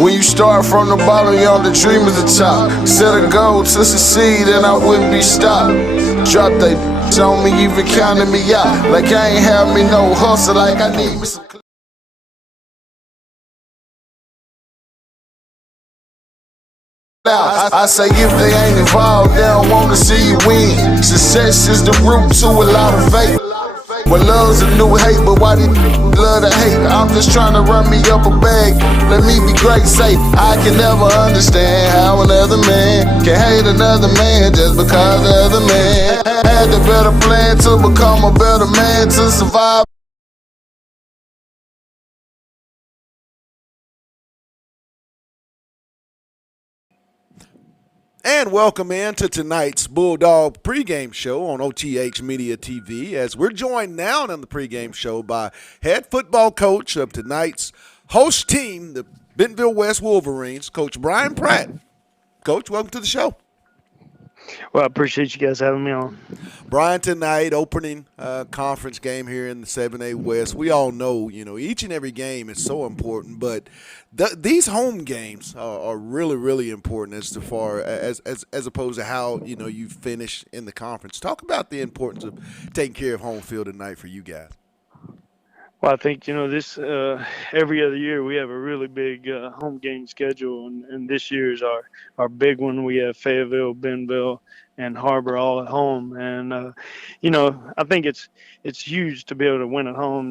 When you start from the bottom, you on the dream at the top. Set a goal to succeed and I wouldn't be stopped. Drop they on me, even counting me out. Like I ain't have me no hustle, like I need me some. I say if they ain't involved, they don't wanna see you win. Success is the root to a lot of faith. Well, love's a new hate, but why they love to hate? I'm just trying to run me up a bag. Let me be great, safe. I can never understand how another man can hate another man just because the other man had the better plan to become a better man to survive. And welcome in to tonight's Bulldog pregame show on OTH Media TV, as we're joined now on the pregame show by head football coach of tonight's host team, the Bentonville West Wolverines, Coach Brian Pratt. Coach, welcome to the show. Well, I appreciate you guys having me on. Brian, tonight, opening conference game here in the 7A West. We all know, each and every game is so important, but these home games are really, really important as far as opposed to how, you finish in the conference. Talk about the importance of taking care of home field tonight for you guys. Well, I think, this every other year we have a really big home game schedule, and this year is our big one. We have Fayetteville, Bentonville, and Harbor all at home, and I think it's huge to be able to win at home.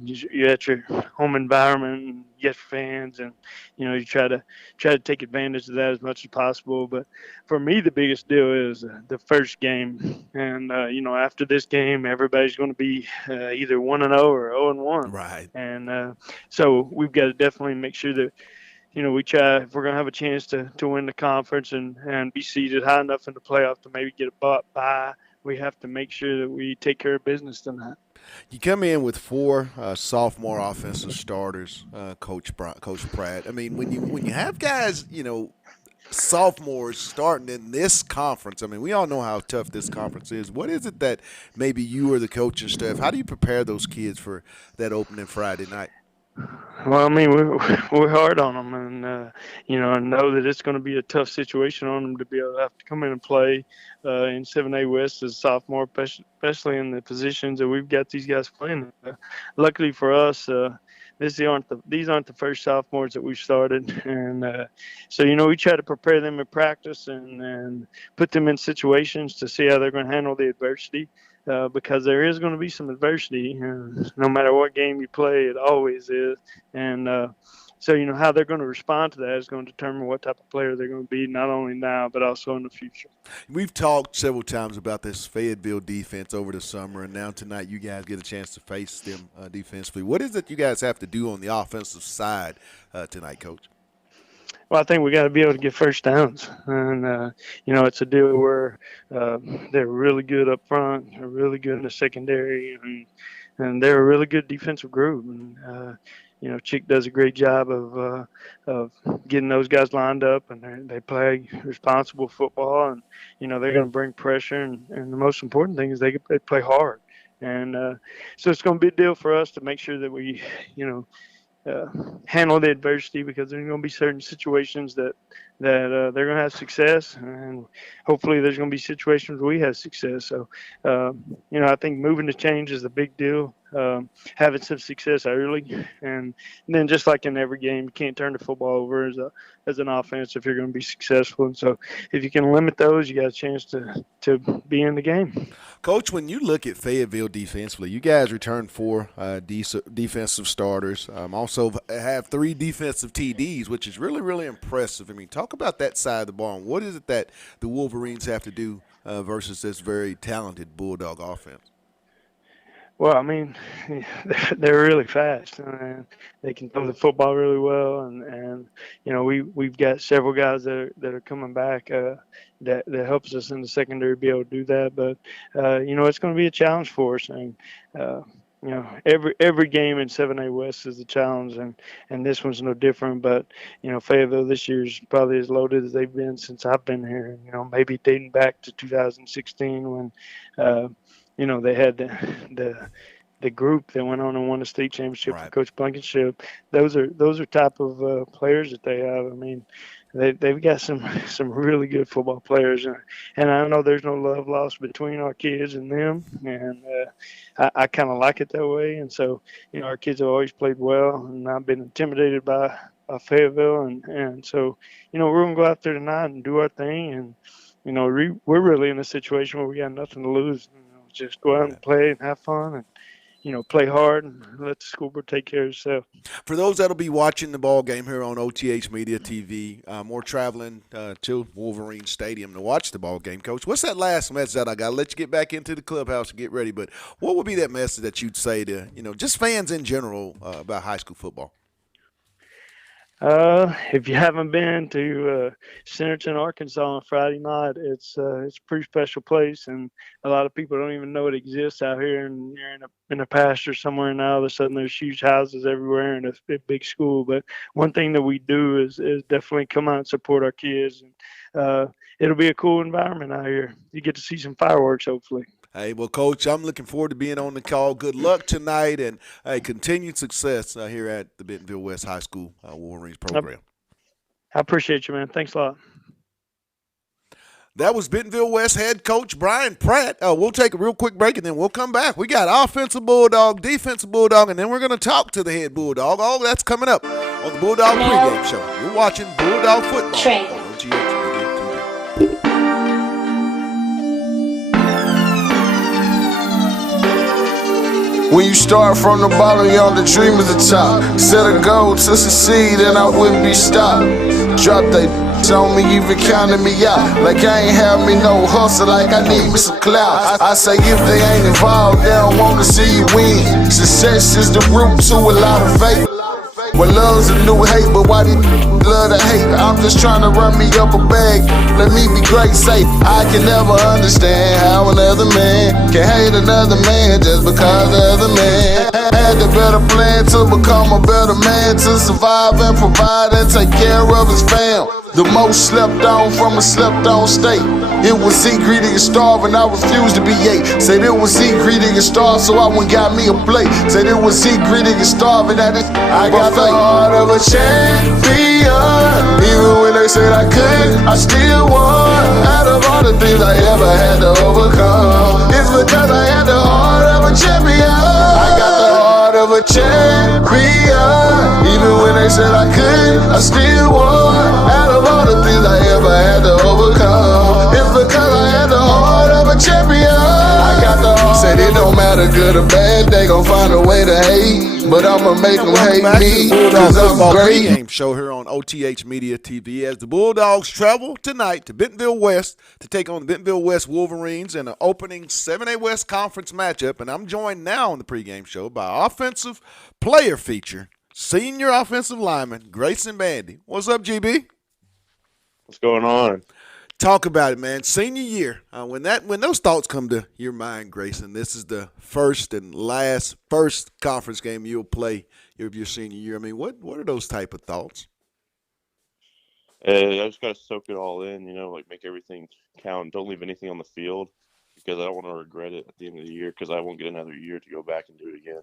You're at your home environment, and you get fans, and you try to take advantage of that as much as possible. But for me, the biggest deal is the first game, and after this game, everybody's going to be either 1-0 or 0-1, Right. and so we've got to definitely make sure that we try, if we're going to have a chance to win the conference and be seated high enough in the playoff to maybe get a bye, we have to make sure that we take care of business tonight. You come in with four sophomore offensive starters, Coach Pratt. I mean, when you have guys, sophomores starting in this conference, I mean, we all know how tough this conference is. What is it that maybe you or the coaching staff, how do you prepare those kids for that opening Friday night? Well, I mean, we're hard on them, and and know that it's going to be a tough situation on them to be able to have to come in and play in 7A West as a sophomore, especially in the positions that we've got these guys playing. Luckily for us, these aren't the first sophomores that we've started, and so we try to prepare them in practice and put them in situations to see how they're going to handle the adversity. Because there is going to be some adversity, no matter what game you play, it always is. And so, how they're going to respond to that is going to determine what type of player they're going to be, not only now, but also in the future. We've talked several times about this Fayetteville defense over the summer, and now tonight you guys get a chance to face them defensively. What is it you guys have to do on the offensive side tonight, Coach? Well, I think we got to be able to get first downs, and it's a deal where they're really good up front, they're really good in the secondary, and they're a really good defensive group. And Chick does a great job of getting those guys lined up, and they play responsible football, and they're going to bring pressure, and the most important thing is they play hard, and so it's going to be a deal for us to make sure that we, handle the adversity, because there's going to be certain situations that they're going to have success, and hopefully there's going to be situations where we have success. So, I think moving to change is a big deal. Having some success early, and then just like in every game, you can't turn the football over as an offense if you're going to be successful. And so, if you can limit those, you got a chance to be in the game. Coach, when you look at Fayetteville defensively, you guys return four defensive starters. Also have three defensive TDs, which is really, really impressive. I mean, talk about that side of the ball. What is it that the Wolverines have to do versus this very talented Bulldog offense? Well, I mean, they're really fast, and they can throw the football really well. And we've got several guys that are coming back that helps us in the secondary be able to do that. But it's going to be a challenge for us, and every game in 7A West is a challenge, and this one's no different. But Fayetteville this year is probably as loaded as they've been since I've been here. Maybe dating back to 2016 when. They had the the group that went on and won the state championship for Right. Coach Blankenship. Those are type of players that they have. I mean, they've got some really good football players, and I know there's no love lost between our kids and them, and I kind of like it that way. And so, our kids have always played well, and not been intimidated by Fayetteville, and so, we're gonna go out there tonight and do our thing, and we're really in a situation where we got nothing to lose. Just go out Right. and play and have fun, and play hard and let the school board take care of itself. For those that'll be watching the ball game here on OTH Media TV, or traveling to Wolverine Stadium to watch the ball game, Coach, what's that last message that I got to let you get back into the clubhouse and get ready? But what would be that message that you'd say to just fans in general about high school football? If you haven't been to Centerton, Arkansas on Friday night, it's a pretty special place, and a lot of people don't even know it exists out here. And you're in a pasture somewhere, and all of a sudden there's huge houses everywhere and a big school. But one thing that we do is definitely come out and support our kids, and it'll be a cool environment out here. You get to see some fireworks, hopefully. Hey, well, Coach, I'm looking forward to being on the call. Good luck tonight, and continued success here at the Bentonville West High School Wolverines program. I appreciate you, man. Thanks a lot. That was Bentonville West head coach Brian Pratt. We'll take a real quick break, and then we'll come back. We got offensive Bulldog, defensive Bulldog, and then we're going to talk to the head Bulldog. All that's coming up on the Bulldog pregame show. You're watching Bulldog football on OTH Media TV. When you start from the bottom, you're on the dream of the top. Set a goal to succeed and I wouldn't be stopped. Drop they on me, even counting me out. Like I ain't have me no hustle, like I need me some clout. I say if they ain't involved, they don't wanna see you win. Success is the root to a lot of fate. Well, love's a new hate, but why these love to hate? I'm just trying to run me up a bag. Let me be great, say I can never understand how another man can hate another man just because of the man. Had the better plan to become a better man, to survive and provide and take care of his fam. The most slept on from a slept on state. It was eat, greedy, and starve, and I refused to be ate. Said it was eat, greedy, and starve, so I went got me a plate. Said it was eat, greedy, and starve, and I got the heart of a champion. Even when they said I couldn't, I still won. Out of all the things I ever had to overcome, it's because I had the heart of a champion. I got the heart of a champion. Even when they said I couldn't, I still won. Out of all the things I ever had to overcome, it's because I had the heart of a champion. I got the heart. Said it don't matter good or bad, they gon' find a way to hate, but I'ma make them hate me, cause I'm great. Game show here on OTH Media TV as the Bulldogs travel tonight to Bentonville West to take on the Bentonville West Wolverines in an opening 7A West Conference matchup. And I'm joined now on the pregame show by offensive player feature, senior offensive lineman Grayson Bandy. What's up, GB? What's going on? Talk about it, man. Senior year. When those thoughts come to your mind, Grayson, this is the first conference game you'll play of your senior year. I mean, what are those type of thoughts? I just got to soak it all in, like make everything count. Don't leave anything on the field because I don't want to regret it at the end of the year because I won't get another year to go back and do it again.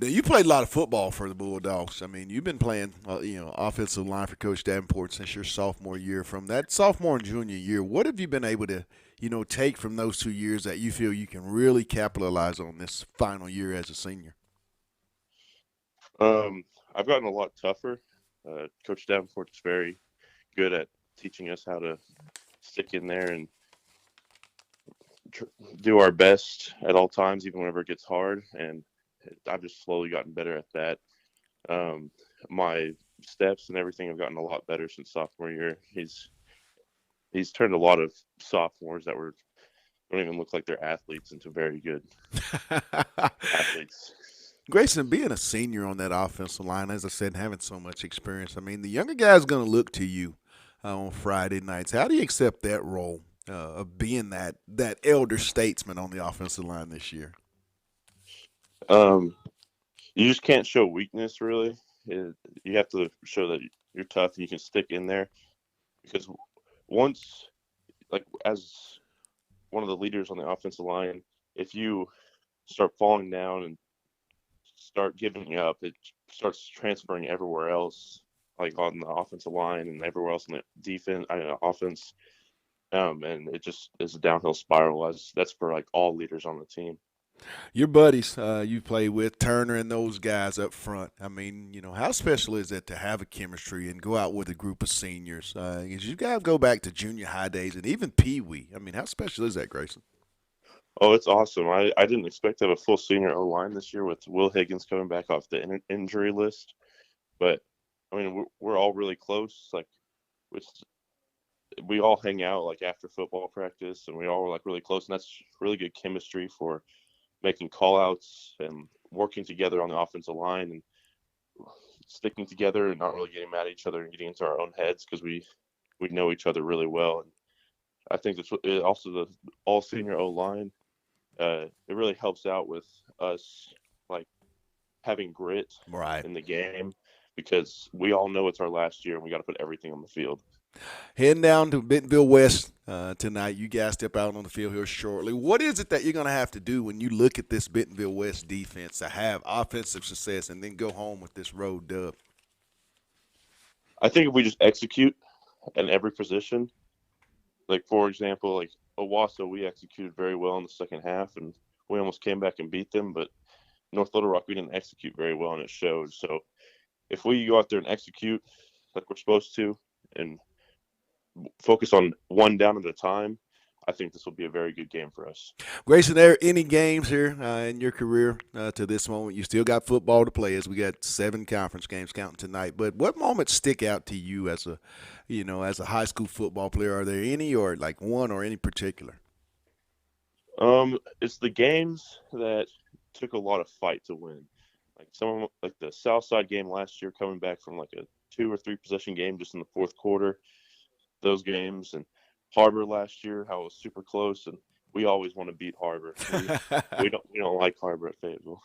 Now, you played a lot of football for the Bulldogs. I mean, you've been playing, offensive line for Coach Davenport since your sophomore year. From that sophomore and junior year, what have you been able to, take from those 2 years that you feel you can really capitalize on this final year as a senior? I've gotten a lot tougher. Coach Davenport's very good at teaching us how to stick in there and do our best at all times, even whenever it gets hard. And I've just slowly gotten better at that. My steps and everything have gotten a lot better since sophomore year. He's turned a lot of sophomores that don't even look like they're athletes into very good athletes. Grayson, being a senior on that offensive line, as I said, having so much experience, I mean, the younger guys going to look to you on Friday nights. How do you accept that role of being that elder statesman on the offensive line this year? You just can't show weakness, really. You have to show that you're tough and you can stick in there. Because once, as one of the leaders on the offensive line, if you start falling down and start giving up, it starts transferring everywhere else, like on the offensive line and everywhere else in the offense. And it just is a downhill spiral. That's for like all leaders on the team. Your buddies you play with, Turner and those guys up front. I mean, how special is it to have a chemistry and go out with a group of seniors? You guys go back to junior high days and even Pee Wee. I mean, how special is that, Grayson? Oh, it's awesome. I didn't expect to have a full senior O-line this year with Will Higgins coming back off the injury list. But, I mean, we're all really close. Like, we all hang out, like, after football practice, and we all were, like, really close. And that's really good chemistry for making call-outs and working together on the offensive line and sticking together and not really getting mad at each other and getting into our own heads because we know each other really well. And I think that's also the all-senior O-line. It really helps out with us, like, having grit right in the game because we all know it's our last year and we got to put everything on the field. Heading down to Bentonville West tonight. You guys step out on the field here shortly. What is it that you're going to have to do when you look at this Bentonville West defense to have offensive success and then go home with this road dub? I think if we just execute in every position, like, for example, like Owasso, we executed very well in the second half, and we almost came back and beat them. But North Little Rock, we didn't execute very well, and it showed. So if we go out there and execute like we're supposed to and focus on one down at a time, I think this will be a very good game for us. Grayson, there any games here in your career to this moment? You still got football to play, as we got 7 conference games counting tonight. But what moments stick out to you as a high school football player? Are there any, or like one or any particular? It's the games that took a lot of fight to win. Like like the Southside game last year, coming back from like a 2 or 3 possession game just in the fourth quarter. Those games, and Harbor last year, how it was super close, and we always want to beat Harbor. We don't like Harbor at Fayetteville.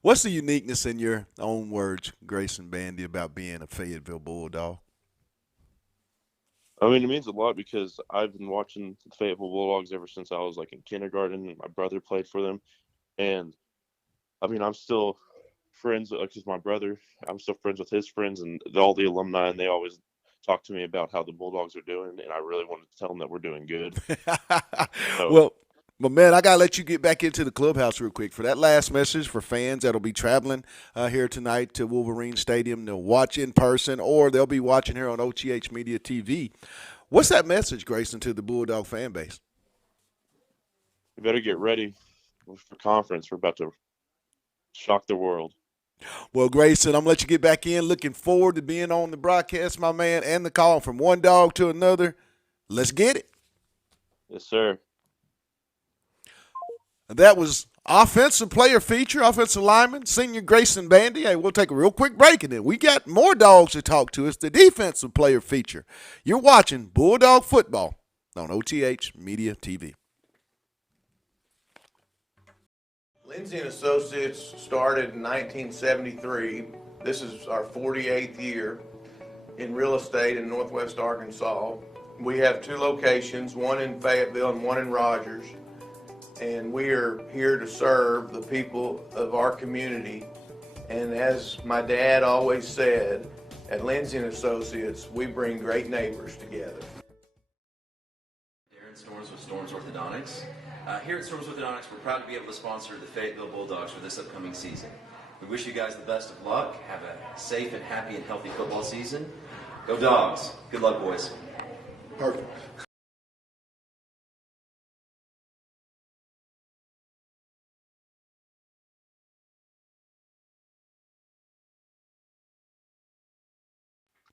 What's the uniqueness, in your own words, Grayson Bandy, about being a Fayetteville Bulldog? I mean, it means a lot because I've been watching the Fayetteville Bulldogs ever since I was like in kindergarten, and my brother played for them. And I mean, I'm still friends because I'm still friends with his friends and all the alumni, and they always talk to me about how the Bulldogs are doing, and I really wanted to tell them that we're doing good. Well, man, I got to let you get back into the clubhouse real quick for that last message for fans that'll be traveling here tonight to Wolverine Stadium. They'll watch in person, or they'll be watching here on OTH Media TV. What's that message, Grayson, to the Bulldog fan base? You better get ready for conference. We're about to shock the world. Well, Grayson, I'm going to let you get back in. Looking forward to being on the broadcast, my man, and the call from one dog to another. Let's get it. Yes, sir. That was offensive player feature, offensive lineman, senior Grayson Bandy. Hey, we'll take a real quick break, and then we got more dogs to talk to us, the defensive player feature. You're watching Bulldog Football on OTH Media TV. Lindsay & Associates started in 1973. This is our 48th year in real estate in Northwest Arkansas. We have 2 locations, one in Fayetteville and one in Rogers. And we are here to serve the people of our community. And as my dad always said, at Lindsay & Associates, we bring great neighbors together. Darren Storms with Storms Orthodontics. Here at Storms Orthodontics, we're proud to be able to sponsor the Fayetteville Bulldogs for this upcoming season. We wish you guys the best of luck. Have a safe and happy and healthy football season. Go Dogs. Good luck, boys. Perfect.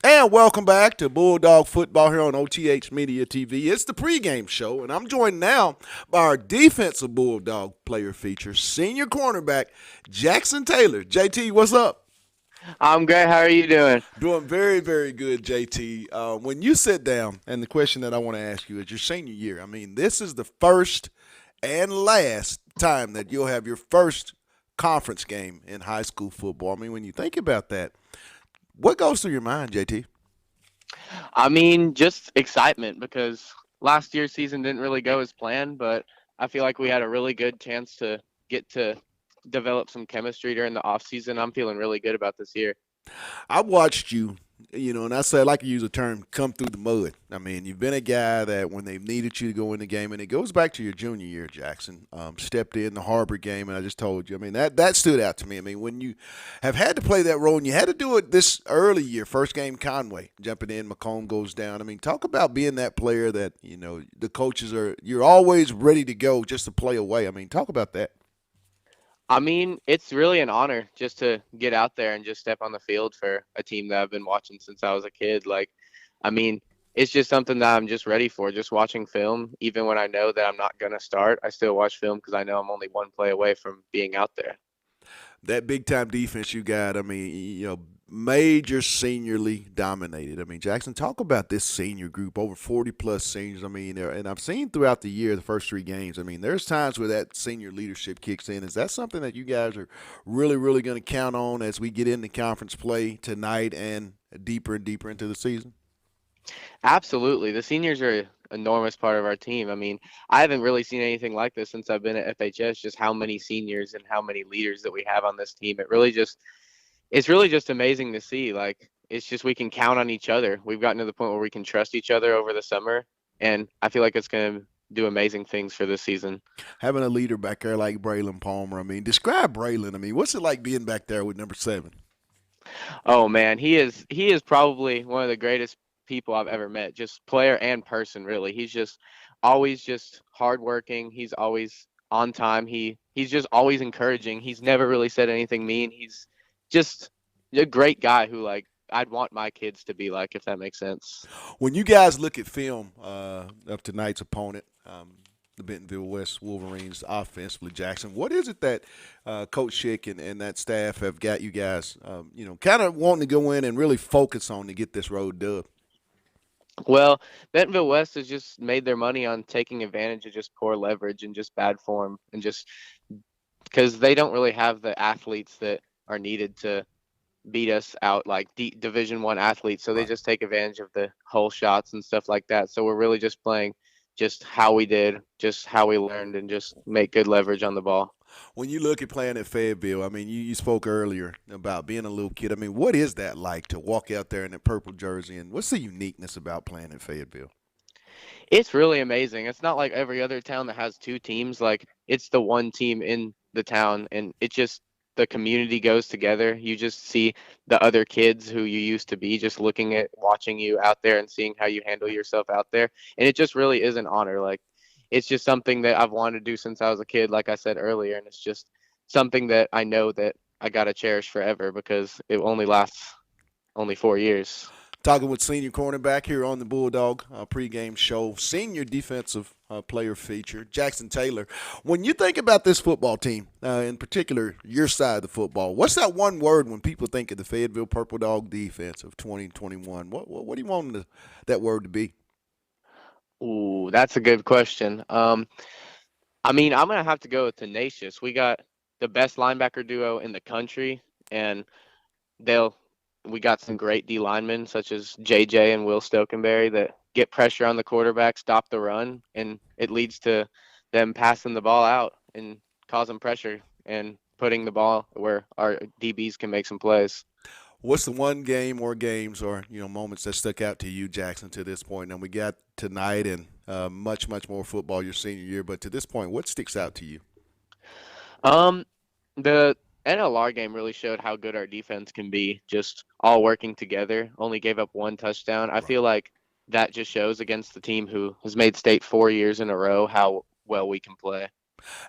And welcome back to Bulldog Football here on OTH Media TV. It's the pregame show, and I'm joined now by our defensive Bulldog player feature, senior cornerback Jackson Taylor. JT, what's up? I'm great. How are you doing? Doing very, very good, JT. When you sit down, and the question that I want to ask you is your senior year. I mean, this is the first and last time that you'll have your first conference game in high school football. I mean, when you think about that, what goes through your mind, JT? I mean, just excitement because last year's season didn't really go as planned, but I feel like we had a really good chance to get to develop some chemistry during the off season. I'm feeling really good about this year. I watched you, and I say I like to use a term, come through the mud. I mean, you've been a guy that when they've needed you to go in the game, and it goes back to your junior year, Jackson, stepped in the Harbor game, and I just told you. I mean, that stood out to me. I mean, when you have had to play that role, and you had to do it this early year, first game Conway, jumping in, McComb goes down. I mean, talk about being that player that, the coaches you're always ready to go just to play away. I mean, talk about that. I mean, it's really an honor just to get out there and just step on the field for a team that I've been watching since I was a kid. Like, I mean, it's just something that I'm just ready for. Just watching film, even when I know that I'm not going to start, I still watch film because I know I'm only one play away from being out there. That big time defense you got, I mean, major seniorly dominated. I mean, Jackson, talk about this senior group, over 40 plus seniors. I mean, and I've seen throughout the year, the first 3 games, I mean, there's times where that senior leadership kicks in. Is that something that you guys are really, really going to count on as we get into conference play tonight and deeper and deeper into the season? Absolutely. The seniors are an enormous part of our team. I mean, I haven't really seen anything like this since I've been at FHS, just how many seniors and how many leaders that we have on this team. It's really just amazing to see. Like, it's just we can count on each other. We've gotten to the point where we can trust each other over the summer, and I feel like it's going to do amazing things for this season. Having a leader back there like Braylon Palmer, I mean, describe Braylon. I mean, what's it like being back there with number 7? Oh man, he is probably one of the greatest people I've ever met, just player and person really. He's just always just hardworking. He's always on time. He's just always encouraging. He's never really said anything mean. He's just a great guy who like I'd want my kids to be like, if that makes sense. When you guys look at film of tonight's opponent, the Bentonville West Wolverines offensively, Jackson, what is it that Coach Schick and that staff have got you guys, kind of wanting to go in and really focus on to get this road dub? Well, Bentonville West has just made their money on taking advantage of just poor leverage and just bad form, and just because they don't really have the athletes that are needed to beat us out, like Division I athletes. So they just take advantage of the hole shots and stuff like that. So we're really just playing just how we did, just how we learned, and just make good leverage on the ball. When you look at playing at Fayetteville, I mean, you spoke earlier about being a little kid. I mean, what is that like to walk out there in a purple jersey, and what's the uniqueness about playing at Fayetteville? It's really amazing. It's not like every other town that has 2 teams. Like, it's the one team in the town, and it just the community goes together. You just see the other kids who you used to be just watching you out there and seeing how you handle yourself out there. And it just really is an honor. Like, it's just something that I've wanted to do since I was a kid, like I said earlier. And it's just something that I know that I got to cherish forever because it only lasts only 4 years. Talking with senior cornerback here on the Bulldog pregame show, senior defensive player feature, Jackson Taylor. When you think about this football team, in particular your side of the football, what's that one word when people think of the Fayetteville Purple Dog defense of 2021? What do you want that word to be? Ooh, that's a good question. I mean, I'm going to have to go with tenacious. We got the best linebacker duo in the country, and we got some great D linemen such as JJ and Will Stokenberry that get pressure on the quarterback, stop the run, and it leads to them passing the ball out and causing pressure and putting the ball where our DBs can make some plays. What's the one game or games or moments that stuck out to you, Jackson, to this point? And we got tonight and much more football your senior year, but to this point, what sticks out to you? The NLR game really showed how good our defense can be, just all working together. Only gave up 1 touchdown. I feel like that just shows against the team who has made state 4 years in a row how well we can play.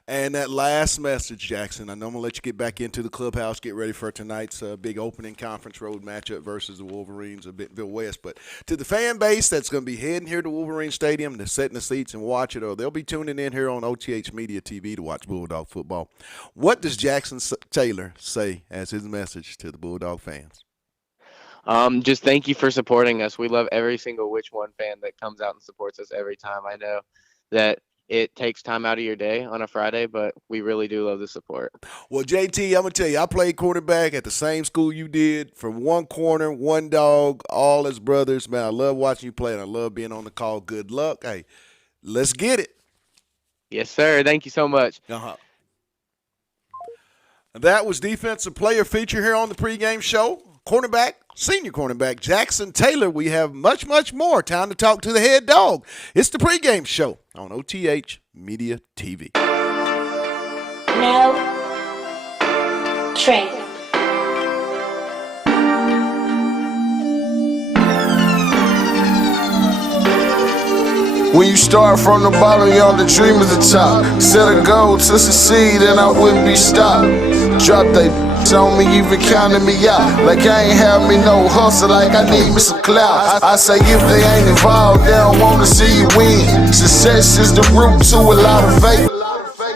And that last message, Jackson, I know I'm going to let you get back into the clubhouse, get ready for tonight's big opening conference road matchup versus the Wolverines of Bentonville West. But to the fan base that's going to be heading here to Wolverine Stadium to sit in the seats and watch it, or they'll be tuning in here on OTH Media TV to watch Bulldog football. What does Jackson Taylor say as his message to the Bulldog fans? Just thank you for supporting us. We love every single Which One fan that comes out and supports us every time. I know that it takes time out of your day on a Friday, but we really do love the support. Well, JT, I'm going to tell you, I played quarterback at the same school you did, from one corner, one dog, all as brothers. Man, I love watching you play, and I love being on the call. Good luck. Hey, let's get it. Yes, sir. Thank you so much. That was defensive player feature here on the pregame show. Cornerback, senior cornerback Jackson Taylor. We have much, much more. Time to talk to the head dog. It's the pregame show on OTH Media TV. No trade. When you start from the bottom, you're on the dream at the top. Set a goal to succeed and I wouldn't be stopped. Drop they on me, even counting me out. Like I ain't have me no hustle, like I need me some clout. I say if they ain't involved, they don't wanna see you win. Success is the root to a lot of fate.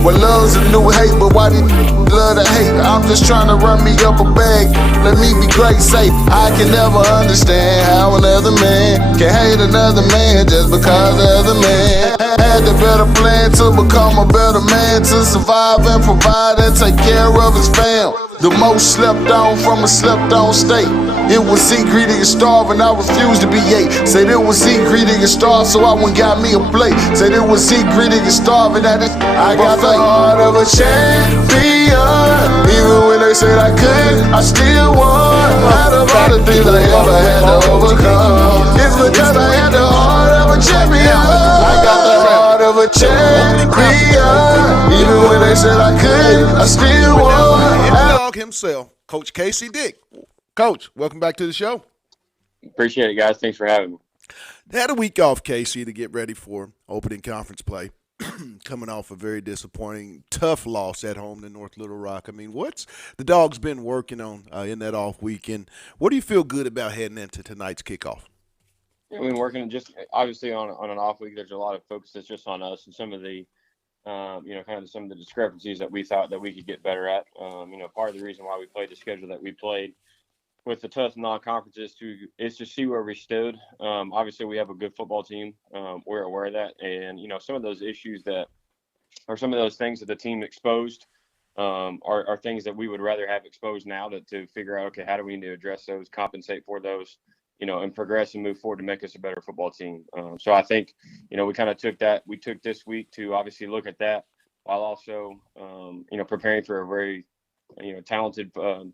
Well, love's a new hate, but why these love to hate? I'm just trying to run me up a bag. Let me be great, safe. I can never understand how another man can hate another man just because the other man had the better plan to become a better man, to survive and provide and take care of his fam. The most slept on from a slept on state. It was eat, greedy, and starve, and I refused to be ate. Said it was eat, greedy, and starve, so I went got me a plate. Said it was eat, greedy, and starve, and I got the heart of a champion. Even when they said I couldn't, I still won. Out of all the things I ever had to overcome, it's because I had the heart of a champion. I got the heart of a champion. Even when they said I couldn't, I still won. Dog himself, Coach Casey Dick. Coach, welcome back to the show. Appreciate it, guys. Thanks for having me. Had a week off, Casey, to get ready for opening conference play. Coming off a very disappointing, tough loss at home to North Little Rock. I mean, what's the Dogs been working on in that off weekend? What do you feel good about heading into tonight's kickoff? Yeah, we've been working just obviously on an off week. There's a lot of focus that's just on us and some of the, kind of some of the discrepancies that we thought that we could get better at. Part of the reason why we played the schedule that we played with the tough non-conferences is to see where we stood. Obviously, we have a good football team. We're aware of that, and some of those issues that, or some of those things that the team exposed, are things that we would rather have exposed now to figure out, okay, how do we need to address those, compensate for those, and progress and move forward to make us a better football team. So I think, we kind of took this week to obviously look at that while also, preparing for a very talented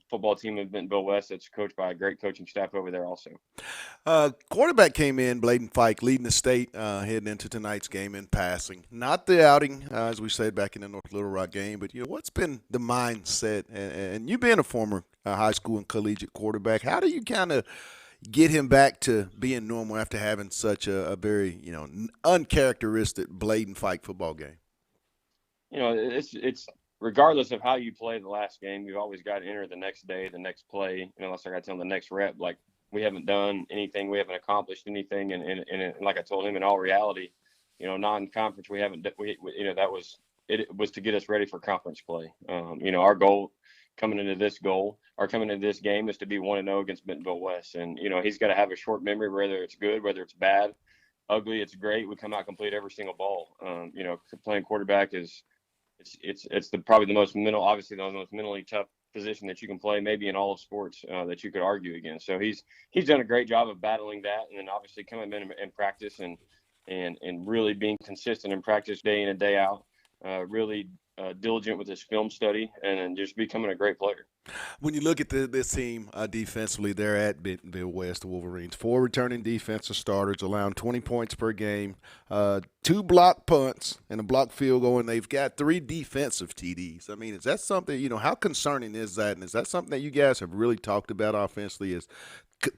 football team in Bentonville West that's coached by a great coaching staff over there also. Quarterback came in, Bladen Fike, leading the state heading into tonight's game in passing. Not the outing, as we said back in the North Little Rock game, but what's been the mindset? And you being a former high school and collegiate quarterback, how do you kind of get him back to being normal after having such a very uncharacteristic Bladen Fike football game? It's regardless of how you play the last game, you've always got to enter the next day, the next play. Unless I got to tell him the next rep, like we haven't done anything, we haven't accomplished anything, and like I told him, in all reality, non-conference, we haven't. That was it was to get us ready for conference play. Our goal coming into this game is to be 1-0 against Bentonville West, and he's got to have a short memory, whether it's good, whether it's bad, ugly, it's great. We come out complete every single ball. Playing quarterback is. It's probably the most mentally tough position that you can play, maybe in all of sports, that you could argue against. So he's done a great job of battling that, and then obviously coming in practice and really being consistent in practice day in and day out, really diligent with his film study, and then just becoming a great player. When you look at this team defensively, they're at Bentonville West, the Wolverines. 4 returning defensive starters, allowing 20 points per game, 2 block punts, and a block field goal, and they've got 3 defensive TDs. I mean, is that something, how concerning is that? And is that something that you guys have really talked about offensively, is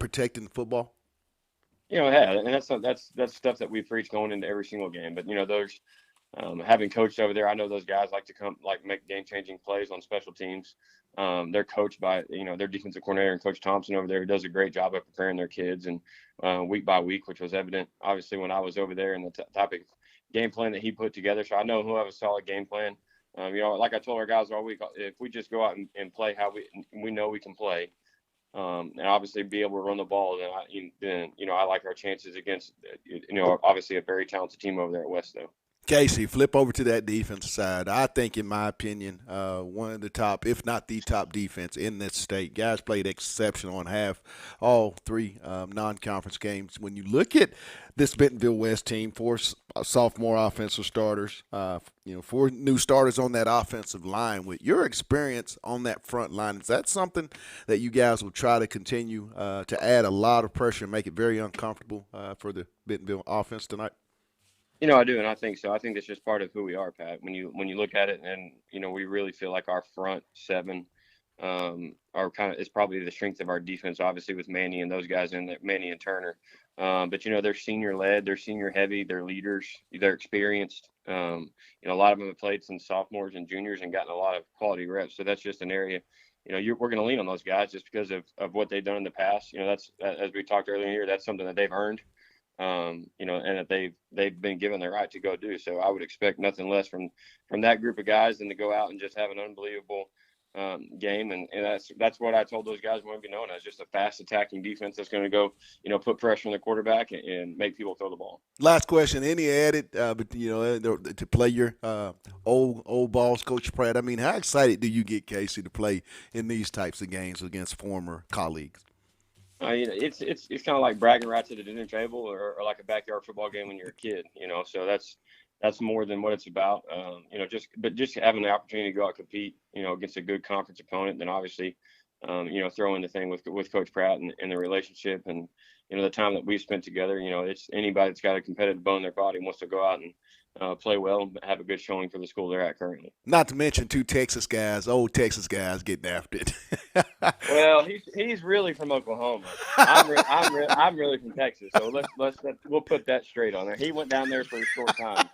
protecting the football? Yeah, and that's stuff that we preach going into every single game. But, those having coached over there, I know those guys like to make game-changing plays on special teams. They're coached by, their defensive coordinator and Coach Thompson over there, who does a great job of preparing their kids, and week by week, which was evident, obviously, when I was over there, and the type of game plan that he put together. So I know he'll have a solid game plan. Like I told our guys all week, if we just go out and play how we know we can play, and obviously be able to run the ball, then I like our chances against, obviously a very talented team over there at West, though. Casey, flip over to that defensive side. I think, in my opinion, one of the top, if not the top defense in this state. Guys played exceptional in all three non-conference games. When you look at this Bentonville West team, four sophomore offensive starters, four new starters on that offensive line. With your experience on that front line, is that something that you guys will try to continue to add a lot of pressure and make it very uncomfortable for the Bentonville offense tonight? I do, and I think so. I think that's just part of who we are, Pat. When you look at it, and we really feel like our front seven are is probably the strength of our defense. Obviously, with Manny and those guys in there, Manny and Turner. But they're senior led, they're senior heavy, they're leaders, they're experienced. A lot of them have played since sophomores and juniors and gotten a lot of quality reps. So that's just an area. We're going to lean on those guys just because of what they've done in the past. That's, as we talked earlier here, that's something that they've earned. And that they've been given the right to go do. So I would expect nothing less from that group of guys than to go out and just have an unbelievable game. And that's what I told those guys we want to be known as, just a fast attacking defense that's going to go, put pressure on the quarterback and make people throw the ball. Last question, any added, to play your old balls, Coach Pratt? I mean, how excited do you get, Casey, to play in these types of games against former colleagues? It's kind of like bragging rights at a dinner table or like a backyard football game when you're a kid, so that's more than what it's about. Just having the opportunity to go out and compete, against a good conference opponent, then obviously, throw in the thing with Coach Pratt and the relationship and, the time that we've spent together. It's anybody that's got a competitive bone in their body wants to go out and play well and have a good showing for the school they're at currently. Not to mention two old Texas guys getting after it. Well, he's really from Oklahoma. I'm really from Texas, so we'll put that straight on there. He went down there for a short time.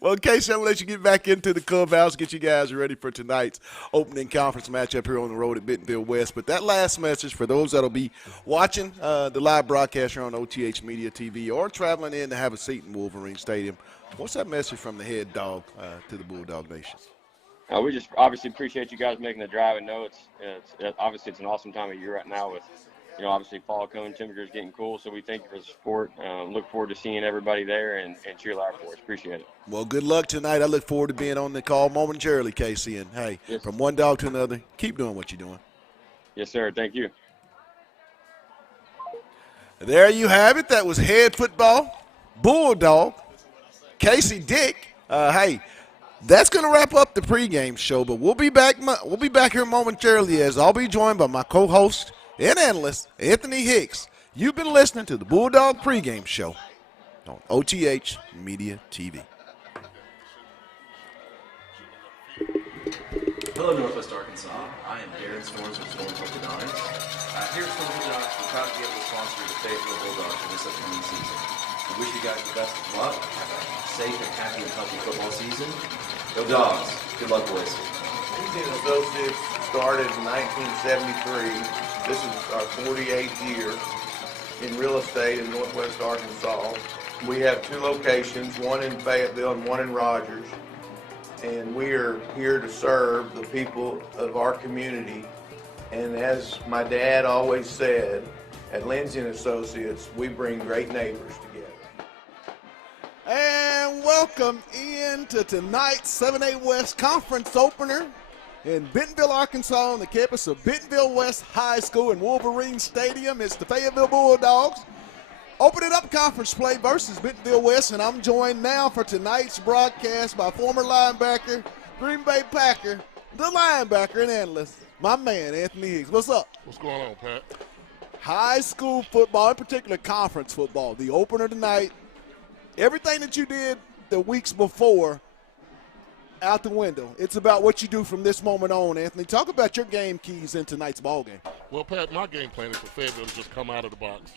Well, Casey, I'm going to let you get back into the clubhouse, get you guys ready for tonight's opening conference matchup here on the road at Bentonville West. But that last message for those that will be watching the live broadcast here on OTH Media TV or traveling in to have a seat in Wolverine Stadium, what's that message from the head dog to the Bulldog Nation? We just obviously appreciate you guys making the drive, and know it's obviously it's an awesome time of year right now with, obviously fall coming, temperatures getting cool. So we thank you for the support. Look forward to seeing everybody there and cheer loud for us. Appreciate it. Well, good luck tonight. I look forward to being on the call momentarily, Casey. And, hey, yes, from one dog to another, keep doing what you're doing. Yes, sir. Thank you. There you have it. That was head football Bulldog Casey Dick. Hey, that's going to wrap up the pregame show, but we'll be back here momentarily as I'll be joined by my co-host and analyst, Anthony Hicks. You've been listening to the Bulldog pregame show on OTH Media TV. Hello, Northwest Arkansas. I am Darren Storms with Storms Orthodontics. Here at Storms Orthodontics, we're proud to be able to sponsor the Fayetteville Bulldogs for this upcoming season. We wish you guys the best of luck. Have a safe and happy and healthy football season. Go Dogs. Good luck, boys. Lindsay & Associates started in 1973. This is our 48th year in real estate in Northwest Arkansas. We have two locations, one in Fayetteville and one in Rogers. And we are here to serve the people of our community. And as my dad always said, at Lindsay & Associates, we bring great neighbors together. And welcome into tonight's 7A West Conference opener in Bentonville, Arkansas, on the campus of Bentonville West High School in Wolverine Stadium. It's the Fayetteville Bulldogs opening up conference play versus Bentonville West, and I'm joined now for tonight's broadcast by former linebacker, Green Bay Packer, the linebacker and analyst, my man, Anthony Hicks. What's up? What's going on, Pat? High school football, in particular conference football, the opener tonight. Everything that you did the weeks before, out the window. It's about what you do from this moment on, Anthony. Talk about your game keys in tonight's ball game. Well, Pat, my game plan is for Fayetteville to just come out of the box,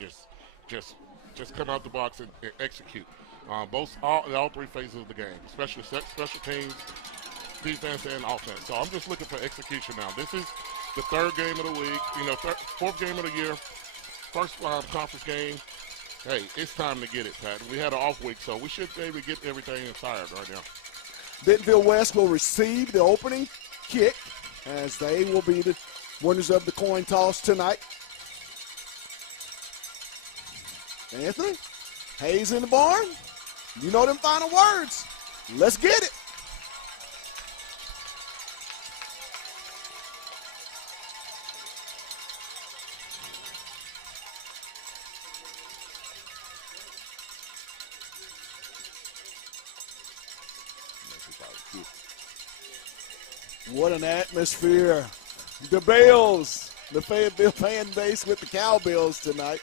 just come out the box and execute. All three phases of the game, special teams, defense, and offense. So I'm just looking for execution now. This is the third game of the week, fourth game of the year, first conference game. Hey, it's time to get it, Pat. We had an off week, so we should be able to get everything inside right now. Bentonville West will receive the opening kick as they will be the winners of the coin toss tonight. Anthony, Hayes in the barn. You know them final words. Let's get it. What an atmosphere. The Bills, the Fayetteville fan base with the Cowbells tonight.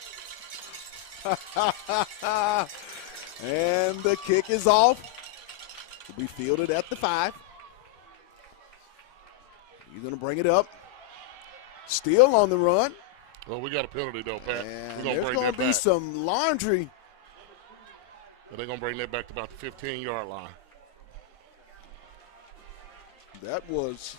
And the kick is off. We fielded at the 5. He's going to bring it up. Still on the run. Well, we got a penalty, though, Pat. And We're there's bring going that to be back. some laundry. But they're going to bring that back to about the 15-yard line. That was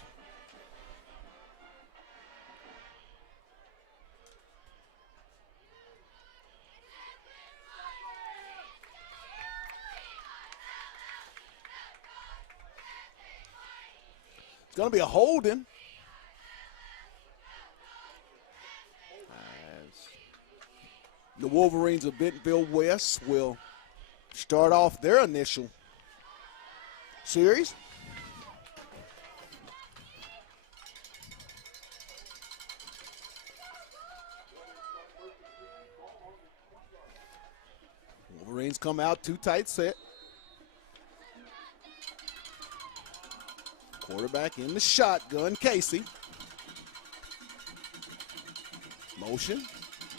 it's going to be a holding. As the Wolverines of Bentonville West will start off their initial series. Wolverines come out too tight set. Quarterback in the shotgun, Casey. Motion.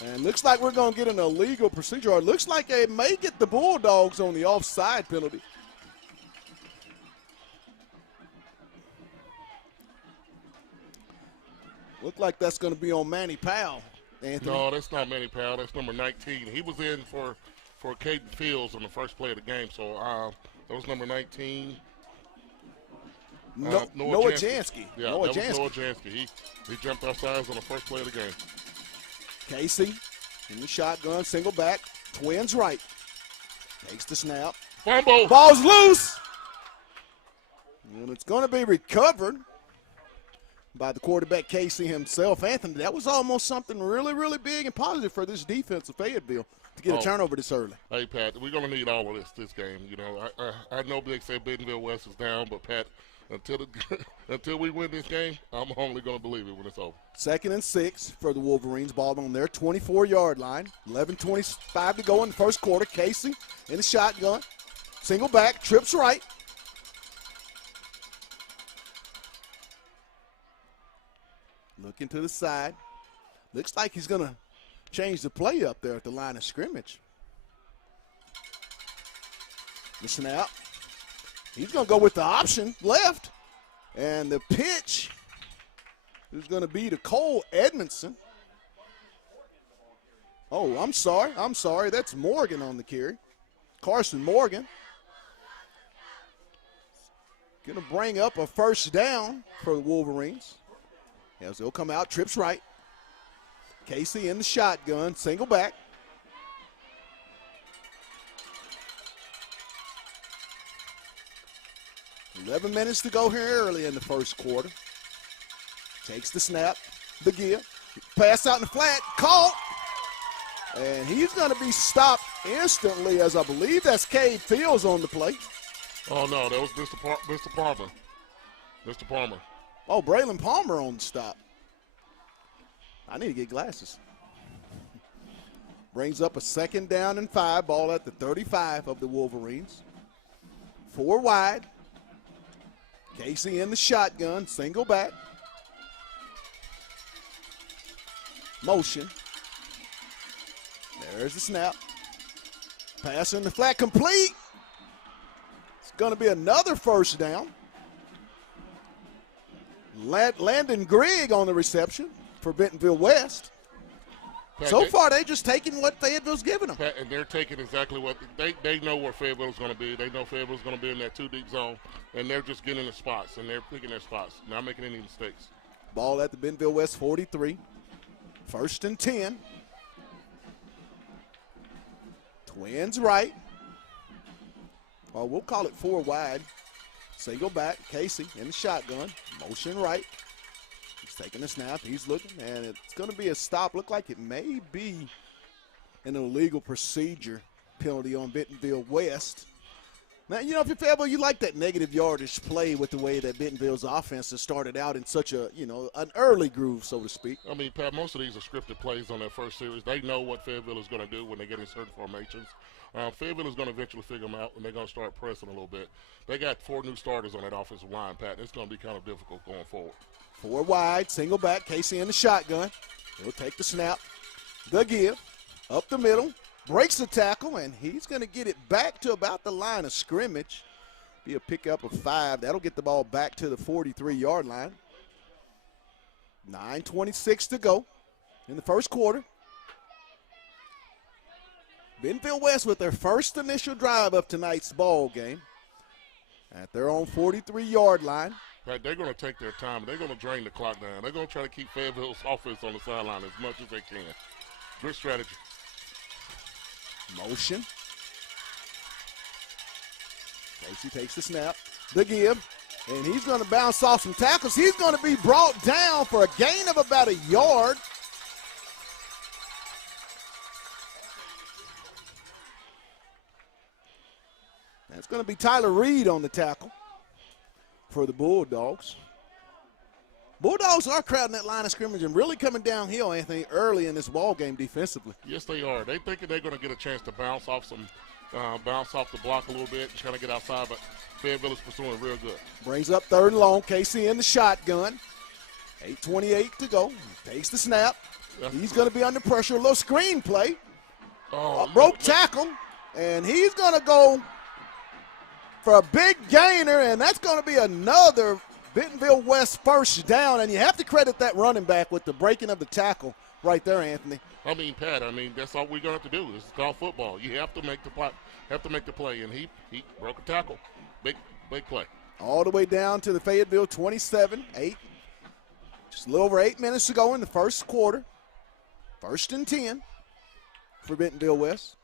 And looks like we're going to get an illegal procedure. Or it looks like they may get the Bulldogs on the offside penalty. Look like that's going to be on Manny Powell, Anthony. No, that's not Manny Powell. That's number 19. He was in for Caden Fields on the first play of the game. So that was number 19. Noah Jansky. Yeah, Noah that Jansky. was Noah Jansky. He jumped outside on the first play of the game. Casey in the shotgun, single back, twins right. Takes the snap. Fumble. Ball's loose. And it's going to be recovered by the quarterback, Casey himself. Anthony, that was almost something really, really big and positive for this defense of Fayetteville to get a turnover this early. Hey, Pat, we're going to need all of this game. You know, I know they say Bentonville West is down, but, Pat, until we win this game, I'm only going to believe it when it's over. 2nd and 6 for the Wolverines. Ball on their 24-yard line. 11:25 to go in the first quarter. Casey in the shotgun. Single back, trips right. Looking to the side. Looks like he's going to change the play up there at the line of scrimmage. The snap. He's going to go with the option left. And the pitch is going to be to Cole Edmondson. Oh, I'm sorry. That's Morgan on the carry. Carson Morgan. Going to bring up a first down for the Wolverines. As they'll come out, trips right. Casey in the shotgun, single back. $11 minutes to go here early in the first quarter. Takes the snap, the give. Pass out in the flat, caught. And he's going to be stopped instantly, as I believe that's Cade Fields on the play. Oh, no, that was Mr. Palmer. Mr. Palmer. Oh, Braylon Palmer on the stop. I need to get glasses. Brings up a 2nd down and 5. Ball at the 35 of the Wolverines. 4 wide. Casey in the shotgun. Single back. Motion. There's the snap. Pass in the flat, complete. It's going to be another first down. Landon Grigg on the reception for Bentonville West. Pat, So far, they're just taking what Fayetteville's giving them. Pat, and they're taking exactly what they know where Fayetteville's going to be. They know Fayetteville's going to be in that 2-deep zone, and they're just getting the spots, and they're picking their spots, not making any mistakes. Ball at the Bentonville West 43. 1st and 10. Twins right. Well, we'll call it 4 wide. Single back, Casey in the shotgun. Motion right. He's taking a snap. He's looking, and it's going to be a stop. Look like it may be an illegal procedure penalty on Bentonville West. Now, you know, if you're Fayetteville, you like that negative yardage play with the way that Bentonville's offense has started out in such a, you know, an early groove, so to speak. I mean, Pat, most of these are scripted plays on their first series. They know what Fayetteville is going to do when they get in certain formations. Fayetteville is going to eventually figure them out, and they're going to start pressing a little bit. They got 4 new starters on that offensive line, Pat. It's going to be kind of difficult going forward. 4 wide, single back, Casey in the shotgun. He'll take the snap, the give, up the middle, breaks the tackle, and he's going to get it back to about the line of scrimmage. Be a pickup of 5. That'll get the ball back to the 43-yard line. 9:26 to go in the first quarter. Bentonville West with their first initial drive of tonight's ball game at their own 43-yard line. Right, they're going to take their time. They're going to drain the clock down. They're going to try to keep Fayetteville's offense on the sideline as much as they can. Good strategy. Motion. Casey takes the snap, the give, and he's going to bounce off some tackles. He's going to be brought down for a gain of about a yard. That's going to be Tyler Reed on the tackle for the Bulldogs. Bulldogs are crowding that line of scrimmage and really coming downhill, Anthony, early in this ball game defensively. Yes, they are. They thinking they're going to get a chance to bounce off the block a little bit and try to get outside, but Fayetteville is pursuing real good. Brings up 3rd and long. Casey in the shotgun. 8:28 to go. Takes the snap. He's going to be under pressure. A little screen play. Broke tackle, and he's going to go for a big gainer, and that's going to be another Bentonville West first down, and you have to credit that running back with the breaking of the tackle right there, Anthony. I mean, Pat, that's all we're going to have to do. This is called football. You have to make the play, and he broke a tackle. Big play. All the way down to the Fayetteville 27-8. Just a little over 8 minutes to go in the first quarter. 1st and 10 for Bentonville West.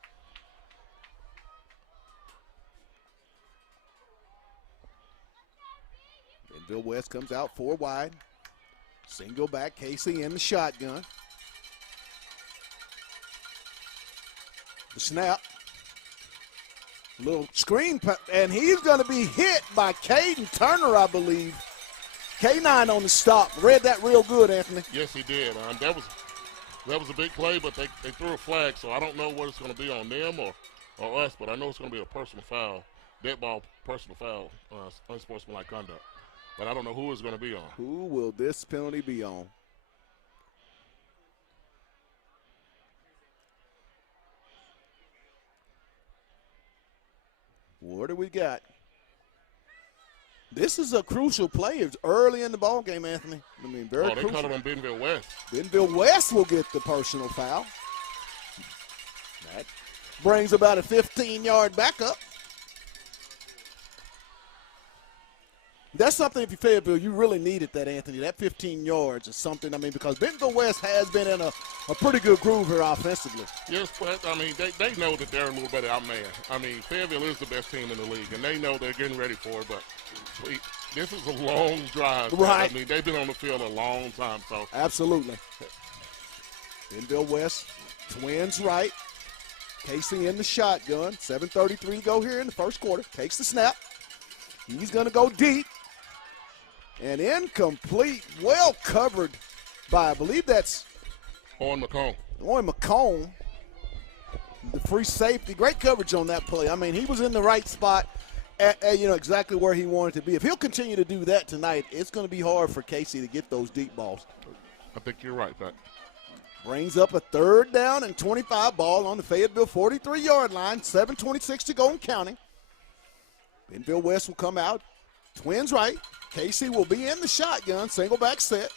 Bentonville West comes out 4 wide. Single back, Casey in the shotgun. The snap. Little screen, and he's going to be hit by Caden Turner, I believe. K9 on the stop. Read that real good, Anthony. Yes, he did. That was a big play, but they threw a flag, so I don't know what it's going to be on them or us, but I know it's going to be a personal foul, dead ball personal foul, unsportsmanlike conduct. But I don't know who it's going to be on. Who will this penalty be on? What do we got? This is a crucial play. It's early in the ball game, Anthony. I mean, very crucial. They caught it on Bentonville West. Bentonville West will get the personal foul. That brings about a 15-yard backup. That's something, if you Fayetteville, you really needed that, Anthony. That 15 yards is something, because Bentonville West has been in a pretty good groove here offensively. Yes, but, they know that they're a little bit outmanned. Fayetteville is the best team in the league, and they know they're getting ready for it, but this is a long drive. Right. They've been on the field a long time. So absolutely. Bentonville West, twins right. Casey in the shotgun. 7:33 to go here in the first quarter. Takes the snap. He's going to go deep. And incomplete, well covered by, I believe that's Owen McComb. Owen McComb, the free safety. Great coverage on that play. He was in the right spot at exactly where he wanted to be. If he'll continue to do that tonight, it's going to be hard for Casey to get those deep balls. I think you're right, Pat. Brings up a 3rd down and 25 ball on the Fayetteville 43-yard line. 7:26 to go and counting. Bentonville West will come out. Twins right. Casey will be in the shotgun. Single back set.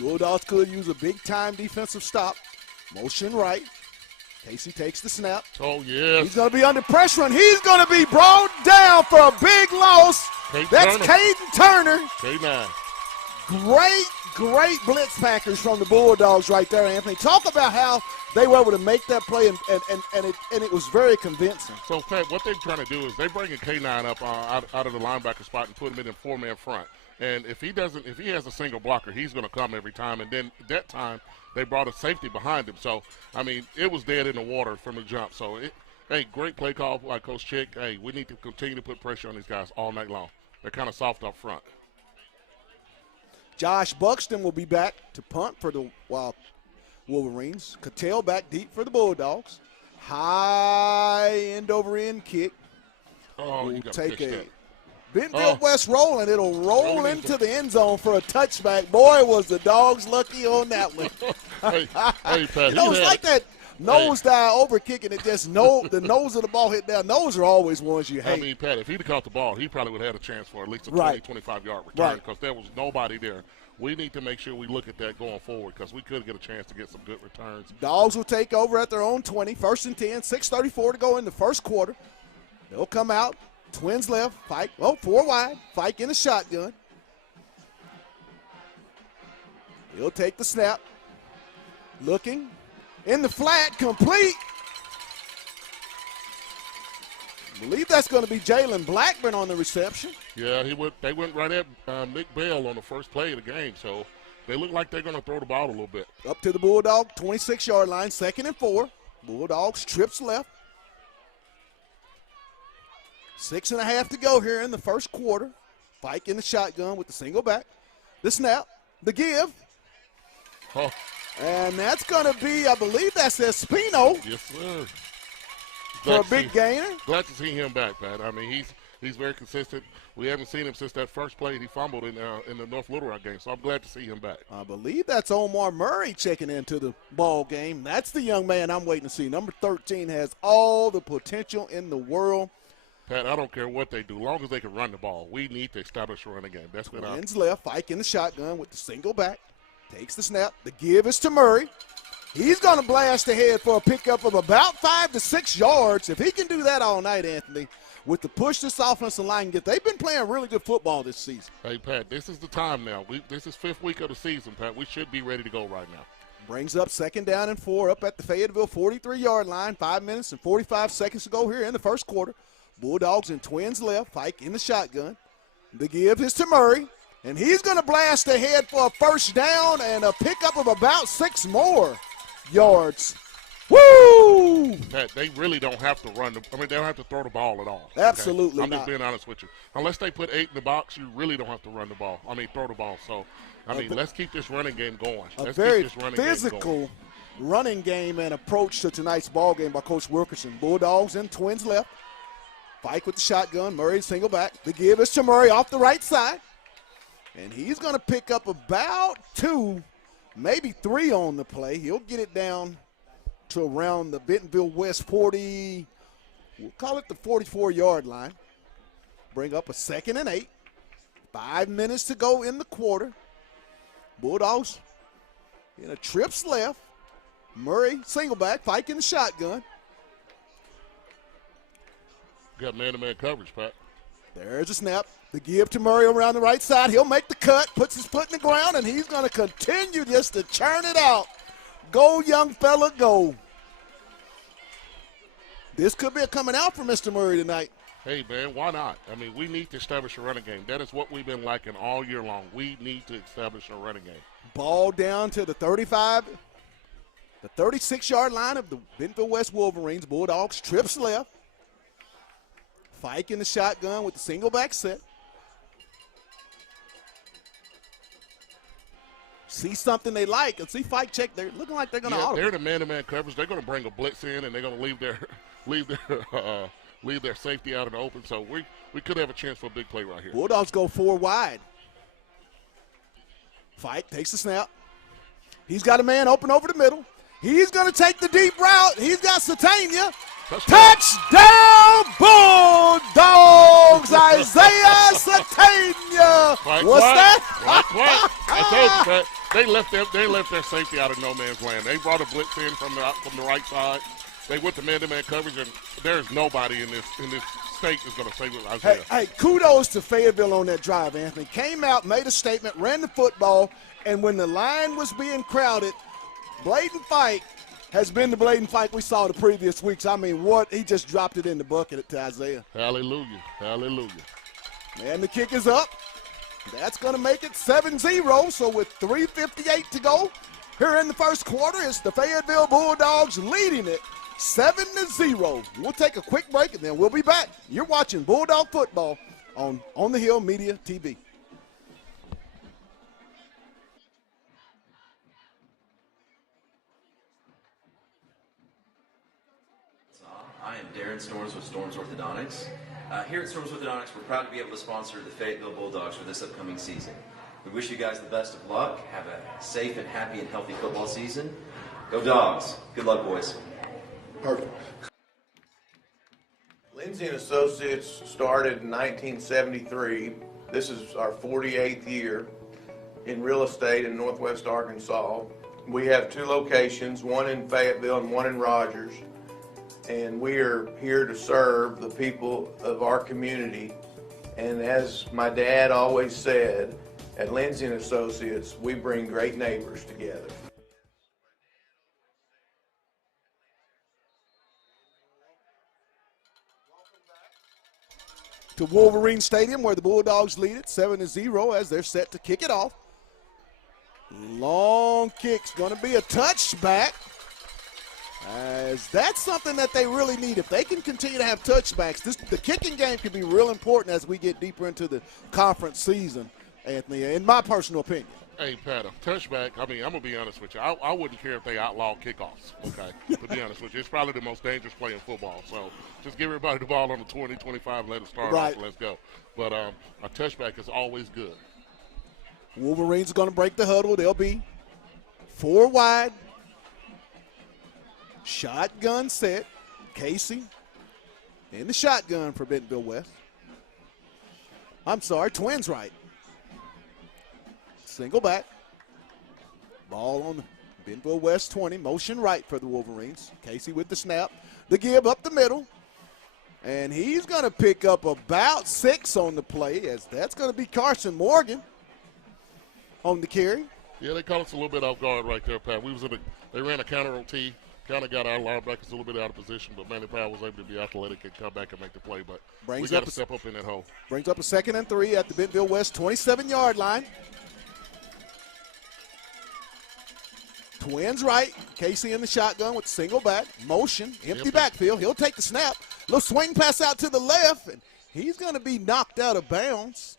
Bulldogs could use a big-time defensive stop. Motion right. Casey takes the snap. Oh, yes. He's going to be under pressure, and he's going to be brought down for a big loss. That's Caden Turner. K9. Great blitz packers from the Bulldogs right there, Anthony. Talk about how they were able to make that play, and it was very convincing. So, Pat, what they're trying to do is they bring a K9 up out of the linebacker spot and put him in a 4-man front. And if he has a single blocker, he's going to come every time. And then that time, they brought a safety behind him. So, I mean, it was dead in the water from the jump. So, hey, great play call by Coach Chick. Hey, we need to continue to put pressure on these guys all night long. They're kind of soft up front. Josh Buxton will be back to punt for the Wolverines. Cattell back deep for the Bulldogs. High end-over-end kick. Oh, will you got take to a that. Bentonville West rolling. It'll roll into the end zone for a touchback. Boy, was the Dogs lucky on that one. hey, Pat, it's like that nose dive over kicking it. Just the nose of the ball hit down. Those are always ones you hate. I mean, Pat, if he'd have caught the ball, he probably would have had a chance for at least a 20, 25-yard return because there was nobody there. We need to make sure we look at that going forward because we could get a chance to get some good returns. Dogs will take over at their own 20, 1st and 10, 6:34 to go in the first quarter. They'll come out. Twins left. Fike, 4 wide. Fike in the shotgun. He'll take the snap. Looking. In the flat. Complete. I believe that's going to be Jalen Blackburn on the reception. Yeah, they went right at Nick Bell on the first play of the game, so they look like they're going to throw the ball a little bit. Up to the Bulldog 26-yard line, 2nd and 4. Bulldogs trips left. 6.5 to go here in the first quarter. Fike in the shotgun with the single back. The snap, the give. Oh. And that's going to be, I believe that's Espino. Yes, sir. For a big gainer. Glad to see him back, Pat. I mean, he's very consistent. We haven't seen him since that first play he fumbled in the North Little Rock game, so I'm glad to see him back. I believe that's Omar Murray checking into the ball game. That's the young man I'm waiting to see. Number 13 has all the potential in the world. Pat, I don't care what they do. As long as they can run the ball, we need to establish a running game. That's what Twins left. Fike in the shotgun with the single back. Takes the snap. The give is to Murray. He's going to blast ahead for a pickup of about 5 to 6 yards. If he can do that all night, Anthony, with the push this offensive line can get, they've been playing really good football this season. Hey, Pat, this is the time now. This is 5th week of the season, Pat. We should be ready to go right now. Brings up 2nd down and 4 up at the Fayetteville 43-yard line. 5 minutes and 45 seconds to go here in the first quarter. Bulldogs and Twins left. Fike in the shotgun. The give is to Murray. And he's going to blast ahead for a first down and a pickup of about 6 more yards. Woo! Pat, they really don't have to they don't have to throw the ball at all. Absolutely I'm not. just being honest with you. Unless they put 8 in the box, you really don't have to throw the ball. So, let's keep this running game going. A very physical running game and approach to tonight's ball game by Coach Wilkerson. Bulldogs and Twins left. Fike with the shotgun. Murray single back. The give is to Murray off the right side. And he's going to pick up about 2, maybe 3 on the play. He'll get it down to around the Bentonville West 40, we'll call it the 44-yard line. Bring up a 2nd and 8. 5 minutes to go in the quarter. Bulldogs in a trips left. Murray single back, Fike in the shotgun. Got man-to-man coverage, Pat. There's a snap. The give to Murray around the right side. He'll make the cut, puts his foot in the ground, and he's going to continue just to churn it out. Go, young fella, go. This could be a coming out for Mr. Murray tonight. Hey, man, why not? I mean, we need to establish a running game. That is what we've been lacking all year long. We need to establish a running game. Ball down to the 35, the 36-yard line of the Bentonville West Wolverines. Bulldogs trips left. Fike in the shotgun with the single back set. See something they like and see Fike check. They're looking like they're going to they're the man-to-man coverage. They're going to bring a blitz in and they're going to leave their safety out in the open. So we could have a chance for a big play right here. Bulldogs go 4 wide. Fike takes the snap. He's got a man open over the middle. He's going to take the deep route. He's got Satania. Touchdown, Bulldogs! Isaiah Satania. What's that? I told you that they left their safety out of no man's land. They brought a blitz in from the right side. They went to man-to-man coverage, and there's nobody in this state that's going to save Isaiah. Hey, kudos to Fayetteville on that drive, Anthony. Came out, made a statement, ran the football, and when the line was being crowded, Bladen Fike has been the Bladen Fike we saw the previous weeks. I mean, he just dropped it in the bucket to Isaiah. Hallelujah. Hallelujah. And the kick is up. That's going to make it 7-0. So with 3:58 to go here in the first quarter, it's the Fayetteville Bulldogs leading it 7-0. We'll take a quick break, and then we'll be back. You're watching Bulldog Football on the Hill Media TV. I am Darren Storms with Storms Orthodontics. Here at Storms Orthodontics, we're proud to be able to sponsor the Fayetteville Bulldogs for this upcoming season. We wish you guys the best of luck. Have a safe and happy and healthy football season. Go Dogs. Good luck, boys. Perfect. Lindsay and Associates started in 1973. This is our 48th year in real estate in Northwest Arkansas. We have 2 locations, one in Fayetteville and one in Rogers. And we are here to serve the people of our community. And as my dad always said, at Lindsay and Associates, we bring great neighbors together. To Wolverine Stadium, where the Bulldogs lead it 7-0 as they're set to kick it off. Long kick's going to be a touchback, as that's something that they really need. If they can continue to have touchbacks, the kicking game can be real important as we get deeper into the conference season, Anthony, in my personal opinion. Hey, Pat, a touchback, I mean, I'm going to be honest with you. I wouldn't care if they outlaw kickoffs, okay, to be honest with you. It's probably the most dangerous play in football. So just give everybody the ball on the 20, 25, and let it start off, and let's go. But a touchback is always good. Wolverines are going to break the huddle. They'll be 4 wide. Shotgun set. Casey in the shotgun for Bentonville West. I'm sorry, twins right. Single back. Ball on the Bentonville West 20. Motion right for the Wolverines. Casey with the snap. The give up the middle. And he's going to pick up about 6 on the play, as that's going to be Carson Morgan on the carry. Yeah, they caught us a little bit off guard right there, Pat. They ran a counter OT, kind of got our linebackers a little bit out of position, but Manny Powell was able to be athletic and come back and make the play. But we got to step up in that hole. Brings up a 2nd and 3 at the Bentonville West 27-yard line. Twins right. Casey in the shotgun with single back. Motion. Empty backfield. He'll take the snap. Little swing pass out to the left, and he's going to be knocked out of bounds.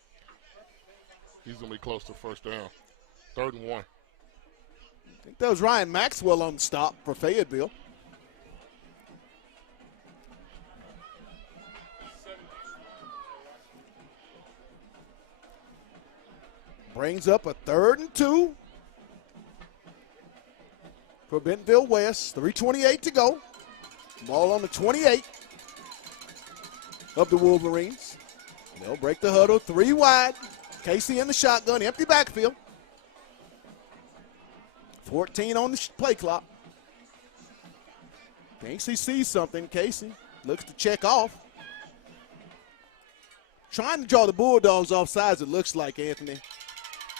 He's going to be close to first down. 3rd and 1. I think that was Ryan Maxwell on the stop for Fayetteville. Brings up a 3rd and 2 for Bentonville West. 3:28 to go. Ball on the 28 of the Wolverines. They'll break the huddle. 3 wide. Casey in the shotgun. Empty backfield. 14 on the play clock. Thinks he sees something. Casey looks to check off. Trying to draw the Bulldogs off sides, it looks like, Anthony.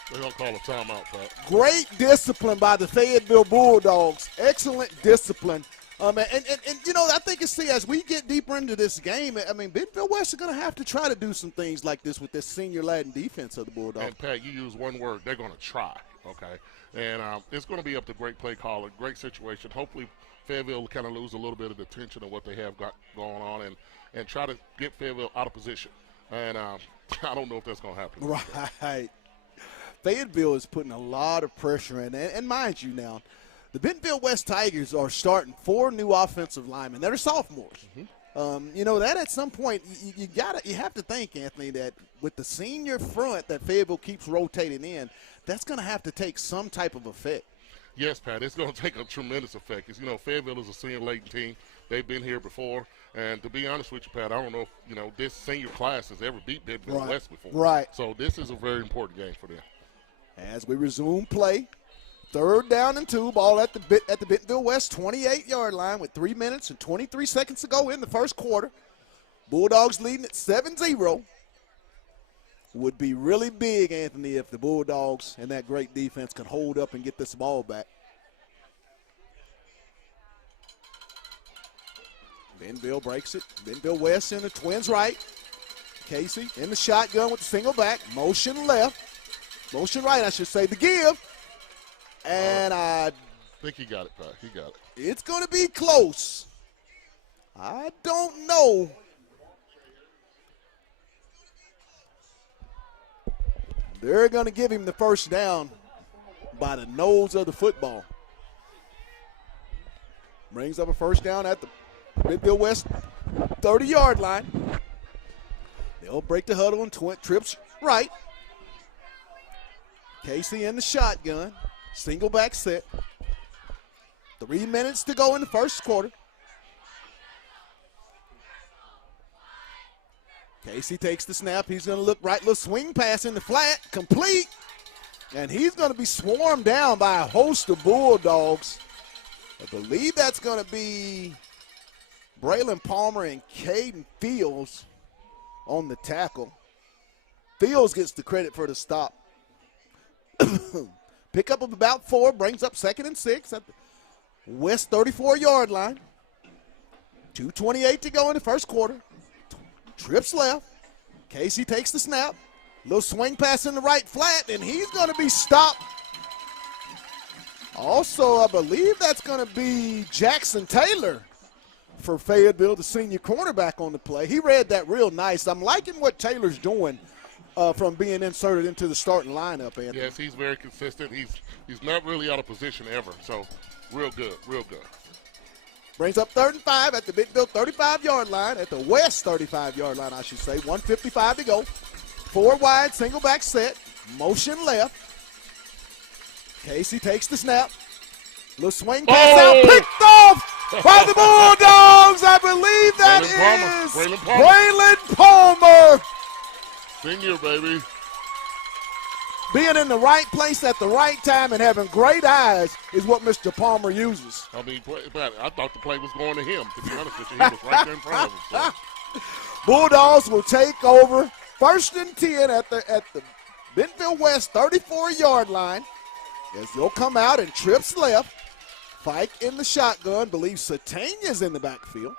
They're going to call a timeout, Pat. Great discipline by the Fayetteville Bulldogs. Excellent discipline. And you know, I think it's, as we get deeper into this game, I mean, Bentonville West is going to have to try to do some things like this with this senior Latin defense of the Bulldogs. And, Pat, you use one word. They're going to try, okay? And it's going to be up to great play caller, great situation. Hopefully Fayetteville kind of lose a little bit of the tension of what they have got going on and try to get Fayetteville out of position. And I don't know if that's going to happen. Right. Fayetteville is putting a lot of pressure in. And mind you now, the Bentonville West Tigers are starting 4 new offensive linemen that are sophomores. Mm-hmm. You know, that at some point you have to think, Anthony, that with the senior front that Fayetteville keeps rotating in, that's going to have to take some type of effect. Yes, Pat, it's going to take a tremendous effect. Because, you know, Fayetteville is a senior laden team. They've been here before. And to be honest with you, Pat, I don't know if, you know, this senior class has ever beat Bentonville West before. Right. So this is a very important game for them. As we resume play, 3rd down and 2, ball at the Bentonville West 28-yard line with 3 minutes and 23 seconds to go in the first quarter. Bulldogs leading at 7-0. Would be really big, Anthony, if the Bulldogs and that great defense could hold up and get this ball back. Bentonville breaks it. Bentonville West in the twins right. Casey in the shotgun with the single back. Motion left. Motion right, I should say. The give. And I think he got it, Pat. He got it. It's going to be close. I don't know. They're going to give him the first down by the nose of the football. Brings up a first down at the Bentonville West 30-yard line. They'll break the huddle and trips right. Casey in the shotgun. Single back set. 3 minutes to go in the first quarter. Casey takes the snap. He's going to look right. Little swing pass in the flat. Complete. And he's going to be swarmed down by a host of Bulldogs. I believe that's going to be Braylon Palmer and Caden Fields on the tackle. Fields gets the credit for the stop. Pickup of about 4. Brings up 2nd and 6 at the West 34-yard line. 2:28 to go in the first quarter. Trips left. Casey takes the snap. Little swing pass in the right flat, and he's going to be stopped. Also, I believe that's going to be Jackson Taylor for Fayetteville, the senior cornerback on the play. He read that real nice. I'm liking what Taylor's doing from being inserted into the starting lineup, Anthony. Yes, he's very consistent. He's not really out of position ever, so real good, real good. Brings up 3rd and 5 at the Bentonville 35-yard line, at the West 35-yard line, I should say. 1:55 to go. 4 wide, single back set. Motion left. Casey takes the snap. Little swing pass out, picked off by the Bulldogs. I believe that is Braylon Palmer. Senior, baby. Being in the right place at the right time and having great eyes is what Mr. Palmer uses. I mean, I thought the play was going to him, to be honest with you. He was right there in front of him. So. Bulldogs will take over 1st and 10 at the Bentonville West 34-yard line as they'll come out and trips left. Fike in the shotgun. Believe Satania's in the backfield.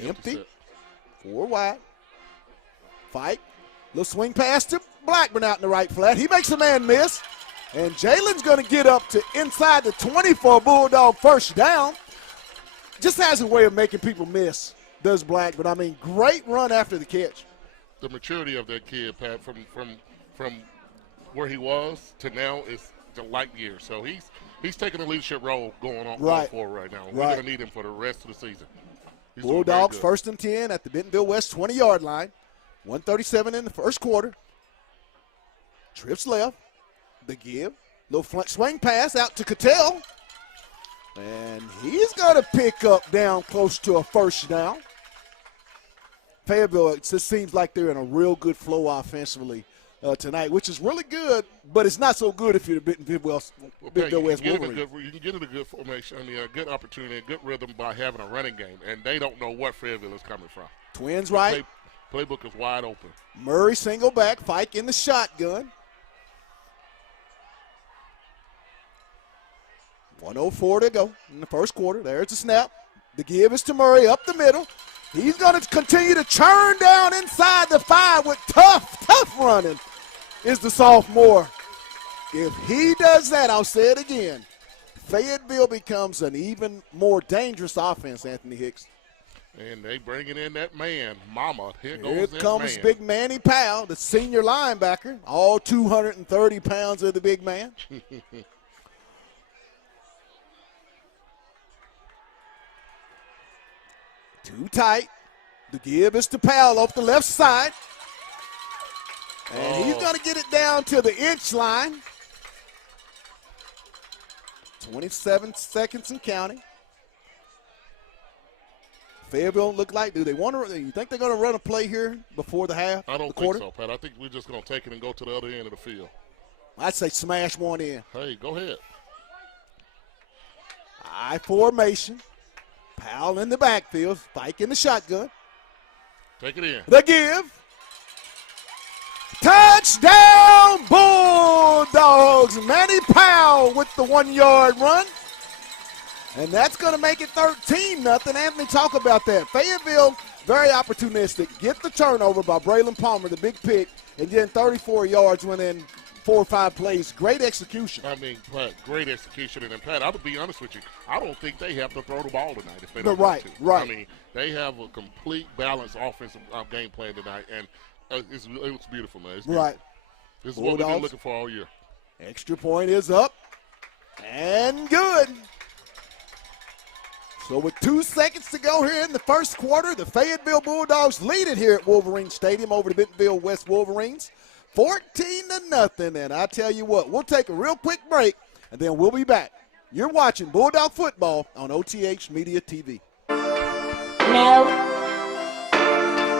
Empty. 4 wide. Fike. Little swing pass to Blackburn out in the right flat. He makes a man miss. And Jalen's going to get up to inside the 20 for a Bulldog first down. Just has a way of making people miss, does Blackburn. I mean, great run after the catch. The maturity of that kid, Pat, from where he was to now is the light year. So he's taking a leadership role going forward right now. We're going to need him for the rest of the season. He's Bulldogs 1st and 10 at the Bentonville West 20-yard line. 1:37 in the first quarter. Trips left. The give. Little swing pass out to Cattell. And he's going to pick up down close to a first down. Fayetteville, it just seems like they're in a real good flow offensively tonight, which is really good, but it's not so good if you're the Bentonville West Wolverines. You can get in a good formation, a good opportunity, a good rhythm by having a running game, and they don't know what Fayetteville is coming from. Twins right. Playbook is wide open. Murray single back, Fike in the shotgun. 1:04 to go in the first quarter. There's the snap. The give is to Murray up the middle. He's going to continue to churn down inside the 5 with tough running is the sophomore. If he does that, I'll say it again, Fayetteville becomes an even more dangerous offense, Anthony Hicks. And they bringing in that man, Mama. Here comes Big Manny Powell, the senior linebacker, all 230 pounds of the big man. Too tight. The give is to Powell off the left side. And he's going to get it down to the inch line. 27 seconds and counting. Fayetteville look like, do you think they're going to run a play here before the half? I don't think so, Pat. I think we're just going to take it and go to the other end of the field. I'd say smash one in. Hey, go ahead. I formation. Powell in the backfield. Spike in the shotgun. Take it in. The give. Touchdown, Bulldogs. Manny Powell with the 1-yard run. And that's going to make it 13-0. Anthony, talk about that. Fayetteville, very opportunistic. Get the turnover by Braylon Palmer, the big pick, and then 34 yards within 4 or 5 plays. Great execution. I mean, Pat, great execution. And Pat, I'll be honest with you, I don't think they have to throw the ball tonight if they don't want to. Right. I mean, they have a complete balanced offensive game plan tonight, and it looks beautiful, man. It's beautiful. Right. This is what we've been looking for all year. Extra point is up and good. So with 2 seconds to go here in the first quarter, the Fayetteville Bulldogs lead it here at Wolverine Stadium over the Bentonville West Wolverines, 14-0. And I tell you what, we'll take a real quick break, and then we'll be back. You're watching Bulldog Football on OTH Media TV. No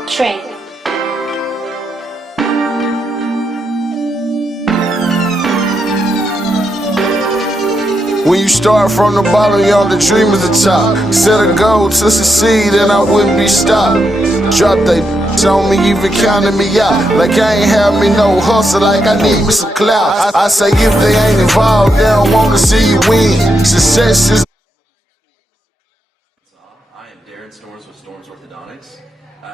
trade. When you start from the bottom, you're on the dream at the top. Set a goal to succeed and I wouldn't be stopped. Drop they on me, even counting me out. Like I ain't have me no hustle, like I need me some clout. I say if they ain't involved, they don't want to see you win. Success is... I am Darren Storms with Storms Orthodontics.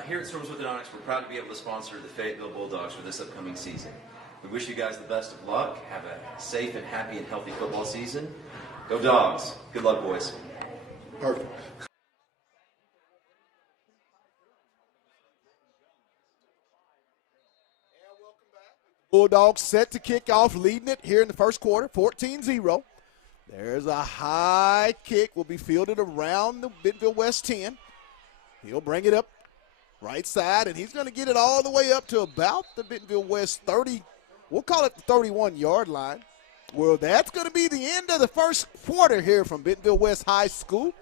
Here at Storms Orthodontics, we're proud to be able to sponsor the Fayetteville Bulldogs for this upcoming season. We wish you guys the best of luck. Have a safe and happy and healthy football season. Go Dogs. Good luck, boys. Perfect. Bulldogs set to kick off, leading it here in the first quarter, 14-0. There's a high kick, will be fielded around the Bentonville West 10. He'll bring it up right side, and he's going to get it all the way up to about the Bentonville West 30, we'll call it the 31-yard line. Well, that's going to be the end of the first quarter here from Bentonville West High School.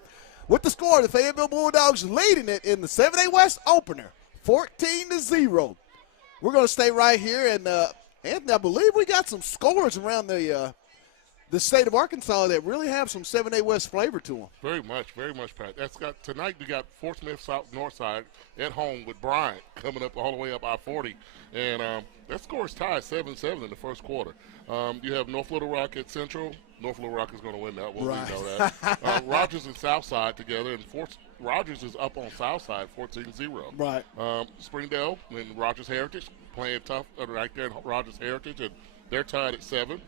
With the score, the Fayetteville Bulldogs leading it in the 7A West opener, 14-0. We're going to stay right here, and Anthony, I believe we got some scores around the state of Arkansas that really have some 7A West flavor to them. Very much, Pat. Tonight we got Fort Smith South Northside at home with Bryant coming up all the way up I-40, and that score is tied 7-7 in the first quarter. You have North Little Rock at Central. North Little Rock is going to win that one. Right. We know that. Rogers and Southside together, and Rogers is up on Southside 14-0. Right. Springdale and Rogers Heritage playing tough right there in Rogers Heritage, and they're tied at 7.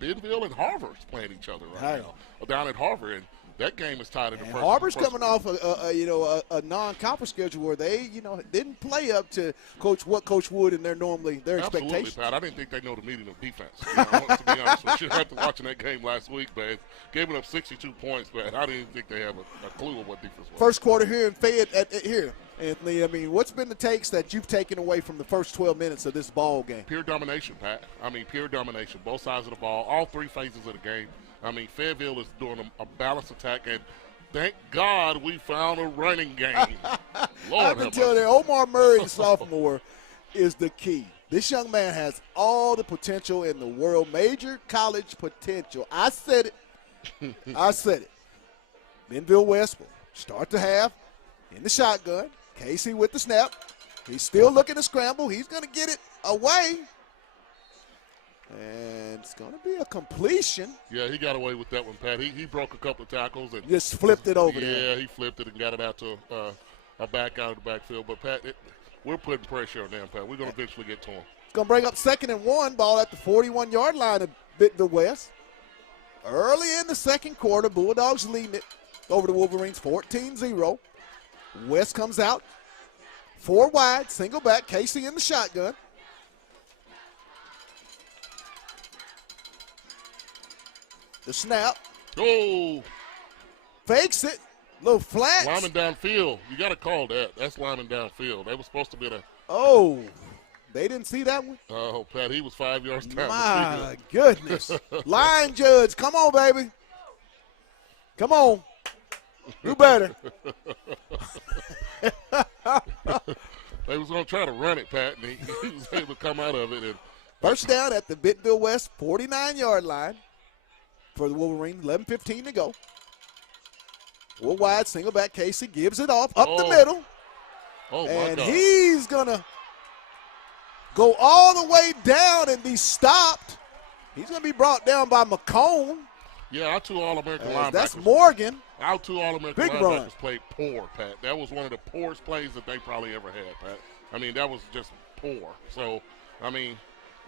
Bentonville and Harvard's playing each other right now down at Harvard, and that game is tied in the first. Harvard's coming off a non-conference schedule where they didn't play up to Coach Wood and their expectations. Absolutely, Pat. I didn't think they know the meaning of defense. To be honest with you, after watching that game last week, man, giving up 62 points, man, I didn't think they have a clue of what defense was. First quarter here in Fayette, here, Anthony. I mean, what's been the takes that you've taken away from the first 12 minutes of this ball game? Pure domination, Pat. I mean, pure domination. Both sides of the ball, all 3 phases of the game. I mean, Fayetteville is doing a balanced attack, and thank God we found a running game. Lord, I've been telling you, Omar Murray, sophomore, is the key. This young man has all the potential in the world, major college potential. I said it. Bentonville West will start the half in the shotgun. Casey with the snap. He's still looking to scramble. He's going to get it away. And it's going to be a completion. Yeah, he got away with that one, Pat. He broke a couple of tackles. And just flipped it over there. Yeah, he flipped it and got it out to a back out of the backfield. But, Pat, we're putting pressure on them, Pat. We're going to eventually get to him. It's going to bring up 2nd and 1, ball at the 41-yard line of Bentonville West. Early in the second quarter, Bulldogs leading it over the Wolverines 14-0. West comes out. 4 wide, single back, Casey in the shotgun. The snap. Oh. Fakes it. Little flats. Lineman downfield. You got to call that. That's lineman downfield. They were supposed to be the. Oh. They didn't see that one? Oh, Pat, he was 5 yards down. My goodness. Line judge. Come on, baby. Come on. Do better. They was going to try to run it, Pat, and he was able to come out of it. And first down at the Bentonville West 49-yard line. For the Wolverines, 11:15 to go. 4 wide, single back. Casey gives it off up the middle. Oh, and my God. He's going to go all the way down and be stopped. He's going to be brought down by McCone. Yeah, our two All-American linebackers. That's Morgan. Our two All-American Big linebackers run. played poor, Pat. That was one of the poorest plays that they probably ever had, Pat. I mean, that was just poor. So, I mean,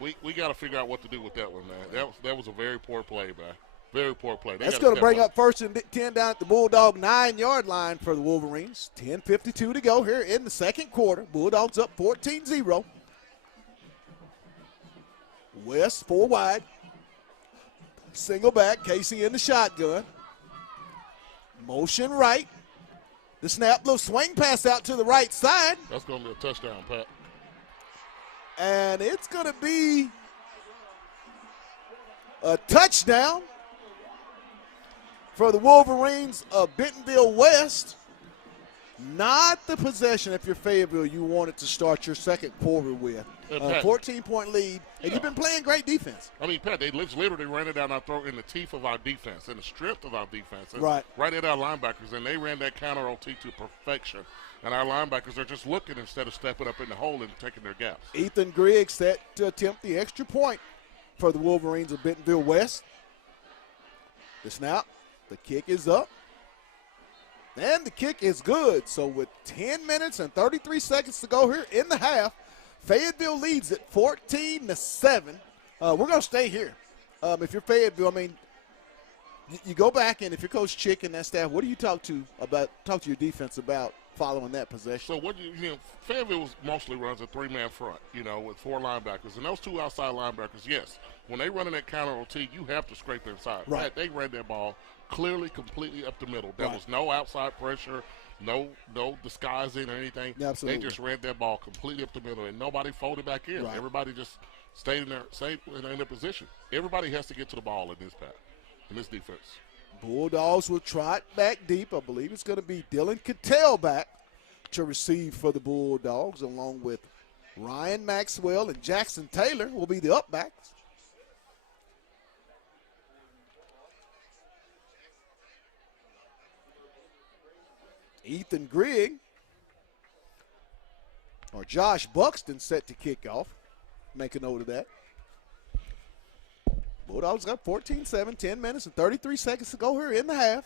we got to figure out what to do with that one, man. That was a very poor play, man. Very poor play. That's going to bring up 1st and 10 down at the Bulldog 9-yard line for the Wolverines. 10:52 to go here in the second quarter. Bulldogs up 14-0. West 4 wide. Single back. Casey in the shotgun. Motion right. The snap, little swing pass out to the right side. That's going to be a touchdown, Pat. And it's going to be a touchdown for the Wolverines of Bentonville West. Not the possession, if you're Fayetteville, you wanted to start your second quarter with. A 14-point lead, and you've been playing great defense. I mean, Pat, they literally ran it down our throat in the teeth of our defense, in the strength of our defense. Right. Right at our linebackers, and they ran that counter OT to perfection. And our linebackers are just looking instead of stepping up in the hole and taking their gaps. Ethan Griggs set to attempt the extra point for the Wolverines of Bentonville West. The snap, the kick is up. And the kick is good. So with 10 minutes and 33 seconds to go here in the half, Fayetteville leads it 14-7. We're going to stay here. If you're Fayetteville, I mean, you go back, and if you're Coach Chick and that staff, what do you talk to your defense about following that possession? So Fayetteville mostly runs a 3-man front, with 4 linebackers. And those 2 outside linebackers, yes, when they run in that counter OT, you have to scrape inside. Right. They ran that ball clearly completely up the middle. There was no outside pressure, no disguising or anything. Absolutely. They just ran that ball completely up the middle, and nobody folded back in. Right. Everybody just stayed in their position. Everybody has to get to the ball in this defense. Bulldogs will trot back deep. I believe it's going to be Dylan Cattell back to receive for the Bulldogs, along with Ryan Maxwell and Jackson Taylor will be the upbacks. Ethan Grigg, or Josh Buxton, set to kick off. Make a note of that. Bulldogs up 14-7, 10 minutes and 33 seconds to go here in the half.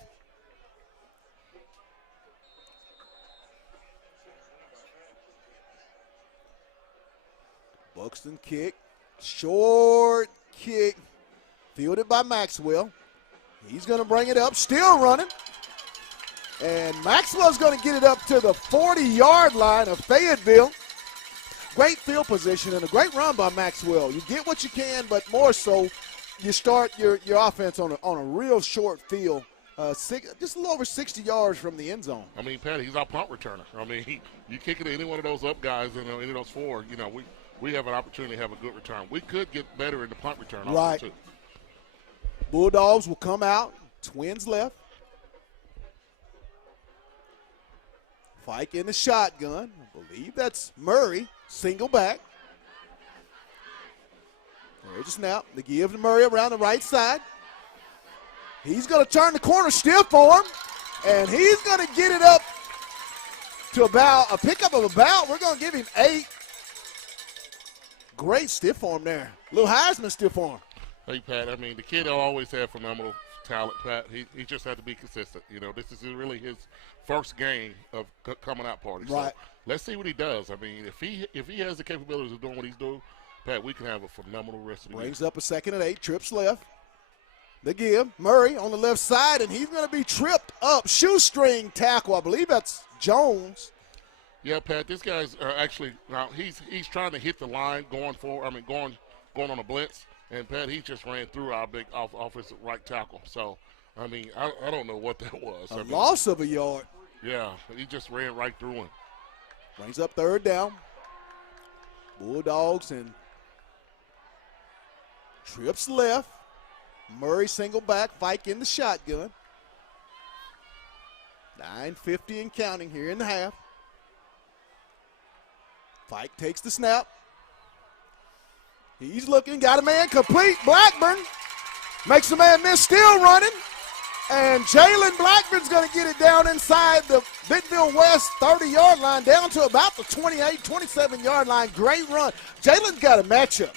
Buxton kick, short kick, fielded by Maxwell. He's going to bring it up, still running. And Maxwell's going to get it up to the 40-yard line of Fayetteville. Great field position and a great run by Maxwell. You get what you can, but more so, you start your offense on a real short field, just a little over 60 yards from the end zone. I mean, Patty, he's our punt returner. I mean, you kick it to any one of those up guys, any of those 4, we have an opportunity to have a good return. We could get better in the punt return also, right. too. Bulldogs will come out, twins left. Fike in the shotgun. I believe that's Murray. Single back. There's a snap. The give to Murray around the right side. He's going to turn the corner stiff for him. And he's going to get it up to about a pickup of about. We're going to give him 8. Great stiff arm there. Little Heisman stiff arm. Hey, Pat, I mean, the kid will always have phenomenal talent, Pat. He just had to be consistent. This is really his first game of coming out party. Right. So let's see what he does. I mean, if he has the capabilities of doing what he's doing, Pat, we can have a phenomenal rest of the game. Brings up a 2nd and 8, trips left. The give, Murray on the left side, and he's going to be tripped up. Shoestring tackle, I believe that's Jones. Yeah, Pat, this guy's actually now he's trying to hit the line going on a blitz, and Pat, he just ran through our big offensive right tackle. So, I mean, I don't know what that was. A loss of a yard. Yeah, he just ran right through him. Brings up 3rd down. Bulldogs and trips left. Murray single back, Fike in the shotgun. 9:50 and counting here in the half. Fike takes the snap. He's looking, got a man complete. Blackburn makes a man miss, still running. And Jalen Blackburn's going to get it down inside the Bentonville West 30-yard line, down to about the 28, 27-yard line. Great run. Jalen's got a matchup.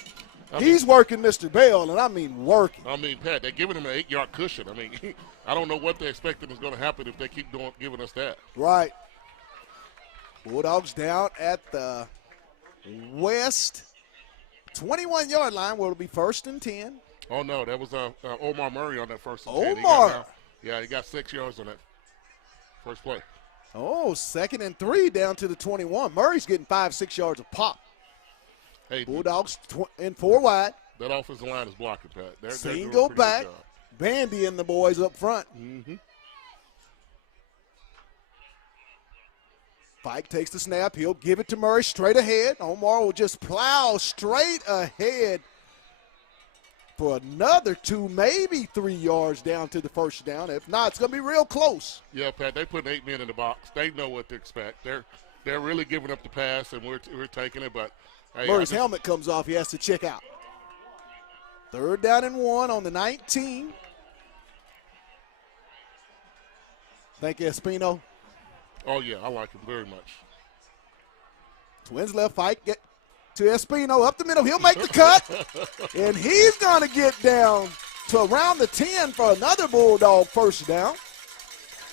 He's working Mr. Bell, and I mean working. I mean, Pat, they're giving him an 8-yard cushion. I mean, I don't know what they're expecting is going to happen if they keep giving us that. Right. Bulldogs down at the West 21-yard line where it'll be 1st and 10. Oh, no, that was Omar Murray on that 1st and 10. Omar. He got 6 yards on that first play. Oh, 2nd and 3 down to the 21. Murray's getting 5-6 yards of pop. Hey, Bulldogs in 4 wide. That offensive line is blocking, Pat. They're Single doing a pretty back. good job. Bandy and the boys up front. Mm-hmm. Fike takes the snap. He'll give it to Murray straight ahead. Omar will just plow straight ahead for another 2, maybe 3 yards down to the 1st down. If not, it's going to be real close. Yeah, Pat, they put 8 men in the box. They know what to expect. They're really giving up the pass, and we're taking it. But hey, Murray's helmet comes off. He has to check out. 3rd down and 1 on the 19. Thank you, Espino. Oh, yeah, I like him very much. Twins left, Fike get to Espino up the middle. He'll make the cut, and he's going to get down to around the 10 for another Bulldog 1st down.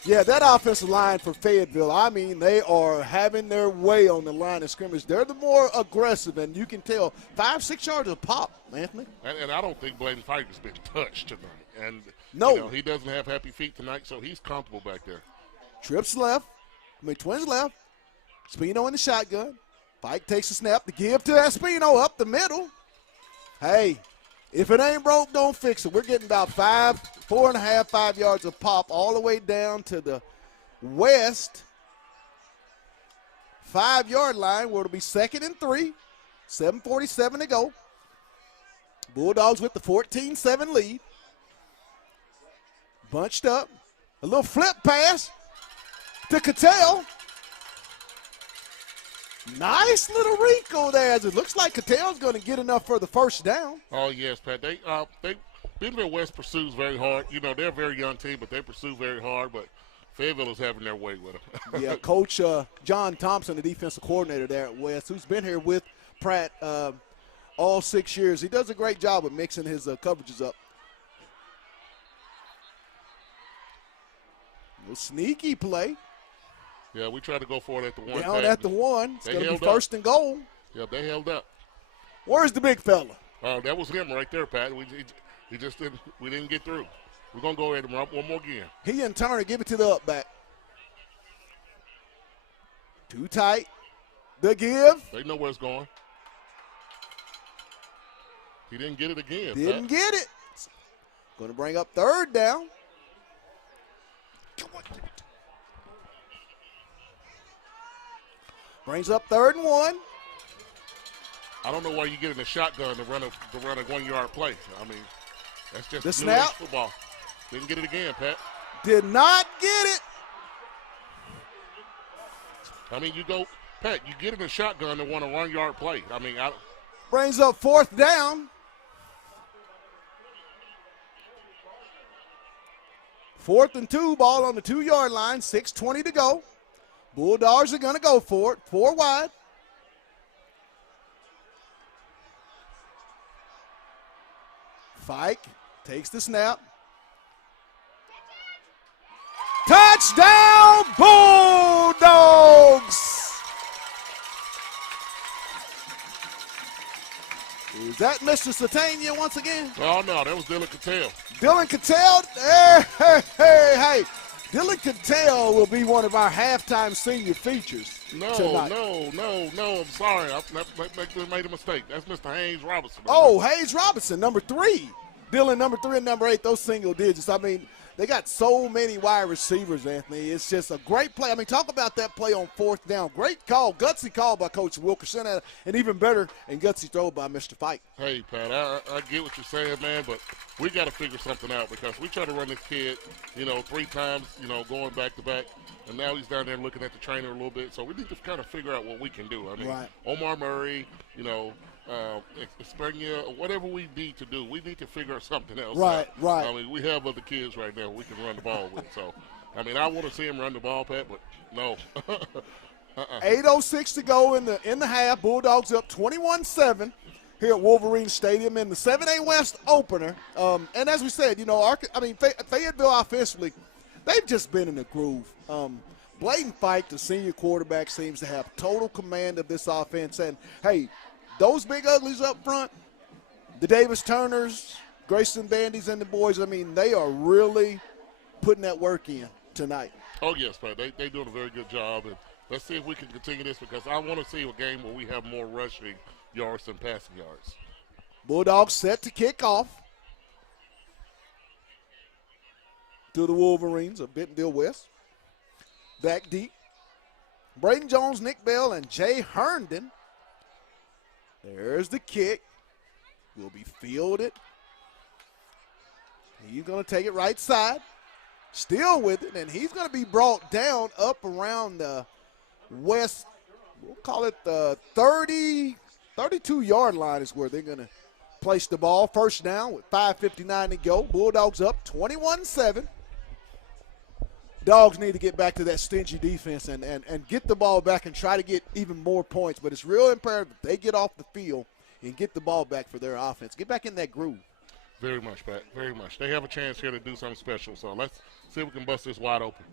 Yeah, that offensive line for Fayetteville, I mean, they are having their way on the line of scrimmage. They're the more aggressive, and you can tell 5-6 yards of pop, Anthony. And I don't think Bladen Fike has been touched tonight. And no, he doesn't have happy feet tonight, so he's comfortable back there. Twins left. Espino in the shotgun. Fike takes the snap to give to Espino up the middle. Hey, if it ain't broke, don't fix it. We're getting about 4.5, 5 yards of pop all the way down to the West 5-yard line where it'll be 2nd and 3, 7:47 to go. Bulldogs with the 14-7 lead. Bunched up. A little flip pass to Cattell. Nice little wrinkle there. As it looks like Cattell's going to get enough for the 1st down. Oh, yes, Pat. Bentonville West pursues very hard. You know, they're a very young team, but they pursue very hard. But Fayetteville is having their way with them. Yeah, Coach John Thompson, the defensive coordinator there at West, who's been here with Pratt all 6 years. He does a great job of mixing his coverages up. A sneaky play. Yeah, we tried to go for it at the 1. Down at the 1. It's going to be 1st and goal. Yeah, they held up. Where's the big fella? That was him right there, Pat. We just didn't get through. We're going to go ahead and run one more again. He and Turner give it to the up back. Too tight. The give. They know where it's going. He didn't get it again. Didn't get it. Going to bring up 3rd down. Brings up 3rd and 1. I don't know why you get in a shotgun to run a 1-yard play. I mean, that's just the new snap. age football. Didn't get it again, Pat. Did not get it. I mean, Pat, you get in a shotgun to run a 1-yard play. I mean, brings up 4th down. 4th and 2, ball on the 2-yard line, 6:20 to go. Bulldogs are going to go for it, 4 wide. Fike takes the snap. Touchdown, Bulldogs! Is that Mr. Satania once again? Oh, no, that was Dylan Cattell. Dylan Cattell, hey. Dylan Cattell will be one of our halftime senior features tonight. No, I'm sorry. I made a mistake. That's Mr. Haynes Robinson. Oh, Hayes Robinson, number 3. Dylan, number 3 and number 8, those single digits. I mean, they got so many wide receivers, Anthony. It's just a great play. I mean, talk about that play on 4th down. Great call, gutsy call by Coach Wilkerson, and even better and gutsy throw by Mr. Fike. Hey, Pat, I get what you're saying, man, but we got to figure something out because we try to run this kid, 3 times, going back to back, and now he's down there looking at the trainer a little bit. So we need to kind of figure out what we can do. I mean, right. Omar Murray, Espana, whatever we need to do, we need to figure something else out. Right. I mean, we have other kids right now we can run the ball with. So, I mean, I want to see him run the ball, Pat, but no. 8:06 to go in the half. Bulldogs up 21-7. here at Wolverine Stadium in the 7A West opener. And as we said, Fayetteville offensively, they've just been in the groove. Bladen Fike, the senior quarterback, seems to have total command of this offense. And, hey, those big uglies up front, the Davis Turners, Grayson Bandies, and the boys, they are really putting that work in tonight. Oh, yes, Pat. They're doing a very good job. And let's see if we can continue this because I want to see a game where we have more rushing yards than passing yards. Bulldogs set to kick off to the Wolverines of Bentonville West. Back deep. Braden Jones, Nick Bell, and Jay Herndon. There's the kick. Will be fielded. He's going to take it right side. Still with it, and he's going to be brought down up around the west, we'll call it the 32-yard line is where they're going to place the ball. First down with 5:59 to go. Bulldogs up 21-7. Dogs need to get back to that stingy defense and get the ball back and try to get even more points. But it's real imperative that they get off the field and get the ball back for their offense. Get back in that groove. Very much, Pat. Very much. They have a chance here to do something special. So let's see if we can bust this wide open.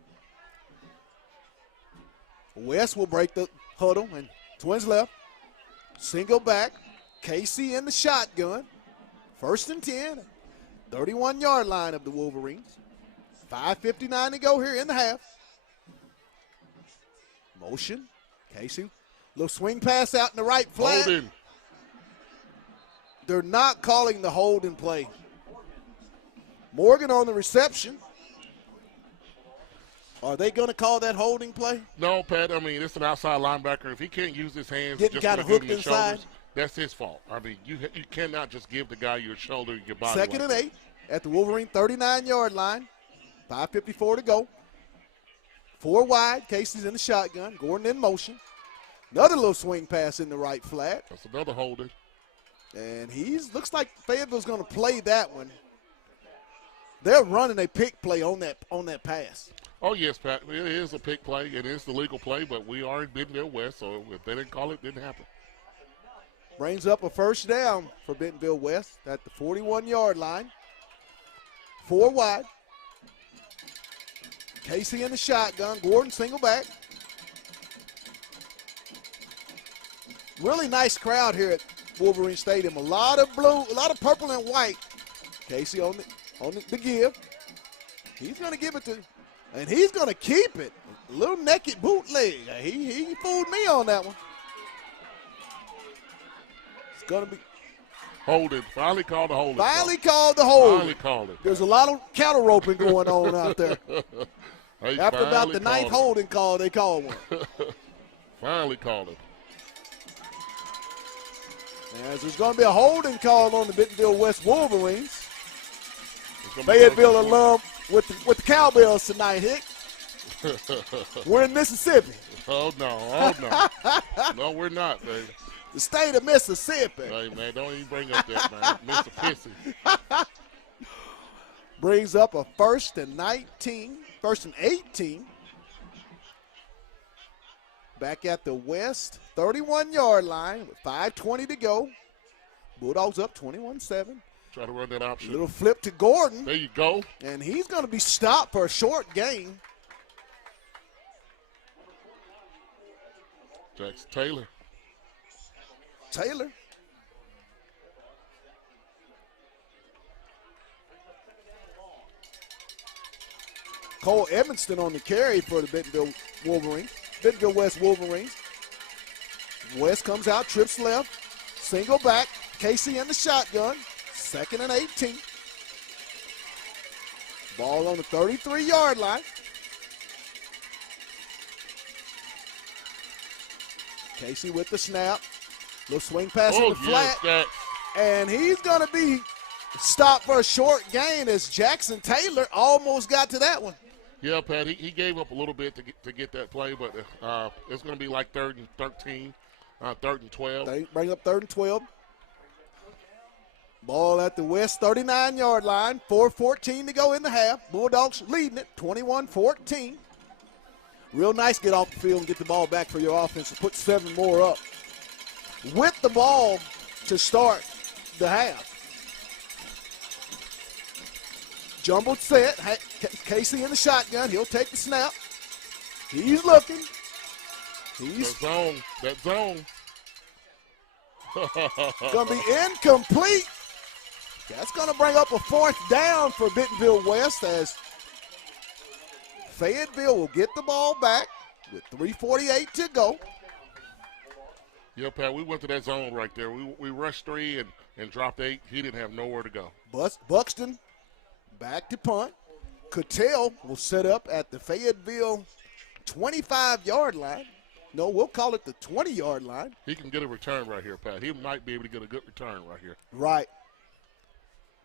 West will break the huddle, and Twins left. Single back. Casey in the shotgun. 1st and 10. 31-yard line of the Wolverines. 5:59 to go here in the half. Motion. Casey. Little swing pass out in the right flat. Holding. They're not calling the holding play. Morgan on the reception. Are they going to call that holding play? No, Pat. It's an outside linebacker. If he can't use his hands, getting kind of hooked inside, shoulders, that's his fault. You cannot just give the guy your shoulder, your body. 2nd and 8 at the Wolverine 39-yard line. 5:54 to go. 4 wide. Casey's in the shotgun. Gordon in motion. Another little swing pass in the right flat. That's another holding. And looks like Fayetteville's going to play that one. They're running a pick play on that pass. Oh, yes, Pat. It is a pick play. It is the legal play, but we are in Bentonville West, so if they didn't call it, it didn't happen. Brings up a first down for Bentonville West at the 41-yard line. 4 wide. Casey in the shotgun. Gordon single back. Really nice crowd here at Wolverine Stadium. A lot of blue, a lot of purple and white. Casey on the give. He's going to give it to, and he's going to keep it. A little naked bootleg. He fooled me on that one. It's going to be holding. Finally called the holding. Finally called the hold. Finally called it. There's a lot of cattle roping going on out there. After about the 9th holding call, they called one. Finally called it. As there's going to be a holding call on the Bentonville West Wolverines. Fayetteville alum with the Cowbells tonight, Hick. We're in Mississippi. Oh, no. No, we're not, baby. The state of Mississippi. Hey, man, don't even bring up that, man. Mississippi. Brings up a 1st and 18. Back at the West 31-yard line with 5:20 to go. Bulldogs up 21-7. Try to run that option. Little flip to Gordon. There you go. And he's going to be stopped for a short gain. Jackson Taylor. Cole Evanston on the carry for the Bentonville West Wolverines. West comes out, trips left, single back. Casey in the shotgun, 2nd and 18. Ball on the 33-yard line. Casey with the snap. Little swing pass in the flat. And he's going to be stopped for a short gain as Jackson Taylor almost got to that one. Yeah, Pat, he gave up a little bit to get that play, but it's going to be like 3rd and 13, 3rd and 12. They bring up 3rd and 12. Ball at the West 39-yard line, 4:14 to go in the half. Bulldogs leading it, 21-14. Real nice get off the field and get the ball back for your offense and put 7 more up. With the ball to start the half. Jumbled set. Casey in the shotgun. He'll take the snap. He's looking. That zone. Going to be incomplete. That's going to bring up a 4th down for Bentonville West as Fayetteville will get the ball back with 3:48 to go. Yeah, Pat, we went to that zone right there. We rushed 3 and dropped 8. He didn't have nowhere to go. Buxton back to punt. Cattell will set up at the Fayetteville 25-yard line. No, we'll call it the 20-yard line. He can get a return right here, Pat. He might be able to get a good return right here. Right.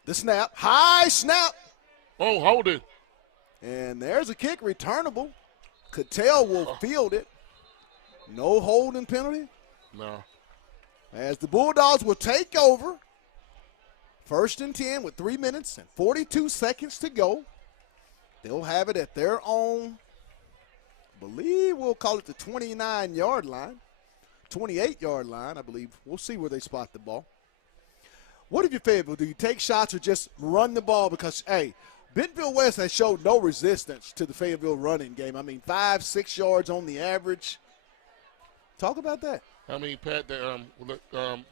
The snap. High snap. Oh, hold it. And there's a kick returnable. Cattell will field it. No holding penalty. No. As the Bulldogs will take over. 1st and 10 with 3 minutes and 42 seconds to go. They'll have it at their own, I believe we'll call it the 29-yard line. 28-yard line, I believe. We'll see where they spot the ball. What if you Fayetteville? Do you take shots or just run the ball? Because, hey, Bentonville West has showed no resistance to the Fayetteville running game. I mean, 5-6 yards on the average. Talk about that. I mean, Pat,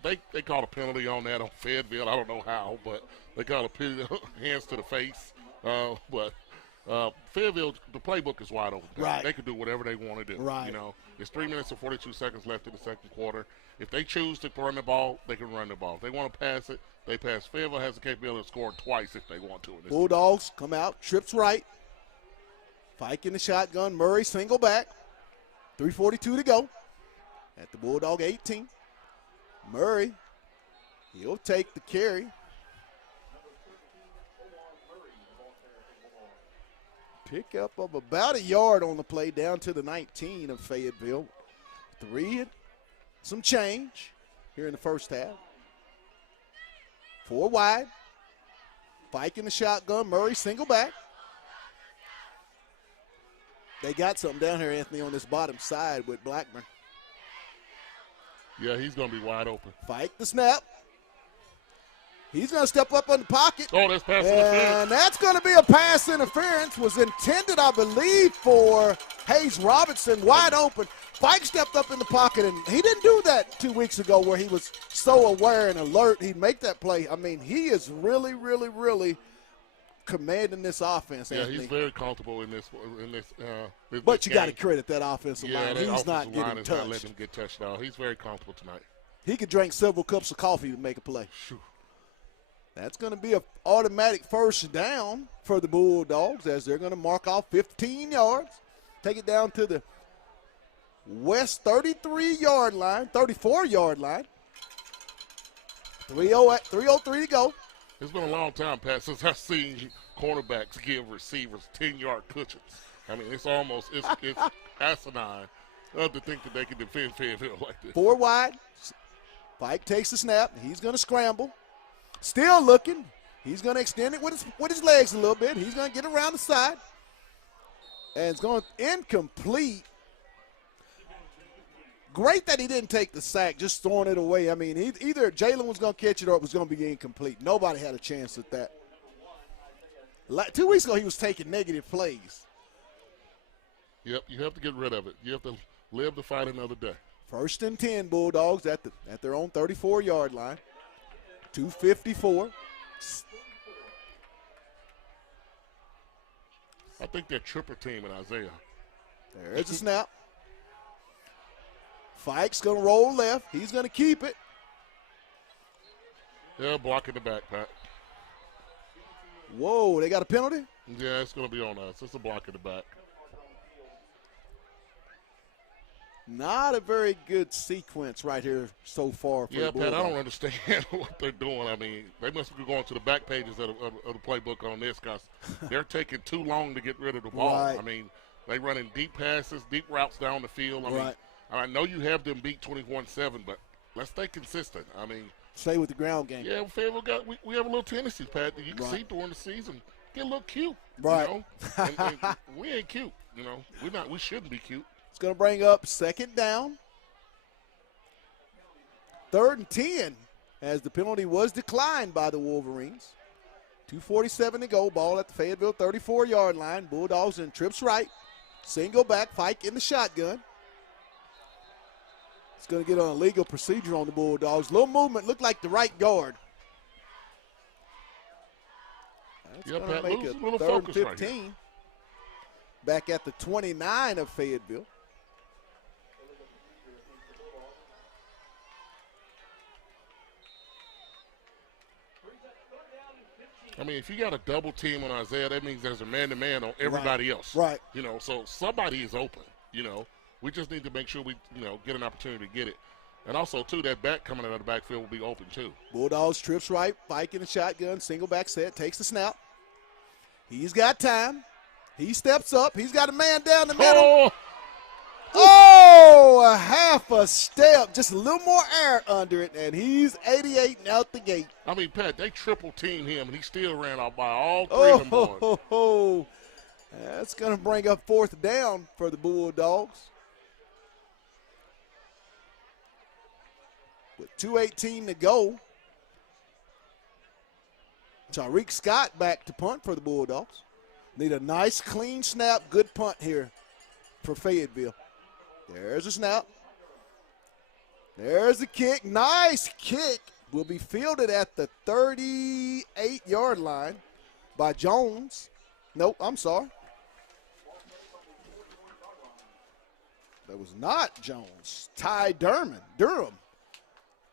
they called a penalty on that on Fayetteville. I don't know how, but they called a penalty, hands to the face. But Fayetteville, the playbook is wide open. Right. They can do whatever they want to do. Right. You know, there's 3 minutes and 42 seconds left in the second quarter. If they choose to run the ball, they can run the ball. If they want to pass it, they pass. Fayetteville has the capability of scoring twice if they want to. Bulldogs come out, trips right. Fike in the shotgun. Murray single back. 3:42 to go at the Bulldog 18. Murray, he'll take the carry. Pick up of about a yard on the play down to the 19 of Fayetteville. 3 and some change here in the first half. 4 wide. Fike in the shotgun. Murray single back. They got something down here, Anthony, on this bottom side with Blackburn. Yeah, he's going to be wide open. Fike the snap. He's going to step up in the pocket. Oh, that's pass interference. And that's going to be a pass interference. Was intended, I believe, for Hayes Robinson, wide open. Fike stepped up in the pocket, and he didn't do that 2 weeks ago where he was so aware and alert. He'd make that play. I mean, he is really, really, really commanding this offense, Anthony. Yeah, he's very comfortable in this. But you got to credit that offensive line. He's not getting line is touched. not letting him get touched out. He's very comfortable tonight. He could drink several cups of coffee to make a play. That's going to be an automatic 1st down for the Bulldogs as they're going to mark off 15 yards. Take it down to the West 33-yard line, 34-yard line. 3:03 to go. It's been a long time, Pat, since I've seen cornerbacks give receivers 10-yard cushions. I mean, it's asinine to think that they can defend Fayetteville like this. 4 wide. Fike takes the snap. He's going to scramble. Still looking. He's going to extend it with his legs a little bit. He's going to get around the side. And it's going incomplete. Great that he didn't take the sack, just throwing it away. I mean, either Jalen was going to catch it or it was going to be incomplete. Nobody had a chance at that. 2 weeks ago, he was taking negative plays. Yep, you have to get rid of it. You have to live to fight another day. 1st and 10, Bulldogs at their own 34-yard line. 2:54. I think they're triple teaming Isaiah. There's a snap. Fike's going to roll left. He's going to keep it. Yeah, blocking the back, Pat. Whoa, they got a penalty? Yeah, it's going to be on us. It's a block in the back. Not a very good sequence right here so far for yeah, the Pat, Bulldogs. I don't understand what they're doing. I mean, they must be going to the back pages of the playbook on this because they're taking too long to get rid of the ball. Right. I mean, they running deep passes, deep routes down the field. I mean, I know you have them beat 21-7, but let's stay consistent. I mean, stay with the ground game. Yeah, we have a little tendency, Pat, that you can see during the season get a little cute. Right. You know? and we ain't cute. You know, we shouldn't be cute. It's going to bring up 2nd down. 3rd and 10 as the penalty was declined by the Wolverines. 2:47 to go. Ball at the Fayetteville 34-yard line. Bulldogs in trips right. Single back. Fike in the shotgun. It's going to get on a legal procedure on the Bulldogs. Little movement. Looked like the right guard. That's going to make it 3rd and 15. Right back at the 29 of Fayetteville. I mean, if you got a double team on Isaiah, that means there's a man-to-man on everybody else. Right. You know, so somebody is open, you know. We just need to make sure we, you know, get an opportunity to get it. And also, too, that back coming out of the backfield will be open, too. Bulldogs trips right, Fike in the shotgun, single back set, takes the snap. He's got time. He steps up. He's got a man down the middle. Oh, a half a step, just a little more air under it, and he's 88 and out the gate. I mean, Pat, they triple-teamed him, and he still ran out by all three of them boys. That's going to bring up 4th down for the Bulldogs. With 2:18 to go. Tariq Scott back to punt for the Bulldogs. Need a nice, clean snap, good punt here for Fayetteville. There's a snap. There's a kick. Nice kick. Will be fielded at the 38-yard line by Jones. Nope, I'm sorry. That was not Jones. Ty Durham.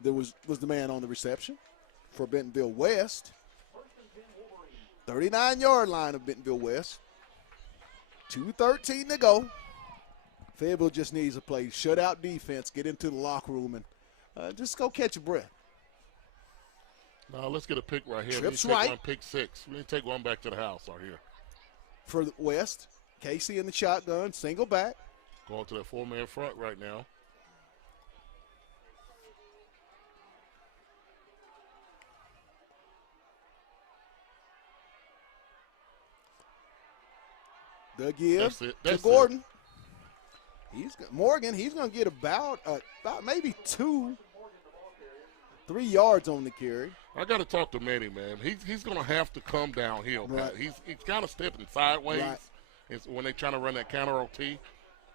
There was the man on the reception for Bentonville West. 39-yard line of Bentonville West. 2:13 to go. Fayetteville just needs to play shutout defense, get into the locker room, and just go catch a breath. Now let's get a pick right here. Trips we need to take right. one pick 6. We need to take one back to the house right here. For the West, Casey in the shotgun, single back. Going to that 4-man front right now. The give to Gordon. Morgan, he's going to get about maybe 2-3 yards on the carry. I got to talk to Manny, man. He's going to have to come downhill, Pat. Right. He's kind of stepping sideways. Right. It's when they're trying to run that counter OT.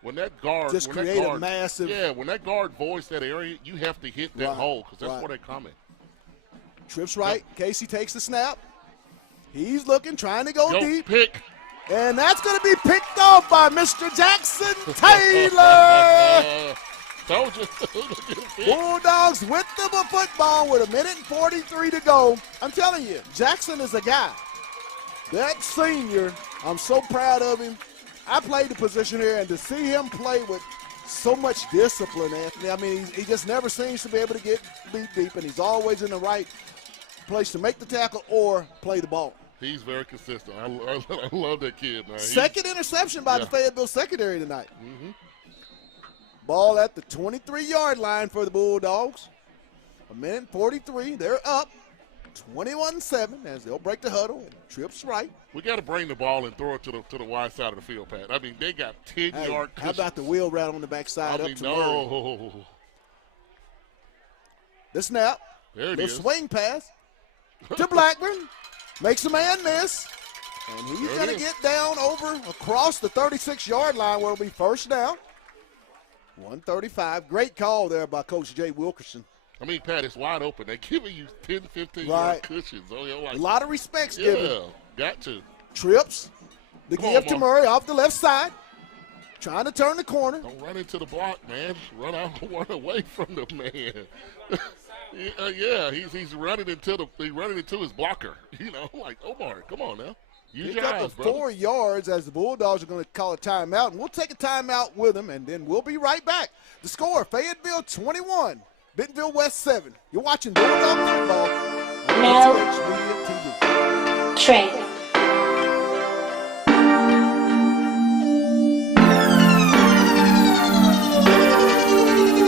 When that guard just create a massive. Yeah, when that guard voids that area, you have to hit that hole because that's where they're coming. Trips right. Casey takes the snap. He's looking, trying to go deep. Pick. And that's going to be picked off by Mr. Jackson Taylor. Told you. Bulldogs with them a football with 1:43 to go. I'm telling you, Jackson is a guy. That senior, I'm so proud of him. I played the position here, and to see him play with so much discipline, Anthony, I mean, he just never seems to be able to get beat deep, and he's always in the right place to make the tackle or play the ball. He's very consistent. I love that kid, man. Second interception by the Fayetteville secondary tonight. Mm-hmm. Ball at the 23-yard line for the Bulldogs. 1:43. They're up 21-7 as they'll break the huddle. Trips right. We got to bring the ball and throw it to the wide side of the field, Pat. I mean, they got 10-yard How about the wheel route on the backside up to Murray? The snap. There it the is. Swing pass to Blackburn. Makes a man miss. And he's going to get down across the 36-yard line where it'll be first down. 1:35. Great call there by Coach Jay Wilkerson. I mean, Pat, it's wide open. They're giving you 10, 15-yard cushions. A lot of respect's given. Yeah, got to. Trips. The give to Murray off the left side. Trying to turn the corner. Don't run into the block, man. Run away from the man. Yeah, he's running into his blocker. You know, like Omar, come on now. Use your eyes, brother. 4 yards as the Bulldogs are going to call a timeout, and we'll take a timeout with them, and then we'll be right back. The score: Fayetteville 21, Bentonville West 7. You're watching Bulldog football on Media TV. Trey.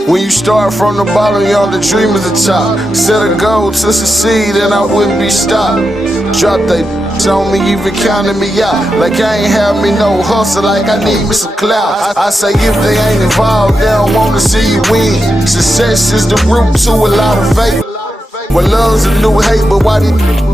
When you start from the bottom, you're on the dream at the top. Set a goal to succeed and I wouldn't be stopped. Drop they on me, even counting me out. Like I ain't have me no hustle, like I need me some clout. I say if they ain't involved, they don't wanna see you win. Success is the root to a lot of faith. Well, love's a new hate, but why these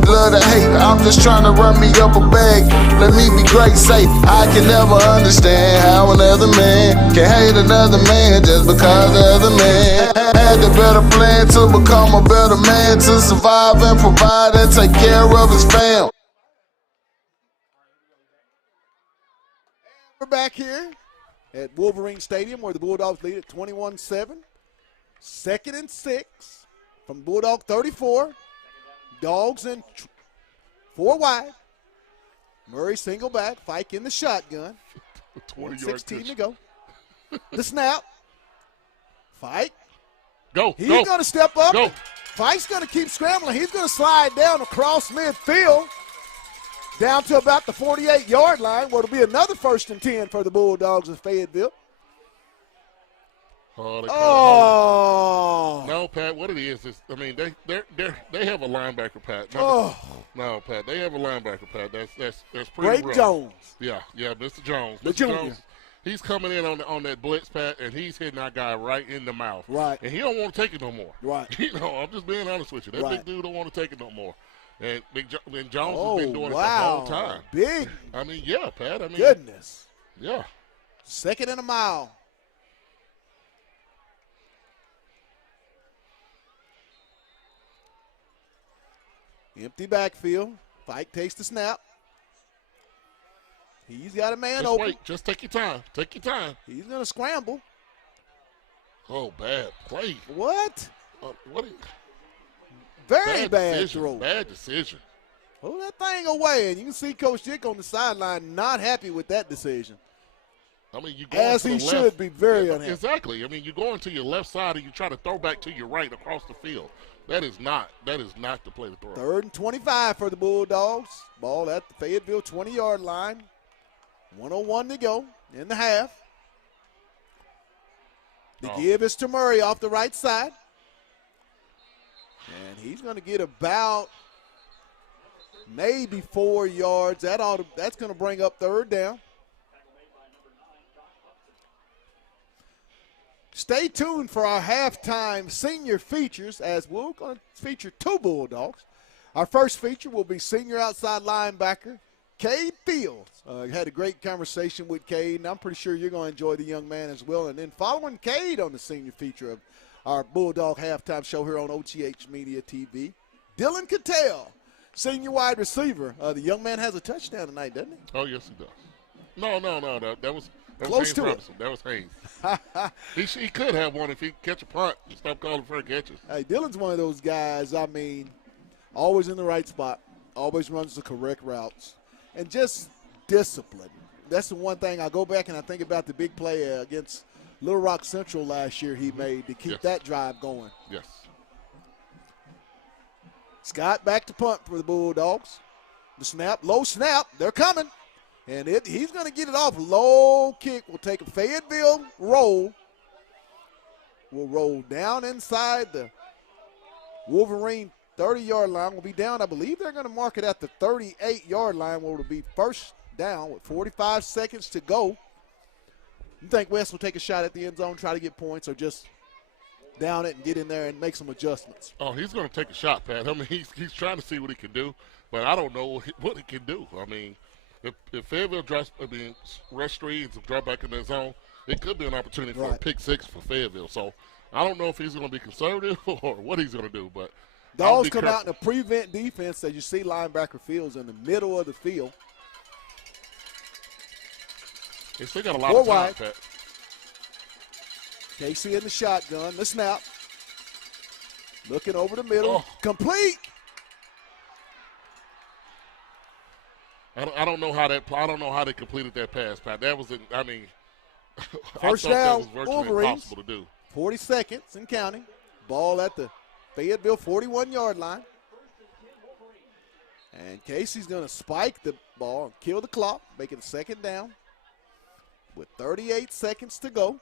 love to hate? I'm just trying to run me up a bag. Let me be great, safe. I can never understand how another man can hate another man just because the other man had the better plan to become a better man, to survive and provide and take care of his fam. We're back here at Wolverine Stadium where the Bulldogs lead at 21-7. 2nd and 6 from Bulldog 34. Dogs in 4 wide. Murray single back. Fike in the shotgun. 16 to go. The snap. Fike. He's going to step up. Go. Fike's going to keep scrambling. He's going to slide down across midfield down to about the 48-yard line, where it'll be another 1st and 10 for the Bulldogs of Fayetteville. Oh, no, Pat. What it is, I mean, they have a linebacker, Pat. No, Pat. They have a linebacker, Pat. That's pretty rough. Jones. Yeah, Mr. Jones. The junior. Jones, he's coming in on that blitz, Pat, and he's hitting that guy right in the mouth. Right. And he don't want to take it no more. Right. I'm just being honest with you. That big dude don't want to take it no more. And Jones has been doing it the wow. whole time. Big. I mean, yeah, Pat. I mean, Goodness. Yeah. 2nd and a mile. Empty backfield. Fike takes the snap. He's got a man open. Wait. Just take your time. Take your time. He's going to scramble. Oh, bad play. What? What? Very bad throw. Bad decision. Pull that thing away, and you can see Coach Dick on the sideline not happy with that decision. I mean, you as he should be very unhappy. Exactly. I mean, you're going to your left side and you try to throw back to your right across the field. That is not the play to throw. 3rd and 25 for the Bulldogs. Ball at the Fayetteville 20-yard line. 1:01 to go in the half. The give is to Murray off the right side. And he's going to get about maybe 4 yards. That's going to bring up 3rd down. Stay tuned for our halftime senior features, as we're going to feature 2 Bulldogs. Our first feature will be senior outside linebacker Cade Fields. Had a great conversation with Cade, and I'm pretty sure you're going to enjoy the young man as well. And then following Cade on the senior feature of our Bulldog halftime show here on OTH Media TV, Dylan Cattell, senior wide receiver. The young man has a touchdown tonight, doesn't he? Oh, yes, he does. No. That was close Haynes to Robinson. That was Haynes. he could have one if he catch a punt and stop calling for catches. Hey, Dylan's one of those guys, I mean, always in the right spot, always runs the correct routes, and just discipline. That's the one thing I go back and I think about the big play against Little Rock Central last year he made to keep that drive going. Yes. Scott back to punt for the Bulldogs. The snap, low snap, they're coming. And he's going to get it off. Low kick will take a Fayetteville roll. Will roll down inside the Wolverine 30-yard line. Will be down. I believe they're going to mark it at the 38-yard line where it'll be 1st down with 45 seconds to go. You think West will take a shot at the end zone, try to get points, or just down it and get in there and make some adjustments? Oh, he's going to take a shot, Pat. I mean, he's trying to see what he can do, but I don't know what he can do. I mean, if Fayetteville rush streets and drop back in their zone, it could be an opportunity for a pick 6 for Fayetteville. So I don't know if he's going to be conservative or what he's going to do. But Dogs come out in a prevent defense as you see linebacker Fields in the middle of the field. They still got a lot of time, Pat. Casey in the shotgun, the snap. Looking over the middle, complete. I don't know how they completed that pass, Pat. That was, First I thought down, that was virtually Wolverines. impossible to do. 40 seconds and counting. Ball at the Fayetteville 41-yard line. And Casey's going to spike the ball and kill the clock, make it a 2nd down with 38 seconds to go.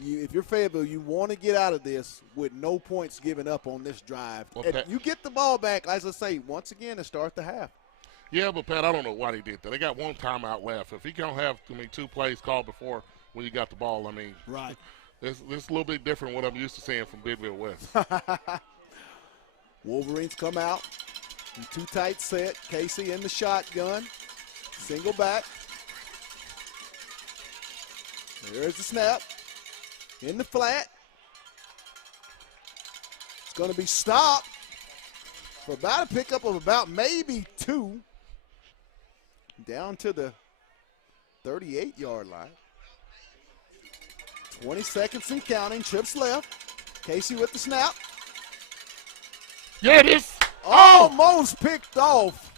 If you're Fayetteville, you want to get out of this with no points given up on this drive. Well, and you get the ball back, as I say, once again to start the half. Yeah, but, Pat, I don't know why they did that. They got 1 timeout left. If you don't have 2 plays called before when you got the ball, right. It's a little bit different what I'm used to seeing from Bentonville West. Wolverines come out. Too tight set. Casey in the shotgun. Single back. There's the snap. In the flat. It's going to be stopped for about a pickup of about maybe 2. Down to the 38-yard line. 20 seconds and counting. Trips left. Casey with the snap. Yeah, it is. Almost picked off.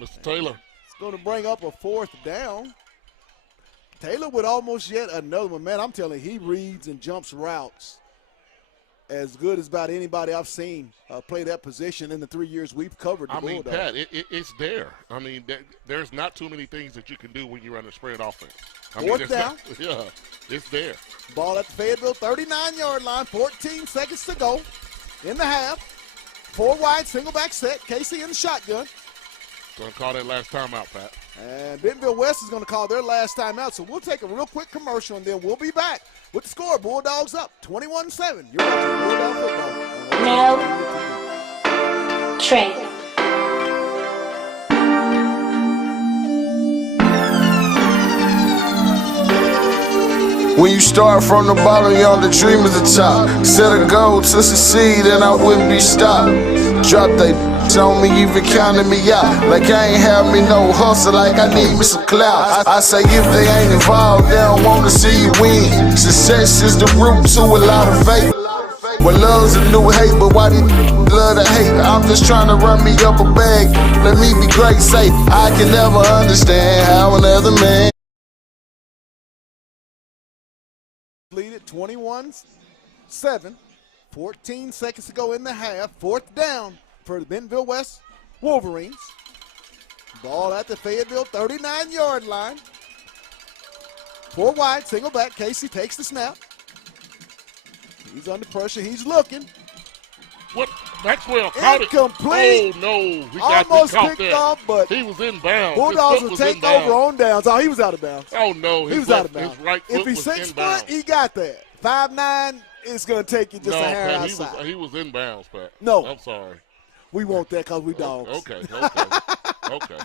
Mr. Taylor. It's going to bring up a 4th down. Taylor with almost yet another one. Man, I'm telling you, he reads and jumps routes as good as about anybody I've seen play that position in the 3 years we've covered the Bulldogs. Pat, it's there. I mean, there's not too many things that you can do when you run a spread offense. Fourth down. Yeah, it's there. Ball at the Fayetteville 39-yard line, 14 seconds to go in the half. 4 wide, single back set. Casey in the shotgun. Going to call that last timeout, Pat. And Bentonville West is going to call their last timeout. So we'll take a real quick commercial, and then we'll be back with the score. Bulldogs up 21-7. You're watching Bulldog football. No trade. When you start from the bottom, you're on the dream at the top. Set a goal to succeed and I wouldn't be stopped. Drop they on me, even counting me out. Like I ain't have me no hustle, like I need me some clout. I say if they ain't involved, they don't wanna see you win. Success is the root to a lot of faith. Well, love's a new hate, but why these love to hate? I'm just trying to run me up a bag. Let me be great, safe. I can never understand how another man lead at 21-7. 14 seconds to go in the half. 4th down for the Bentonville West Wolverines. Ball at the Fayetteville 39-yard line. 4 wide, single back. Casey takes the snap. He's under pressure. He's looking. What? Maxwell caught it. Incomplete. Oh, no. Almost picked off, but he was in bounds. Bulldogs will take over on downs. Oh, he was out of bounds. Oh, no. He was out of bounds. His right foot if he's was 6 in foot, bounds. he got that. 5'9", it's going to take you just a hair Pat, outside. He was in bounds, Pat. No. I'm sorry. We want that because we dogs. Okay. Okay.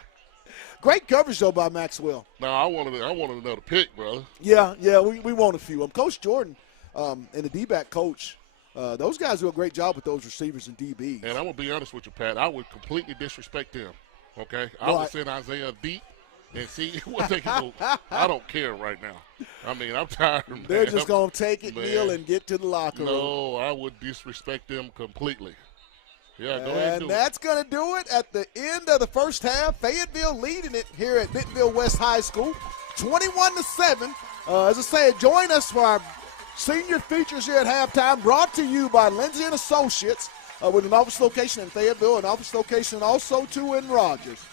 Great coverage, though, by Maxwell. No, I wanted another pick, brother. Yeah, we want a few. Coach Jordan and the D-back coach, those guys do a great job with those receivers and DBs. And I'm going to be honest with you, Pat. I would completely disrespect them, okay? I Right. would send Isaiah deep and see what they can do. I don't care right now. I mean, I'm tired, man. They're just going to take it, Man. kneel, and get to the locker room. No, I would disrespect them completely. Yeah, go ahead and do And that's going to do it at the end of the first half. Fayetteville leading it here at Bentonville West High School, 21-7. As I say, join us for our senior features here at halftime, brought to you by Lindsay and Associates, with an office location in Fayetteville, an office location also too in Rogers.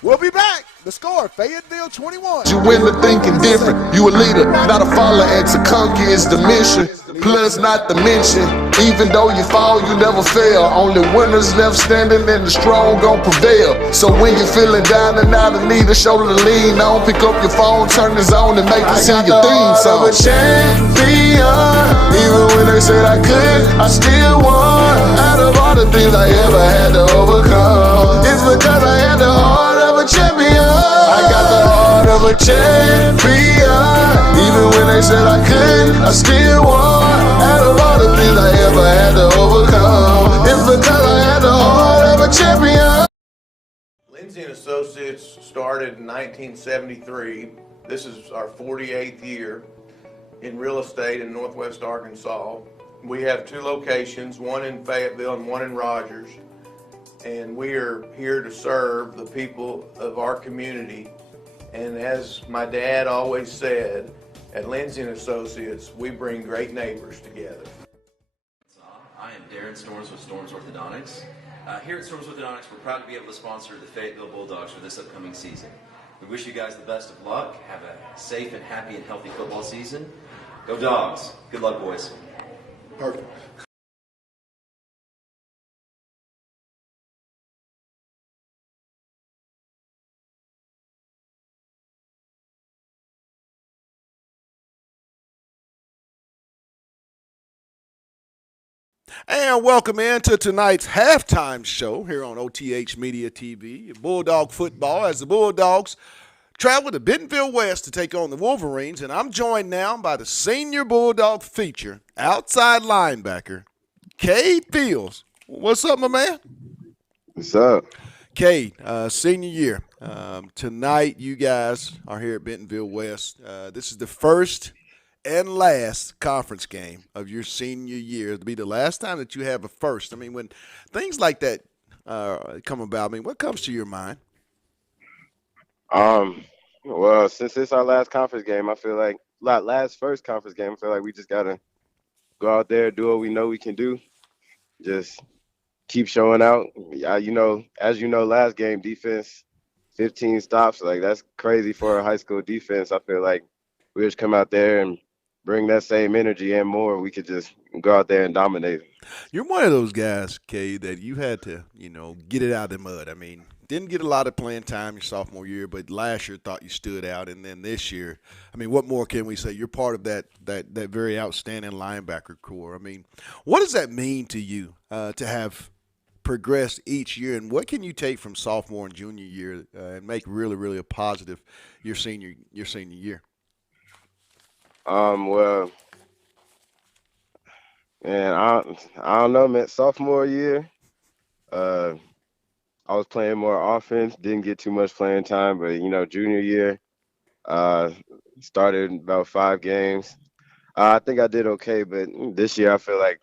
We'll be back. The score, Fayetteville 21. you win the thinking different. You a leader, not a follower, and to conquer is the mission. Plus, not to mention, even though you fall, you never fail. Only winners left standing, and the strong gon' prevail. So when you're feeling down and out, need a shoulder to lean on. Pick up your phone, turn it on, and make it sing your theme song. I'm a champion. Even when they said I could, I still won. Out of all the things I ever had to overcome, it's because I had the heart of a champion. I got the heart of a champion. Even when they said I could, I still won. Out of all the things I ever had to overcome, it's because I had the heart of a champion. Lindsay and Associates started in 1973. This is our 48th year in real estate in Northwest Arkansas. We have 2 locations, one in Fayetteville and one in Rogers. And we are here to serve the people of our community. And as my dad always said, at Lindsay and Associates, we bring great neighbors together. I am Darren Storms with Storms Orthodontics. Here at Storms Orthodontics, we're proud to be able to sponsor the Fayetteville Bulldogs for this upcoming season. We wish you guys the best of luck. Have a safe and happy and healthy football season. Go Dogs. Good luck, boys. Perfect. And welcome into tonight's halftime show here on OTH Media TV. Bulldog football as the Bulldogs travel to Bentonville West to take on the Wolverines. And I'm joined now by the senior Bulldog feature, outside linebacker, Cade Fields. What's up, my man? What's up? Cade, senior year. Tonight, you guys are here at Bentonville West. This is the first and last conference game of your senior year. It'll be the last time that you have a first. I mean, when things like that come about, I mean, what comes to your mind? Well, since it's our last conference game, I feel like first conference game, I feel like we just gotta go out there, do what we know we can do. Just keep showing out. As you know, last game defense, 15 stops. Like that's crazy for a high school defense. I feel like we just come out there and bring that same energy and more. We could just go out there and dominate. You're one of those guys, Kay, that you had to, get it out of the mud. I mean, didn't get a lot of playing time your sophomore year, but last year thought you stood out, and then this year, I mean, what more can we say? You're part of that very outstanding linebacker core. I mean, what does that mean to you to have progressed each year, and what can you take from sophomore and junior year and make really, really a positive your senior year? Well, man, I don't know, man. Sophomore year, I was playing more offense, didn't get too much playing time, but junior year, started about 5 games. I think I did okay, but this year I feel like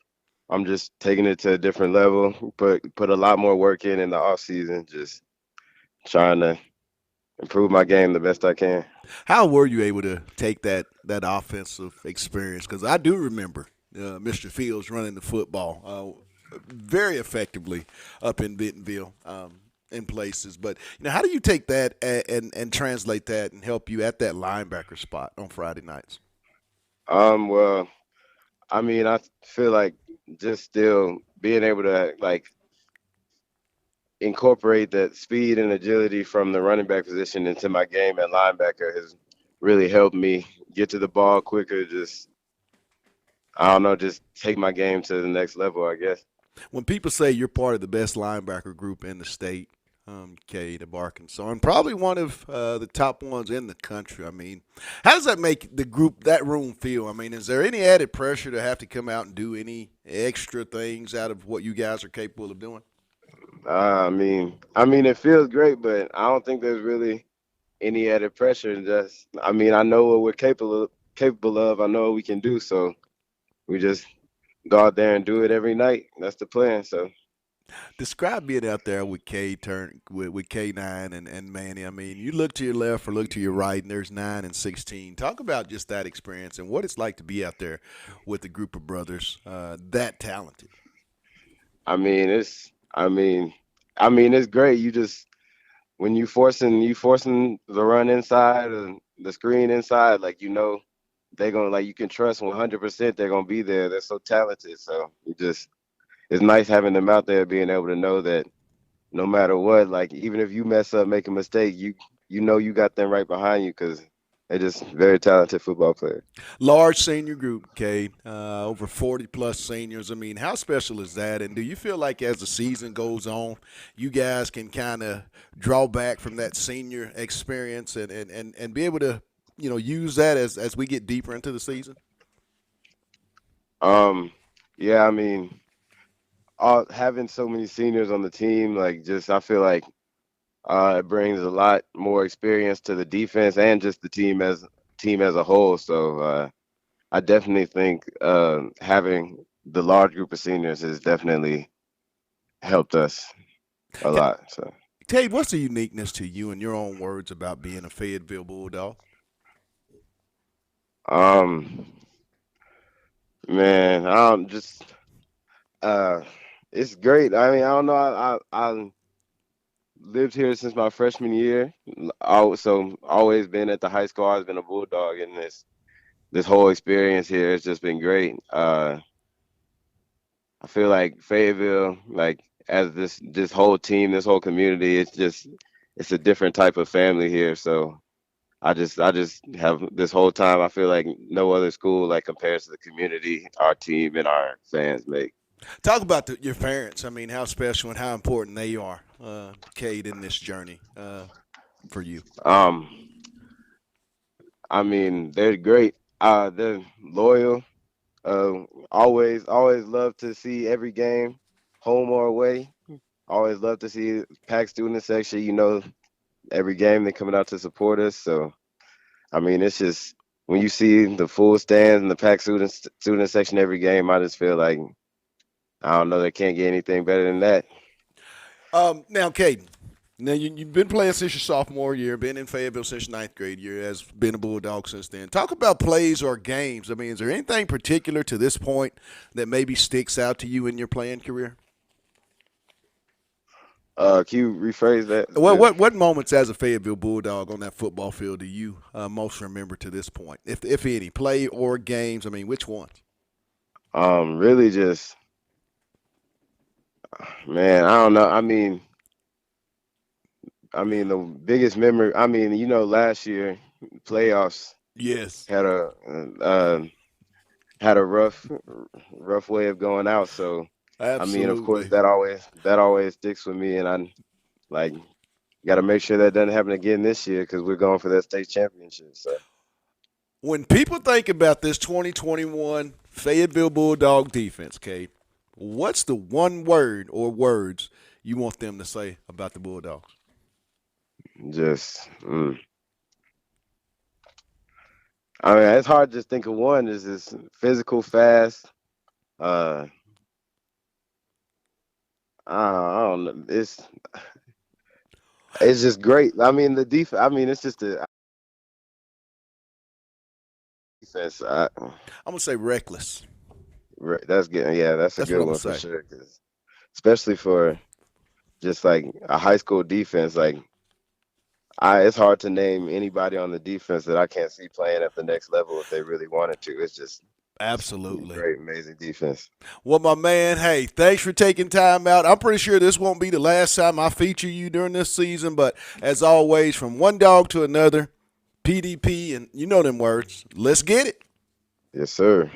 I'm just taking it to a different level. Put a lot more work in the off season, just trying to improve my game the best I can. How were you able to take that offensive experience? Because I do remember Mr. Fields running the football very effectively up in Bentonville in places. But how do you take that and translate that and help you at that linebacker spot on Friday nights? Well, I mean, I feel like just still being able to incorporate that speed and agility from the running back position into my game at linebacker has really helped me get to the ball quicker. Just, I don't know, just take my game to the next level, I guess. When people say you're part of the best linebacker group in the state, Cade of Arkansas, and probably one of the top ones in the country, I mean, how does that make that room feel? I mean, is there any added pressure to have to come out and do any extra things out of what you guys are capable of doing? I mean, it feels great, but I don't think there's really any added pressure. Just, I mean, I know what we're capable of. I know what we can do. So we just go out there and do it every night. That's the plan. So describe being out there with with K9 and Manny. I mean, you look to your left or look to your right, and there's 9 and 16. Talk about just that experience and what it's like to be out there with a group of brothers that talented. It's great. You just when you forcing the run inside and the screen inside, they're gonna you can trust 100% they're gonna be there. They're so talented. So it's nice having them out there, being able to know that no matter what, even if you mess up, make a mistake, you got them right behind you because they're just very talented football players. Large senior group, Cade, over 40-plus seniors. I mean, how special is that? And do you feel like as the season goes on, you guys can kind of draw back from that senior experience and be able to, use that as we get deeper into the season? Yeah, I mean, having so many seniors on the team, I feel like it brings a lot more experience to the defense and just the team as a whole. So I definitely think having the large group of seniors has definitely helped us a lot. So, Cade, what's the uniqueness to you in your own words about being a Fayetteville Bulldog? Man, it's great. I mean, I don't know. I lived here since my freshman year. So always been at the high school. Always been a Bulldog, and this whole experience here has just been great. I feel like Fayetteville, as this whole team, this whole community, it's a different type of family here. So I just have this whole time. I feel like no other school compares to the community our team and our fans make. Talk about your parents. I mean, how special and how important they are, Cade, in this journey for you. Um, I mean, they're great. They're loyal. Always love to see every game, home or away. Always love to see packed student section. Every game they're coming out to support us. So I mean, it's just when you see the full stands and the packed student section every game, I just feel like I don't know, they can't get anything better than that. Now, Caden, now you've been playing since your sophomore year, been in Fayetteville since your ninth grade year, has been a Bulldog since then. Talk about plays or games. I mean, is there anything particular to this point that maybe sticks out to you in your playing career? Can you rephrase that? What moments as a Fayetteville Bulldog on that football field do you most remember to this point, if any, play or games? I mean, which ones? Really just, man, I don't know. I mean, the biggest memory. I mean, last year playoffs Yes, had a rough way of going out. So I mean, of course, absolutely. that always sticks with me, and I like got to make sure that doesn't happen again this year because we're going for that state championship. So When people think about this 2021 Fayetteville Bulldog defense, Kate, what's the one word or words you want them to say about the Bulldogs? just, I mean, it's hard to just think of one. Is just physical, fast. Uh, I don't know. It's just great. I mean, the defense. I mean, it's just the defense. I'm gonna say reckless. That's good. Yeah, that's a That's what good I'm gonna one for say. sure. 'Cause especially for just like a high school defense, like it's hard to name anybody on the defense that I can't see playing at the next level if they really wanted to. It's just Absolutely. great, amazing defense. Well, my man, hey, thanks for taking time out. I'm pretty sure this won't be the last time I feature you during this season, but as always, from one dog to another, PDP, and you know them words. Let's get it. Yes, sir.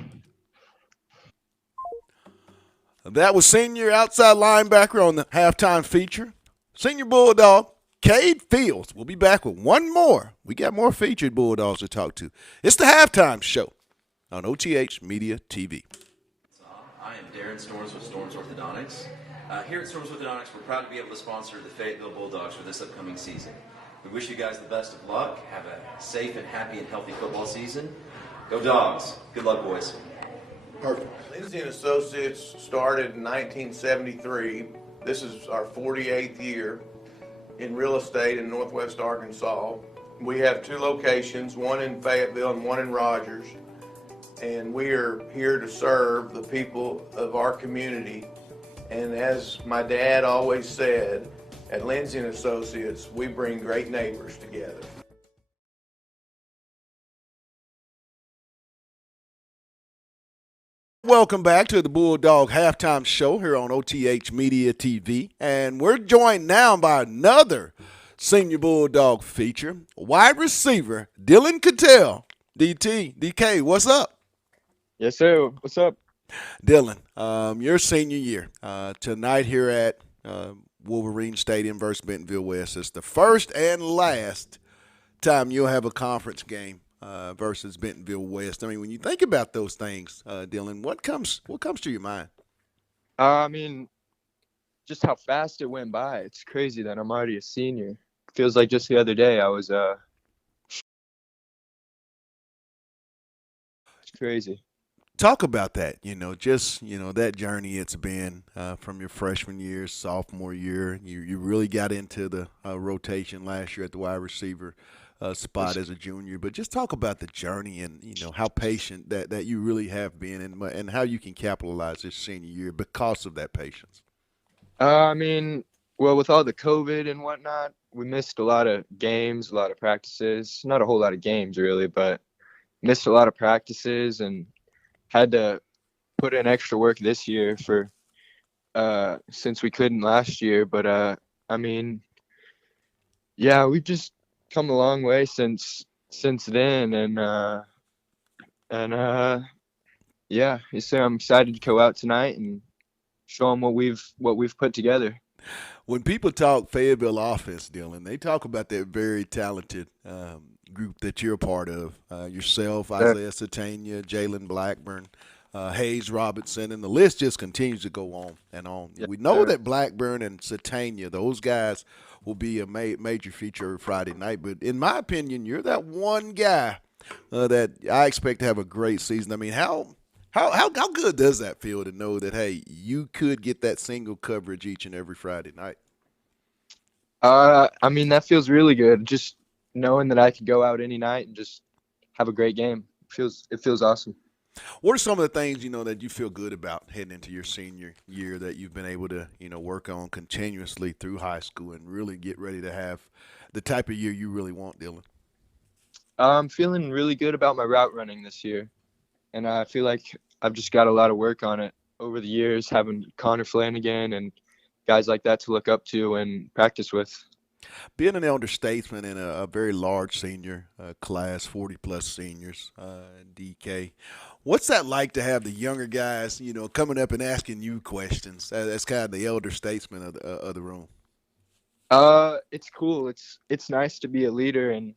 That was senior outside linebacker on the halftime feature. Senior Bulldog, Cade Fields. We'll be back with one more. We got more featured Bulldogs to talk to. It's the halftime show on OTH Media TV. I am Darren Storms with Storms Orthodontics. Here at Storms Orthodontics, we're proud to be able to sponsor the Fayetteville Bulldogs for this upcoming season. We wish you guys the best of luck. Have a safe and happy and healthy football season. Go Dogs. Good luck, boys. Perfect. Lindsay & Associates started in 1973. This is our 48th year in real estate in Northwest Arkansas. We have two locations, one in Fayetteville and one in Rogers. And we are here to serve the people of our community. And as my dad always said, at Lindsay & Associates, we bring great neighbors together. Welcome back to the Bulldog Halftime Show here on OTH Media TV. And we're joined now by another senior Bulldog feature, wide receiver Dylan Cattell. DK, what's up? Yes, sir. What's up? Dylan, your senior year tonight here at Wolverine Stadium versus Bentonville West. It's the first and last time you'll have a conference game versus Bentonville West. I mean, when you think about those things, Dylan, what comes to your mind? I mean, just how fast it went by. It's crazy that I'm already a senior. Feels like just the other day I was it's crazy. Talk about that, that journey it's been from your freshman year, sophomore year. You really got into the rotation last year at the wide receiver spot as a junior. But just talk about the journey and, how patient that you really have been and how you can capitalize this senior year because of that patience. I mean, well, with all the COVID and whatnot, we missed a lot of games, a lot of practices. Not a whole lot of games, really, but missed a lot of practices and had to put in extra work this year for since we couldn't last year. But I mean, yeah, we've just come a long way since then, and yeah, so I'm excited to go out tonight and show them what we've put together. When people talk Fayetteville offense, Dylan, they talk about that very talented group that you're a part of. Yourself, Isaiah Satania, Jalen Blackburn, Hayes Robinson, and the list just continues to go on and on. Yes, We know sir. that Blackburn and Satania, those guys will be a major feature every Friday night. But in my opinion, you're that one guy that I expect to have a great season. I mean, how good does that feel to know that, hey, you could get that single coverage each and every Friday night? I mean, that feels really good. Just knowing that I could go out any night and just have a great game. It feels awesome. What are some of the things, that you feel good about heading into your senior year that you've been able to, work on continuously through high school and really get ready to have the type of year you really want, Dylan? I'm feeling really good about my route running this year, and I feel like I've just got a lot of work on it over the years, having Connor Flanagan and guys like that to look up to and practice with. Being an elder statesman in a very large senior class, 40-plus seniors, DK, what's that like to have the younger guys, coming up and asking you questions? That's kind of the elder statesman of the room. It's cool. It's nice to be a leader and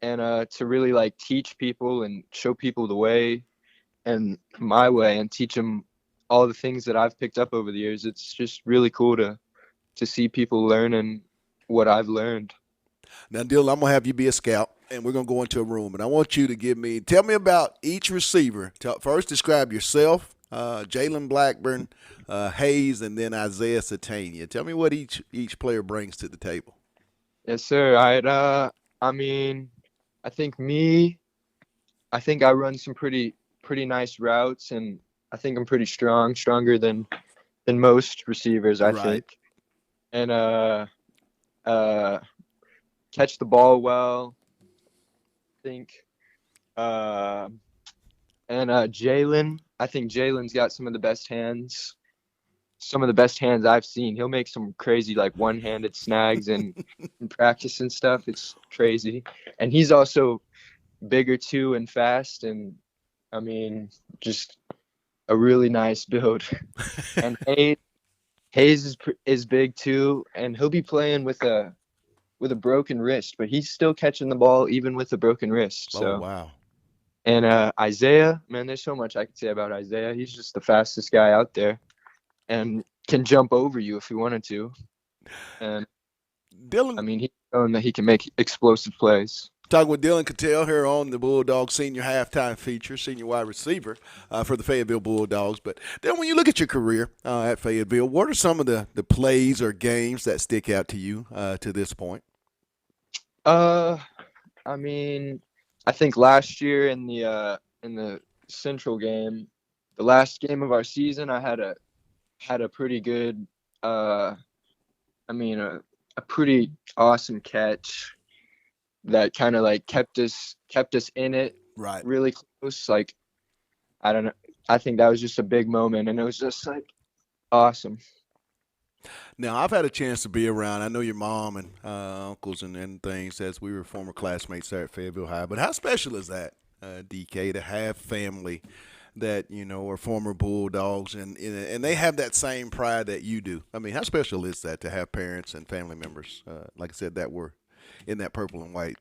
to really like teach people and show people the way and my way and teach them all the things that I've picked up over the years. It's just really cool to see people learning what I've learned. Now, Dylan, I'm going to have you be a scout, and we're going to go into a room, and I want you to tell me about each receiver. First, describe yourself, Jalen Blackburn, Hayes, and then Isaiah Satania. Tell me what each player brings to the table. Yes, sir. I mean, I think I run some pretty nice routes, and I think I'm pretty stronger than most receivers, I think. And catch the ball well, I think. And Jalen, I think Jalen's got some of the best hands I've seen. He'll make some crazy like one-handed snags in practice and stuff. It's crazy. And he's also bigger too and fast, and I mean, just a really nice build. And Hayes is big too, and he'll be playing with a broken wrist, but he's still catching the ball even with a broken wrist. So. Oh, wow. And Isaiah, man, there's so much I could say about Isaiah. He's just the fastest guy out there and can jump over you if he wanted to. And Dylan, I mean, he's shown that he can make explosive plays. Talking with Dylan Cattell here on the Bulldogs senior halftime feature, senior wide receiver for the Fayetteville Bulldogs. But then when you look at your career at Fayetteville, what are some of the plays or games that stick out to you to this point? I mean, I think last year in the Central game, the last game of our season, I had a pretty good, a pretty awesome catch that kind of like kept us in it really close. Like, I don't know. I think that was just a big moment, and it was just like awesome. Now, I've had a chance to be around. I know your mom and uncles and things, as we were former classmates there at Fayetteville High. But how special is that, DK, to have family that, are former Bulldogs and they have that same pride that you do? I mean, how special is that to have parents and family members, like I said, that were in that purple and white?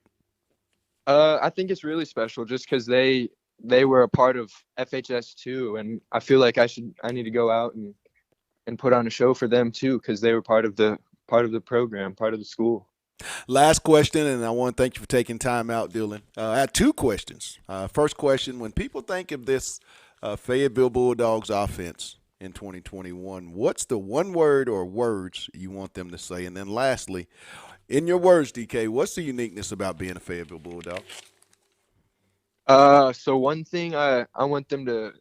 I think it's really special just because they were a part of FHS too, and I feel like I need to go out and put on a show for them too, because they were part of the program, part of the school. Last question, and I want to thank you for taking time out, Dylan. I had two questions. First question: when people think of this Fayetteville Bulldogs offense in 2021, what's the one word or words you want them to say? And then lastly, in your words, DK, what's the uniqueness about being a Fayetteville Bulldog? So one thing I want them to,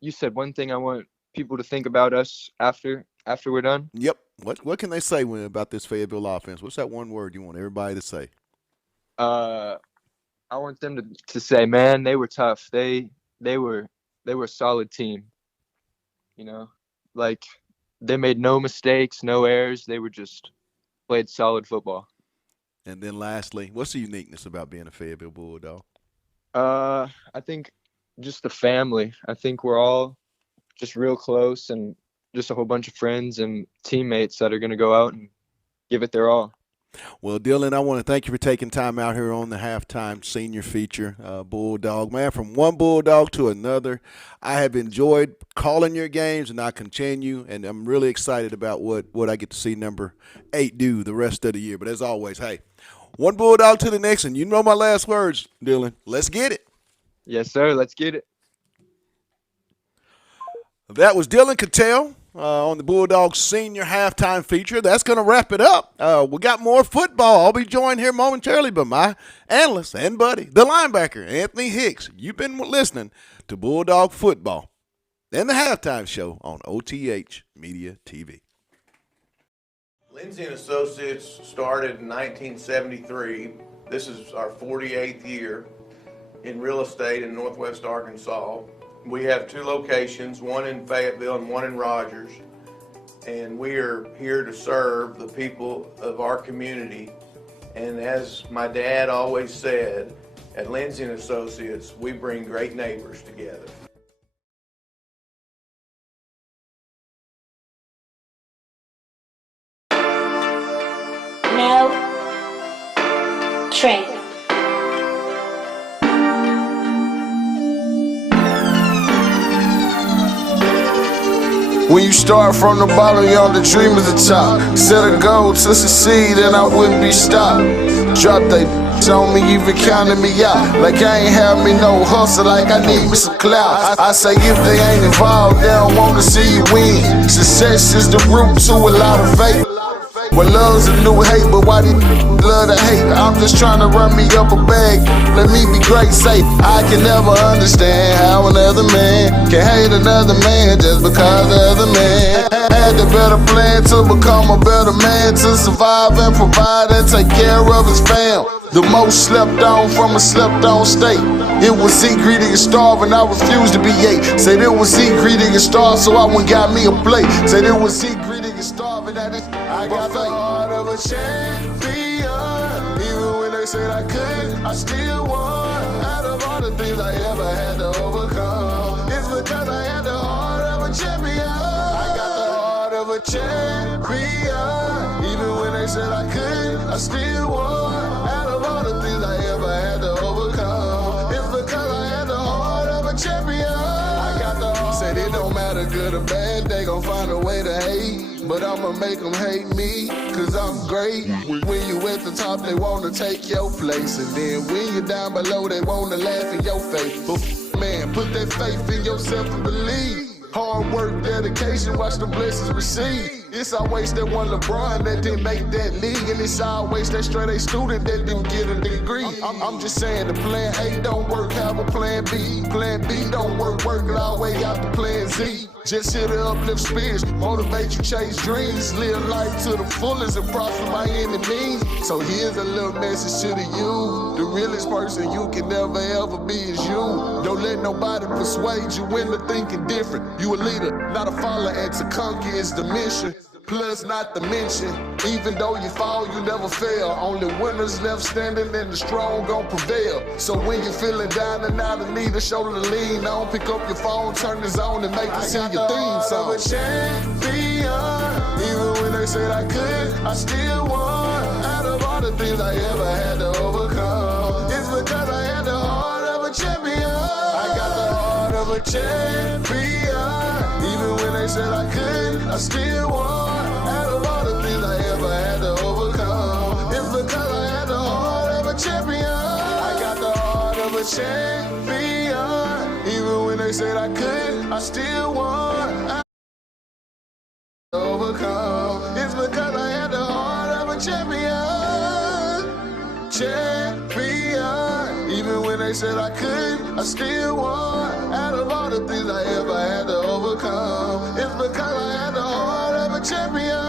you said one thing I want people to think about us after we're done? Yep. What can they say about this Fayetteville offense? What's that one word you want everybody to say? I want them to say, man, they were tough. They were a solid team. Like they made no mistakes, no errors. They were just played solid football. And then lastly, what's the uniqueness about being a Fayetteville Bulldog? I think just the family. I think we're all just real close, and just a whole bunch of friends and teammates that are going to go out and give it their all. Well, Dylan, I want to thank you for taking time out here on the halftime senior feature, Bulldog. Man, from one Bulldog to another, I have enjoyed calling your games, and I continue, and I'm really excited about what I get to see number 8 do the rest of the year. But as always, hey, one Bulldog to the next, and you know my last words, Dylan. Let's get it. Yes, sir. Let's get it. That was Dylan Cattell on the Bulldogs senior halftime feature. That's going to wrap it up. We got more football. I'll be joined here momentarily by my analyst and buddy, the linebacker, Anthony Hicks. You've been listening to Bulldog Football and the halftime show on OTH Media TV. Lindsay & Associates started in 1973. This is our 48th year in real estate in Northwest Arkansas. We have 2 locations, one in Fayetteville and one in Rogers, and we are here to serve the people of our community. And as my dad always said, at Lindsay & Associates, we bring great neighbors together. No trade. When you start from the bottom, you're on the dream at the top. Set a goal to succeed and I wouldn't be stopped. Drop they on me, even counting me out. Like I ain't have me no hustle, like I need me some clout. I say if they ain't involved, they don't wanna see you win. Success is the root to a lot of faith. Well, love's a new hate, but why these love to hate? I'm just trying to run me up a bag, let me be great, safe. I can never understand how another man can hate another man just because the other man had the better plan to become a better man, to survive and provide and take care of his fam. The most slept on from a slept on state. It was eat, greedy, and starve, and I refused to be ate. Said it was eat, greedy, and starve, so I went got me a plate. Said it was eat, greedy, and starve, and that is I got the heart of a champion. Even when they said I couldn't, I still won. Out of all the things I ever had to overcome, it's because I had the heart of a champion. I got the heart of a champion. Even when they said I couldn't, I still won. Out of all the things I ever had to overcome, it's because I had the heart of a champion. I got the heart. Said it don't matter good or bad, they gon' find a way to hate. But I'ma make them hate me, cause I'm great. When you at the top, they wanna take your place. And then when you're down below, they wanna laugh in your face. But man, put that faith in yourself and believe. Hard work, dedication, watch the blessings receive. It's always that one LeBron that didn't make that league. And it's always that straight A student that didn't get a degree. I'm just saying the plan A don't work, have a plan B. Plan B don't work, work it all the way out to plan Z. Just here to uplift spirits, motivate you, chase dreams. Live life to the fullest and prosper by any means. So here's a little message to the you. The realest person you can never ever be is you. Don't let nobody persuade you into thinking different. You a leader, not a follower, and to conquer is the mission. Plus not to mention, even though you fall, you never fail. Only winners left standing and the strong gon' prevail. So when you're feeling down and out, need a shoulder to lean on. Pick up your phone, turn this on and make it sing your theme song. I got the heart of a champion. Even when they said I couldn't, I still won. Out of all the things I ever had to overcome, it's because I had the heart of a champion. I got the heart of a champion. Even when they said I couldn't, I still won. Out of all the things I ever had to overcome, it's because I had the heart of a champion. I got the heart of a champion. Even when they said I couldn't, I still won. Overcome, it's because I had the heart of a champion. Champion. Even when they said I couldn't, I still won. Out of all the things I ever had to overcome, it's because I had the heart of a champion.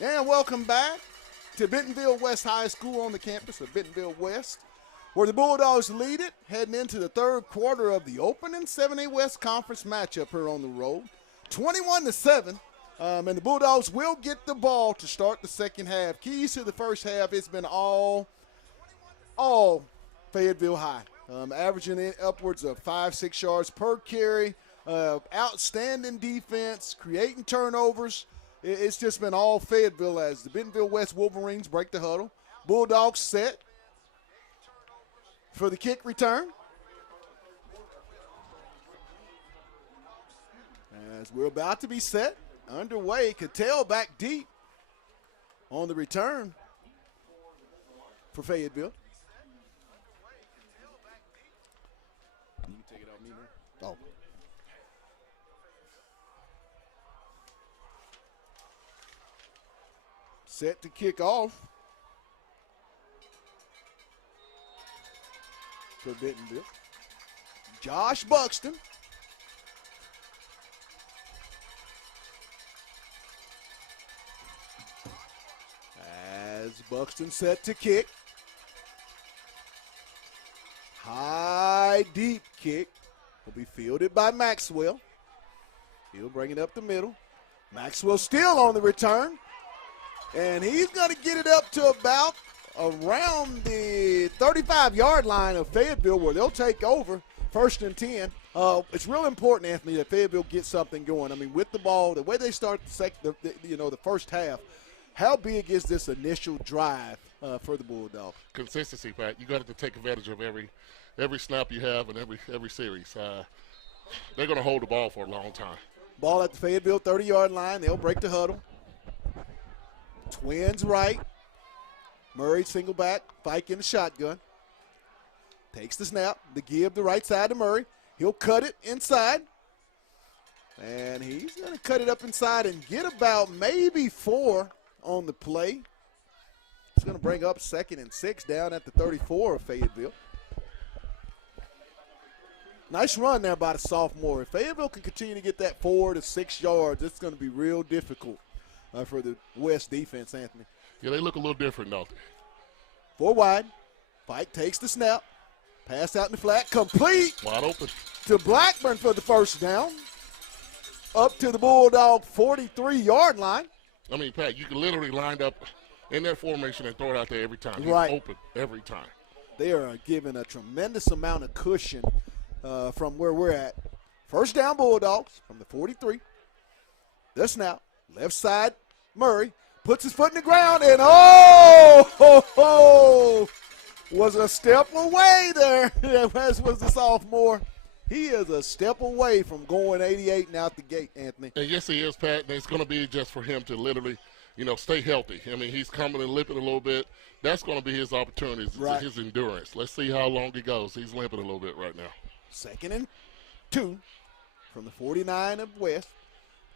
And welcome back to Bentonville West High School on the campus of Bentonville West, where the Bulldogs lead it, heading into the third quarter of the opening 7A West Conference matchup here on the road. 21-7, and the Bulldogs will get the ball to start the second half. Keys to the first half, it's been all Fayetteville High, averaging in upwards of 5-6 yards per carry, outstanding defense, creating turnovers. It's just been all Fayetteville as the Bentonville West Wolverines break the huddle. Bulldogs set for the kick return. As we're about to be set, underway, Cattell back deep on the return for Fayetteville. You can take it off me now. Oh. Set to kick off for Bentonville. Josh Buxton. As Buxton set to kick. High, deep kick. Will be fielded by Maxwell. He'll bring it up the middle. Maxwell still on the return. And he's going to get it up to about around the 35-yard line of Fayetteville, where they'll take over 1st and 10. It's real important, Anthony, that Fayetteville gets something going. I mean, with the ball, the way they start the first half, how big is this initial drive for the Bulldogs? Consistency, Pat. You got to take advantage of every snap you have and every series. They're going to hold the ball for a long time. Ball at the Fayetteville 30-yard line. They'll break the huddle. Twins right. Murray single back. Fike in the shotgun. Takes the snap. The give the right side to Murray. He'll cut it inside. And he's going to cut it up inside and get about maybe 4 on the play. He's going to bring up 2nd and 6 down at the 34 of Fayetteville. Nice run there by the sophomore. If Fayetteville can continue to get that 4 to 6 yards, it's going to be real difficult for the West defense, Anthony. Yeah, they look a little different, don't they? 4 wide. Fike takes the snap. Pass out in the flat. Complete. Wide open. To Blackburn for the first down. Up to the Bulldog 43-yard line. I mean, Pat, you can literally line up in that formation and throw it out there every time. Right. He's open every time. They are given a tremendous amount of cushion from where we're at. First down Bulldogs from the 43. The snap. Left side, Murray puts his foot in the ground, and was a step away there, as was the sophomore. He is a step away from going 88 and out the gate, Anthony. And yes, he is, Pat. And it's going to be just for him to literally, stay healthy. I mean, he's coming and limping a little bit. That's going to be his opportunity, right. His endurance. Let's see how long he goes. He's limping a little bit right now. 2nd and 2 from the 49 of West.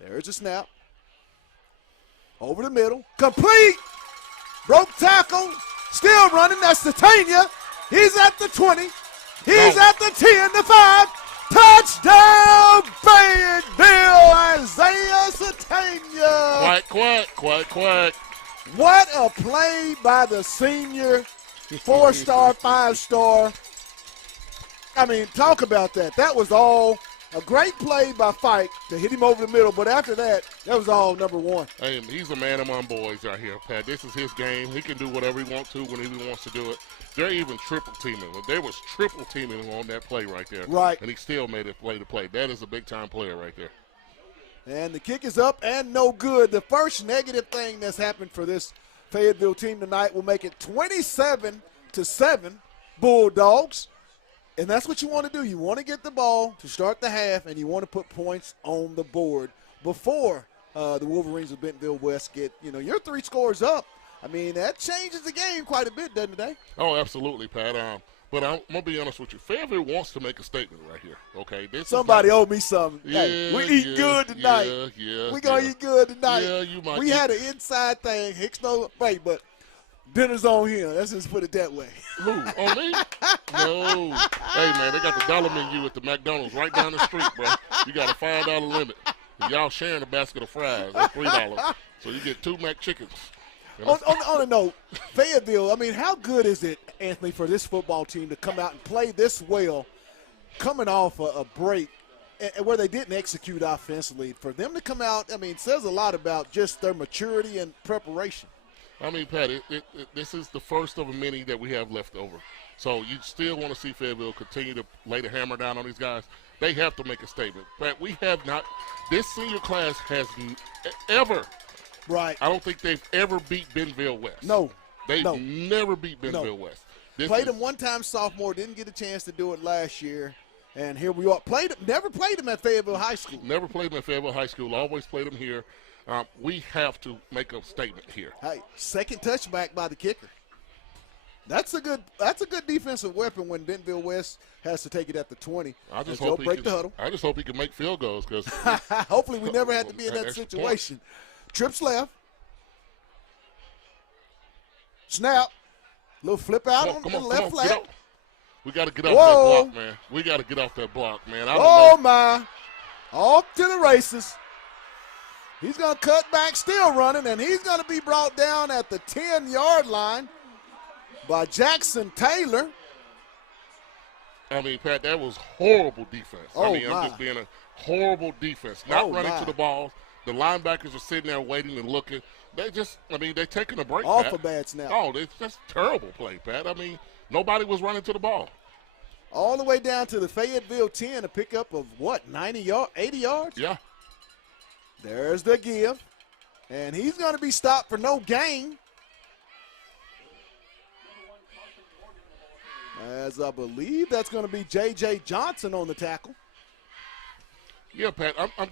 There's a snap. Over the middle. Complete. Broke tackle. Still running. That's Satania. He's at the 20. He's at the 10, the 5. Touchdown, Fayetteville, Isaiah Satania. Quack. What a play by the senior. 4-star, 5-star. I mean, talk about that. That was all A great play by Fike to hit him over the middle, but after that, that was all number one. Hey, he's a man among boys out here, Pat. This is his game. He can do whatever he wants to when he wants to do it. They're even triple teaming. There was triple teaming on that play right there. Right. And he still made it play to play. That is a big-time player right there. And the kick is up and no good. The first negative thing that's happened for this Fayetteville team tonight will make it 27-7 Bulldogs. And that's what you want to do. You want to get the ball to start the half, and you want to put points on the board before the Wolverines of Bentonville West get, your 3 scores up. I mean, that changes the game quite a bit, doesn't it, eh? Oh, absolutely, Pat. But I'm going to be honest with you. Fayetteville wants to make a statement right here, okay? Somebody owed me something. Yeah, hey, we eat good tonight. Yeah. We're going to eat good tonight. Yeah, you might. We had an inside thing. Hicks no wait, but dinner's on him. Let's just put it that way. Who? On me? No. Hey, man, they got the dollar menu at the McDonald's right down the street, bro. You got a $5 limit. And y'all sharing a basket of fries. That's $3. So you get 2 McChickens. On a note, Fayetteville, I mean, how good is it, Anthony, for this football team to come out and play this well, coming off a break and where they didn't execute offensively? For them to come out, I mean, says a lot about just their maturity and preparation. I mean, Pat, this is the first of many that we have left over. So you still want to see Fayetteville continue to lay the hammer down on these guys. They have to make a statement. Pat, we have not – this senior class has ever – right. I don't think they've ever beat Bentonville West. No. They've never beat Bentonville West. Played them one time sophomore, didn't get a chance to do it last year. And here we are. Never played them at Fayetteville High School. Never played them at Fayetteville High School. Always played them here. We have to make a statement here. Hey, second touchback by the kicker. That's a good defensive weapon when Bentonville West has to take it at the 20. I just hope the huddle. I just hope he can make field goals because hopefully we never have to be in that situation. Trips left. Snap. Little flip out on the left flat. We got to get off that block, man. We got to get off that block, man. My. Off to the races. He's going to cut back, still running, and he's going to be brought down at the 10-yard line by Jackson Taylor. I mean, Pat, that was horrible defense. I'm just being a horrible defense. Not running to the ball. The linebackers are sitting there waiting and looking. They're taking a break, Off Pat. a bad snap. Oh, it's just terrible play, Pat. I mean, nobody was running to the ball. All the way down to the Fayetteville 10, a pickup of 80 yards? Yeah. There's the give. And he's going to be stopped for no gain. As I believe that's going to be J.J. Johnson on the tackle. Yeah, Pat, I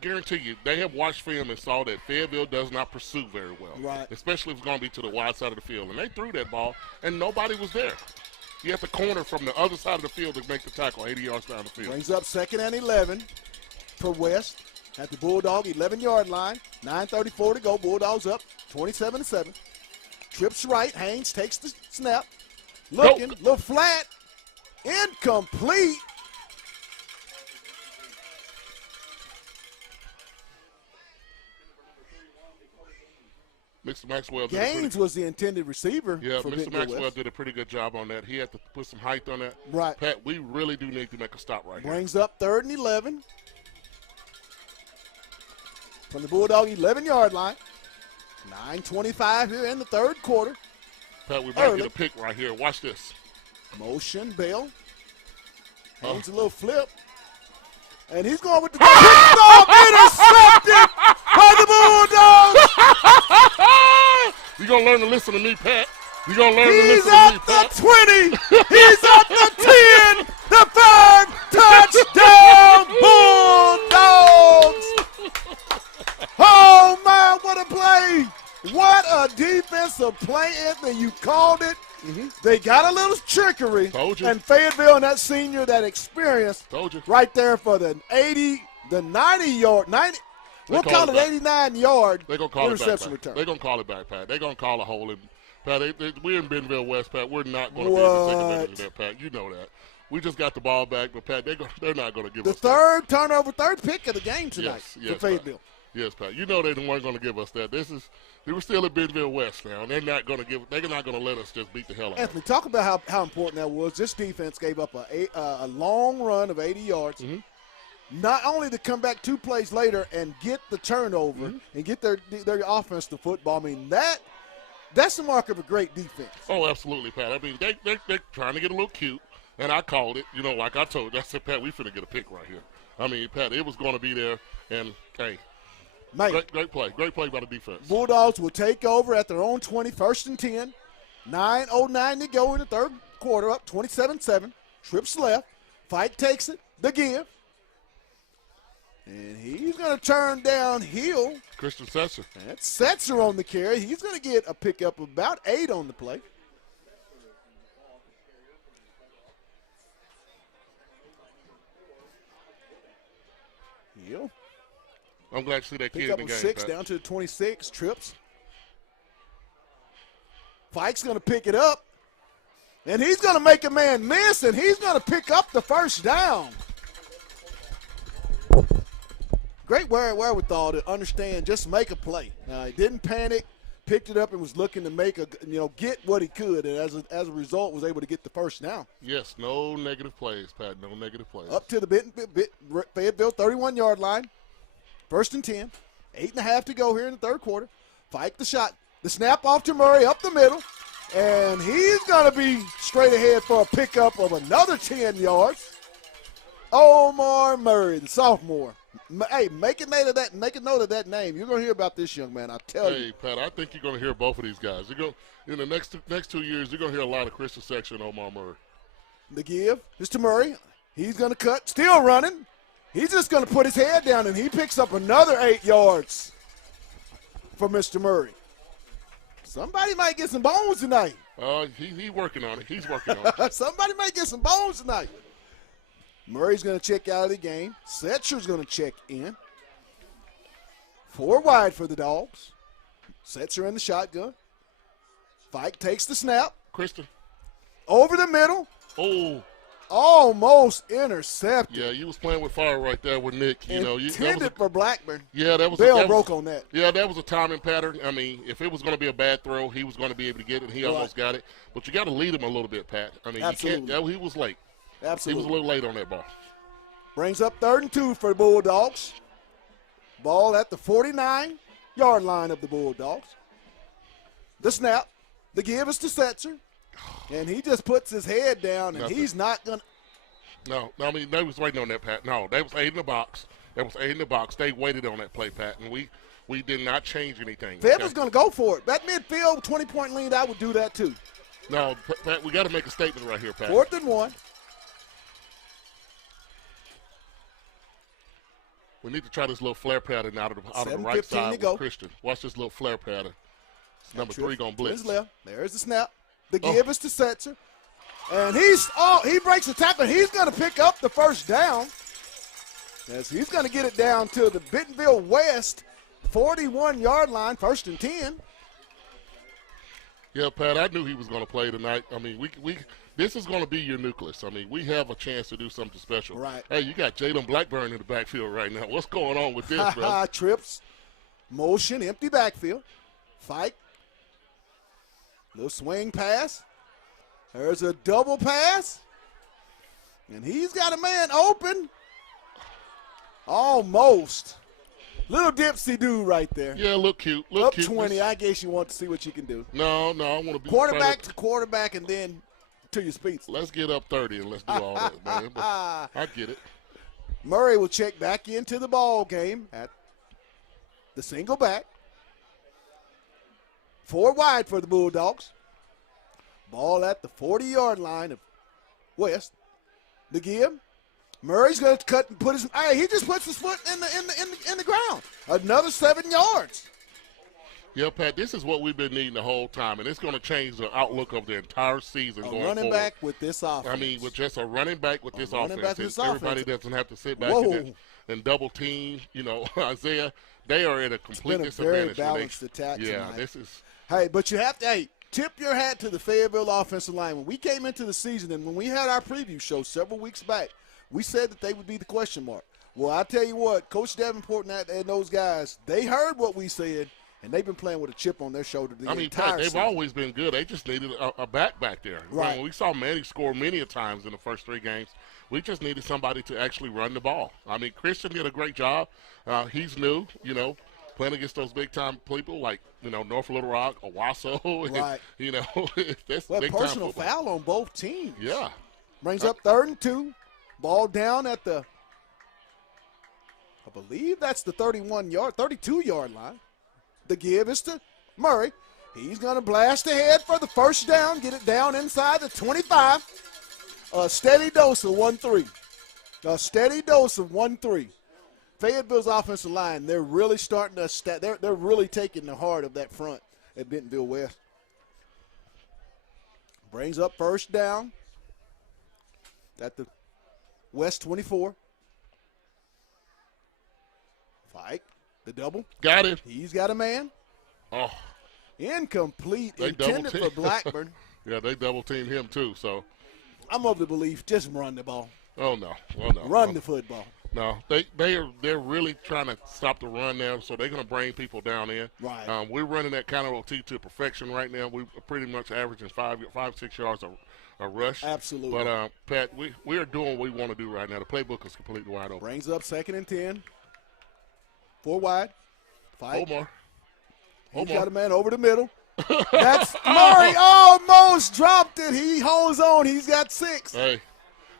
guarantee you, they have watched film and saw that Fayetteville does not pursue very well. Right. Especially if it's going to be to the wide side of the field. And they threw that ball, and nobody was there. You have to corner from the other side of the field to make the tackle 80 yards down the field. Brings up 2nd and 11 for West at the Bulldog 11-yard line. 9:34 to go. Bulldogs up 27-7. Trips right. Haynes takes the snap. Looking, little flat. Incomplete. Mr. Maxwell Gaines was the intended receiver. Yeah, for Mr. Maxwell did a pretty good job on that. He had to put some height on that. Right. Pat, we really do need to make a stop right here. Brings up 3rd and 11 from the Bulldog 11-yard line. 9:25 here in the 3rd quarter. Pat, we might get a pick right here. Watch this. Motion, Bell. Haynes a little flip. And he's going with the intercepted by the Bulldogs. You're going to learn to listen to me, Pat. You're going to learn to listen to me, Pat. He's at the 20. He's at the 10. The 3rd touchdown Bulldogs. Oh, man, what a play. What a defensive play, Anthony. You called it. Mm-hmm. They got a little trickery. Told you. And Fayetteville and that senior, that experience. Told you. Right there for the 90-yard, 90. We'll call it 89-yard interception return. They're going to call it back, Pat. They're going to call a hole in. Pat, we're in Bentonville West, Pat. We're not going to be able to take advantage of that, Pat. You know that. We just got the ball back, but, Pat, they're not going to give us the third turnover, third pick of the game tonight for Fayetteville. Pat. Yes, Pat. You know they weren't going to give us that. They were still at Bentonville West now, and they're not going to let us just beat the hell out of them. Anthony, talk about how important that was. This defense gave up a long run of 80 yards. Mm-hmm. not only to come back 2 plays later and get the turnover and get their offense to football. I mean, that's the mark of a great defense. Oh, absolutely, Pat. I mean, they're trying to get a little cute, and I called it. You know, like I told you, I said, Pat, we finna get a pick right here. I mean, Pat, it was going to be there, and, hey, great play. Great play by the defense. Bulldogs will take over at their own 20, 1st and 10. 9:09 to go in the third quarter, up 27-7. Trips left. Fike takes it. The give. And he's going to turn downhill. Christian Setzer. That's Setzer on the carry. He's going to get a pickup of about 8 on the play. Hill. I'm glad to see that kid Pick up in the game. 6 Pat. down to the 26. Trips. Fike's going to pick it up. And he's going to make a man miss, and he's going to pick up the first down. Great wherewithal to understand, just make a play. He didn't panic, picked it up, and was looking to make get what he could, and as a result, was able to get the first down. Yes, no negative plays, Pat. No negative plays. Up to the Fayetteville 31-yard line. 1st and 10. 8.5 to go here in the third quarter. Fike the shot. The snap off to Murray up the middle. And he's going to be straight ahead for a pickup of another 10 yards. Omar Murray, the sophomore. Hey, make a note of that name. You're going to hear about this young man, I tell you. Hey, Pat, I think you're going to hear both of these guys. In the next 2 years, you're going to hear a lot of Christian Section and Omar Murray. The give is to Murray. He's going to cut, still running. He's just going to put his head down, and he picks up another 8 yards for Mr. Murray. Somebody might get some bones tonight. He's working on it. He's working on it. Somebody might get some bones tonight. Murray's going to check out of the game. Setzer's going to check in. 4 wide for the Dogs. Setzer in the shotgun. Fike takes the snap. Christian. Over the middle. Oh. Almost intercepted. Yeah, you was playing with fire right there with Nick. Intended for Blackburn. Yeah, Bell broke on that. Yeah, that was a timing pattern. I mean, if it was going to be a bad throw, he was going to be able to get it. He almost got it. But you got to lead him a little bit, Pat. I mean, Absolutely. You can't. He was late. Absolutely. He was a little late on that ball. Brings up 3rd and 2 for the Bulldogs. Ball at the 49-yard line of the Bulldogs. The snap. The give is to Setzer. And he just puts his head down, and he's not going to. No, I mean, they was waiting on that, Pat. No, they was 8 in the box. They waited on that play, Pat, and we did not change anything. Fayetteville's going to go for it. That midfield 20-point lead, I would do that too. No, Pat, we got to make a statement right here, Pat. 4th and 1. We need to try this little flare pattern out of the right side with Christian. Watch this little flare pattern. Number 3 going to blitz. Left. There's the snap. The give is to Setzer. And he breaks the tackle. He's going to pick up the first down. As he's going to get it down to the Bentonville West 41-yard line, 1st and 10. Yeah, Pat, I knew he was going to play tonight. I mean, this is going to be your nucleus. I mean, we have a chance to do something special. Right. Hey, you got Jalen Blackburn in the backfield right now. What's going on with this, bro? Trips, motion, empty backfield. Fike. Little swing pass. There's a double pass. And he's got a man open. Almost. Little dipsy-do right there. Yeah, look cute. Up 20, I guess you want to see what you can do. No, I want to be quarterback to quarterback and then to your speed. Let's get up 30 and let's do all that, man. But I get it. Murray will check back into the ball game at the single back. 4 wide for the Bulldogs. Ball at the 40-yard line of West. The give. Murray's going to cut and put his. Hey, he just puts his foot in the ground. Another 7 yards. Yeah, Pat, this is what we've been needing the whole time, and it's going to change the outlook of the entire season going forward. Running back with this offense. I mean, with just a running back with this offense. Everybody doesn't have to sit back and double team. Isaiah, they are at a complete disadvantage. It's been a very balanced attack tonight. This is. Hey, but you have to, tip your hat to the Fayetteville offensive line. When we came into the season and when we had our preview show several weeks back, we said that they would be the question mark. Well, I tell you what, Coach Davenport and those guys, they heard what we said, And they've been playing with a chip on their shoulder the I mean, entire Pat, they've season. always been good. They just needed a back there. Right. When we saw Manny score many a times in the first 3 games. We just needed somebody to actually run the ball. I mean, Christian did a great job. He's new, playing against those big-time people like, North Little Rock, Owasso. Right. That's Well, big-time personal football. foul on both teams. Yeah. Brings up 3rd and 2. Ball down at the, I believe that's the 32-yard line. The give is to Murray. He's going to blast ahead for the first down, get it down inside the 25. A steady dose of 1-3. A steady dose of 1-3. Fayetteville's offensive line, they're really starting to they're really taking the heart of that front at Bentonville West. Brings up first down at the West 24. Fike, the double. Got it. He's got a man. Oh. Incomplete, They intended for Blackburn. Yeah, they double-teamed him too, so. I'm of the belief, just run the ball. Oh, no. Run the football. No, they're really trying to stop the run now, so they're going to bring people down in. Right. We're running that kind of OT to perfection right now. We're pretty much averaging 5-6 yards a rush. Absolutely. But, Pat, we are doing what we want to do right now. The playbook is completely wide open. Brings up 2nd and 10. 4 wide. Fight. Omar. He's got a man over the middle. That's Murray almost dropped it. He holds on. He's got 6. Hey,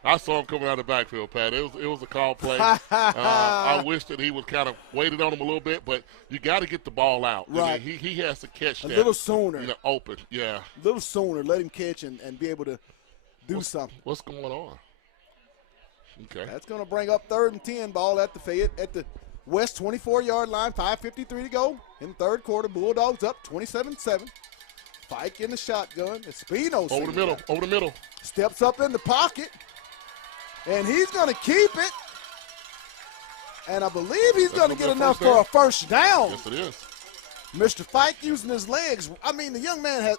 I saw him coming out of the backfield, Pat. It was a call play. I wish that he would kind of waited on him a little bit, but you got to get the ball out. Right. I mean, he has to catch that. A little sooner. Open, yeah. A little sooner. Let him catch and be able to do something. What's going on? Okay. That's going to bring up 3rd and 10. Ball at the West 24-yard line. 5:53 to go in the 3rd quarter. Bulldogs up 27-7. Fike in the shotgun. Espino's over the middle. Steps up in the pocket. And he's going to keep it. And I believe he's going to get enough for a first down. Yes, it is. Mr. Fike using his legs. I mean, the young man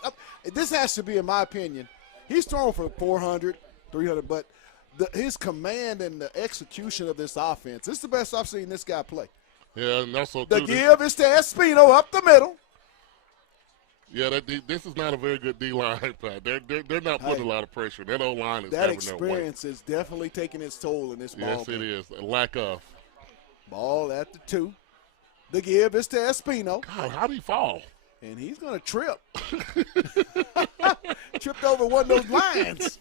this has to be, in my opinion, he's thrown for 400, 300, but his command and the execution of this offense, this is the best I've seen this guy play. Yeah, and also, the give is to Espino up the middle. Yeah, this is not a very good D-line, Pat. They're not putting a lot of pressure. That O-line is that having no way. experience is definitely taking its toll in this ball Yes, game. it is. A lack of. Ball at the 2. The give is to Espino. God, how did he fall? And he's going to trip. Tripped over one of those lines.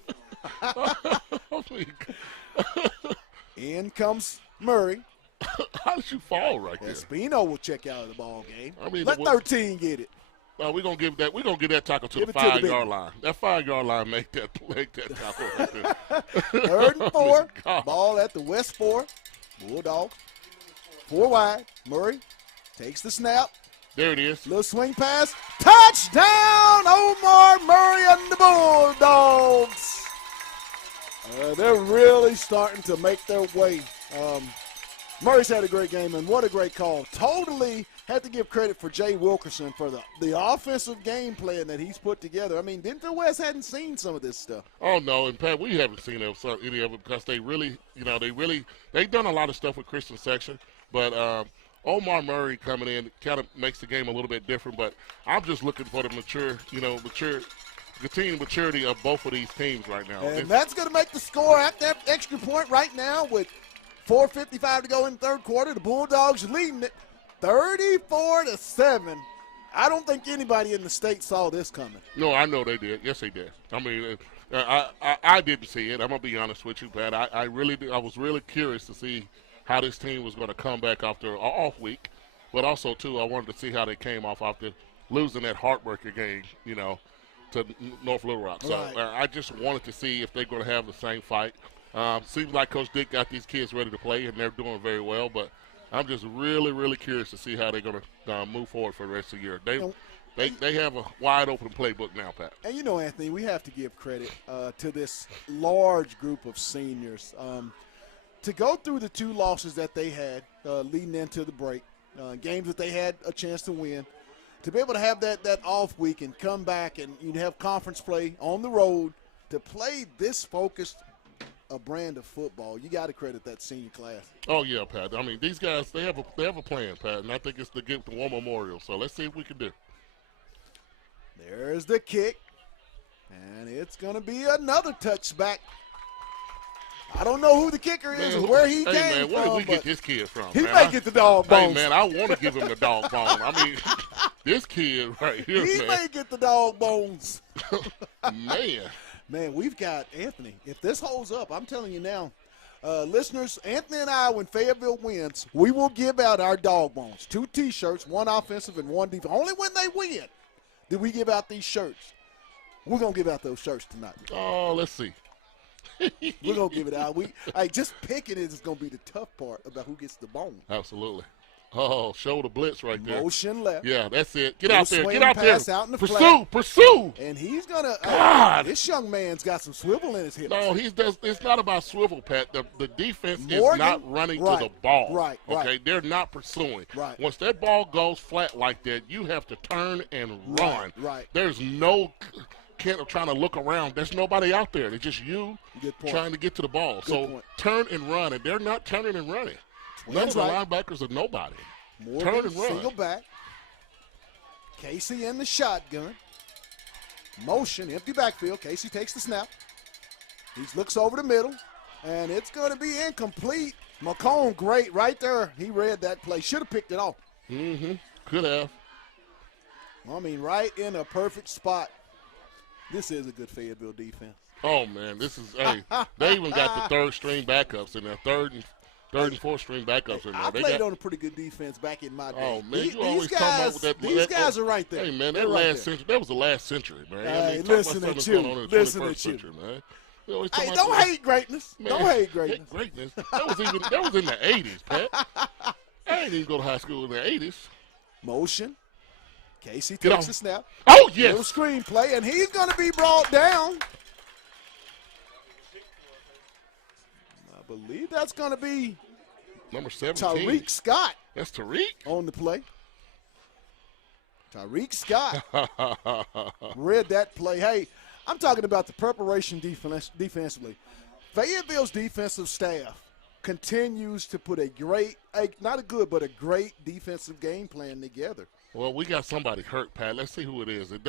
In comes Murray. How did you fall right there? Espino will check out of the ball game. I mean, let 13 get it. We're gonna give that tackle to the 5-yard line. That 5-yard line make that tackle right there. 3rd and 4. Oh, ball at the West 4. Bulldog. 4 wide. Murray takes the snap. There it is. Little swing pass. Touchdown, Omar Murray and the Bulldogs. They're really starting to make their way. Murray's had a great game, and what a great call. Totally had to give credit for Jay Wilkerson for the offensive game plan that he's put together. I mean, Bentonville West hadn't seen some of this stuff. Oh, no, and Pat, we haven't seen any of it because they really, they've done a lot of stuff with Christian Section, but Omar Murray coming in kind of makes the game a little bit different, but I'm just looking for the continued maturity of both of these teams right now. And that's going to make the score at that extra point right now with 4:55 to go in the 3rd quarter. The Bulldogs leading it 34-7. I don't think anybody in the state saw this coming. No, I know they did. Yes, they did. I mean, I didn't see it. I'm going to be honest with you, Pat. I was really curious to see how this team was going to come back after an off week. But also, too, I wanted to see how they came off after losing that heartbreaker game, to North Little Rock. So Right. I just wanted to see if they're going to have the same fight. Seems like Coach Dick got these kids ready to play, and they're doing very well. But I'm just really, really curious to see how they're going to move forward for the rest of the year. They have a wide-open playbook now, Pat. And, Anthony, we have to give credit to this large group of seniors. To go through the 2 losses that they had leading into the break, games that they had a chance to win, to be able to have that off week and come back and you have conference play on the road, to play this focused a brand of football, you got to credit that senior class. Oh yeah, Pat. I mean, these guys they have a plan, Pat, and I think it's to give the War Memorial. So let's see what we can do. There's the kick, and it's going to be another touchback. I don't know who the kicker is or where he came man, where from. did we get this kid from? He man? may get the dog bones. Hey, man, I want to give him the dog bone. I mean, this kid right here, he man. may get the dog bones. Man, we've got Anthony. If this holds up, I'm telling you now, listeners, Anthony and I, when Fayetteville wins, we will give out our dog bones. 2 T-shirts, 1 offensive and 1 defensive. Only when they win do we give out these shirts. We're going to give out those shirts tonight. Oh, let's see. We're going to give it out. Just picking it is going to be the tough part about who gets the bone. Absolutely. Oh, shoulder blitz right there. Motion left. Yeah, that's it. Get out there. Get out pass there. Out in the Pursue. And he's going to God. This young man's got some swivel in his hips. No, it's not about swivel, Pat. The defense is not running to the ball. Right. Okay, they're not pursuing. Right. Once that ball goes flat like that, you have to turn and run. Right. There's no trying to look around. There's nobody out there. It's just you trying to get to the ball. Turn and run, and they're not turning and running. None of the linebackers are nobody. Morgan, turn and run. Single back. Casey in the shotgun. Motion, empty backfield. Casey takes the snap. He looks over the middle, and it's going to be incomplete. McComb, great right there. He read that play. Should have picked it off. Mm-hmm. Could have. I mean, right in a perfect spot. This is a good Fayetteville defense. Oh, man, this is they even got the third-string backups in there, third and fourth-string backups in there. I played on a pretty good defense back in my day. Oh, man, you always talking about that. These guys are right there. Hey, man, that was the last century, man. Hey, listen at you. Listen at you. Century, man. Hey, don't hate greatness. Man, don't hate greatness. Greatness. That was in the 80s, Pat. I didn't even go to high school in the 80s. Motion. Casey takes the snap. Oh, yes. Little screen play, and he's going to be brought down. I believe that's going to be number 17. Tariq Scott. That's Tariq? On the play. Tariq Scott. Read that play. Hey, I'm talking about the preparation defensively. Fayetteville's defensive staff continues to put a great, not a good, but a great defensive game plan together. Well, we got somebody hurt, Pat. Let's see who it is. If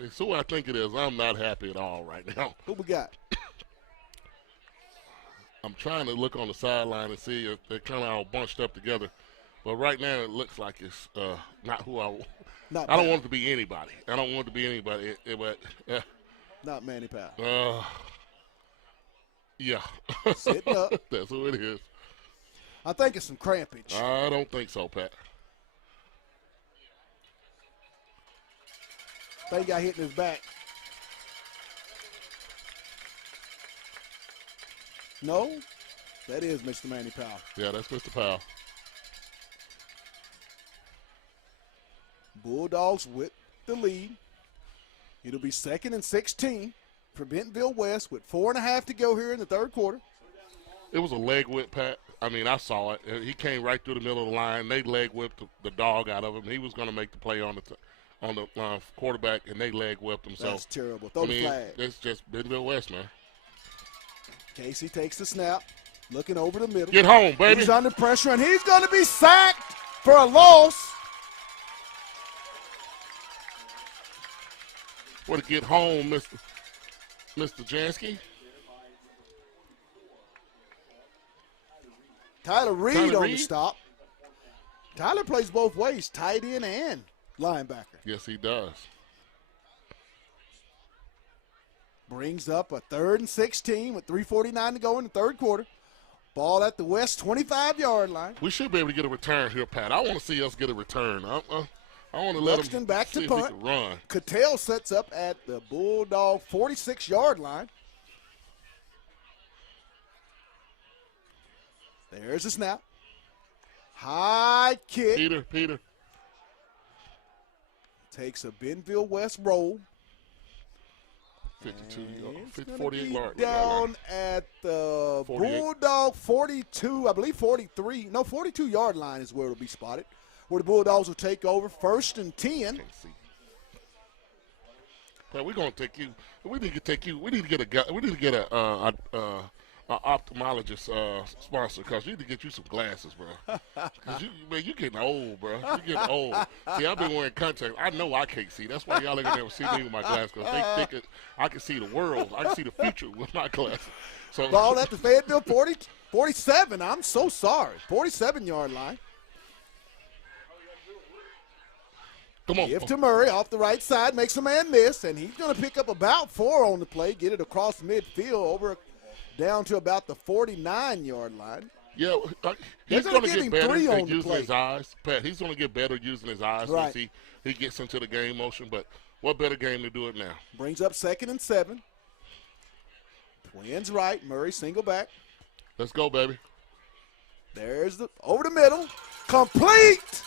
it's who I think it is, I'm not happy at all right now. Who we got? I'm trying to look on the sideline and see if they're kind of all bunched up together. But right now it looks like it's not who I want. I don't want it to be anybody. I don't want it to be anybody. Not Manny Powell. Yeah. Sitting up. That's who it is. I think it's some crampage. I don't think so, Pat. They got hit in his back. No, that is Mr. Manny Powell. Yeah, that's Mr. Powell. Bulldogs with the lead. It'll be 2nd and 16 for Bentonville West with 4.5 to go here in the third quarter. It was a leg whip, Pat. I mean, I saw it. He came right through the middle of the line. They leg whipped the dog out of him. He was going to make the play on the quarterback, and they leg whipped him. That's terrible. Throw the flag. It's just Bentonville West, man. Casey takes the snap, looking over the middle. Get home, baby. He's under pressure, and he's going to be sacked for a loss. Way to get home, Mr. Jansky. Tyler Reed on the stop. Tyler plays both ways, tight end and linebacker. Yes, he does. Brings up a 3rd and 16 with 3:49 to go in the third quarter. Ball at the West 25-yard line. We should be able to get a return here, Pat. I want to see us get a return. I want to let him back see to if punt. he can run. Cattell sets up at the Bulldog 46-yard line. There's the snap. High kick. Peter. Takes a Bentonville West roll. 48 yards. Down at the 48. Bulldog 42, I believe 43. No, 42-yard line is where it'll be spotted. Where the Bulldogs will take over 1st and 10. Pat, we're gonna take you. We need to take you. We need to get a ophthalmologist sponsor because you need to get you some glasses, bro. Cause you getting old, bro. You getting old. See, I've been wearing contacts. I know I can't see. That's why y'all ain't gonna never see me with my glasses because they think I can see the world. I can see the future with my glasses. So Ball at the Fayetteville 47. I'm so sorry. 47-yard line. come on. Give to Murray off the right side, makes a man miss, and he's going to pick up about 4 on the play, get it across midfield down to about the 49-yard line. Yeah, he's going to get better at using play. his eyes. Pat, he's going to get better using his eyes Right. once he gets into the game motion. But what better game to do it now? Brings up 2nd and 7. Twins right, Murray single back. Let's go, baby. There's over the middle. Complete.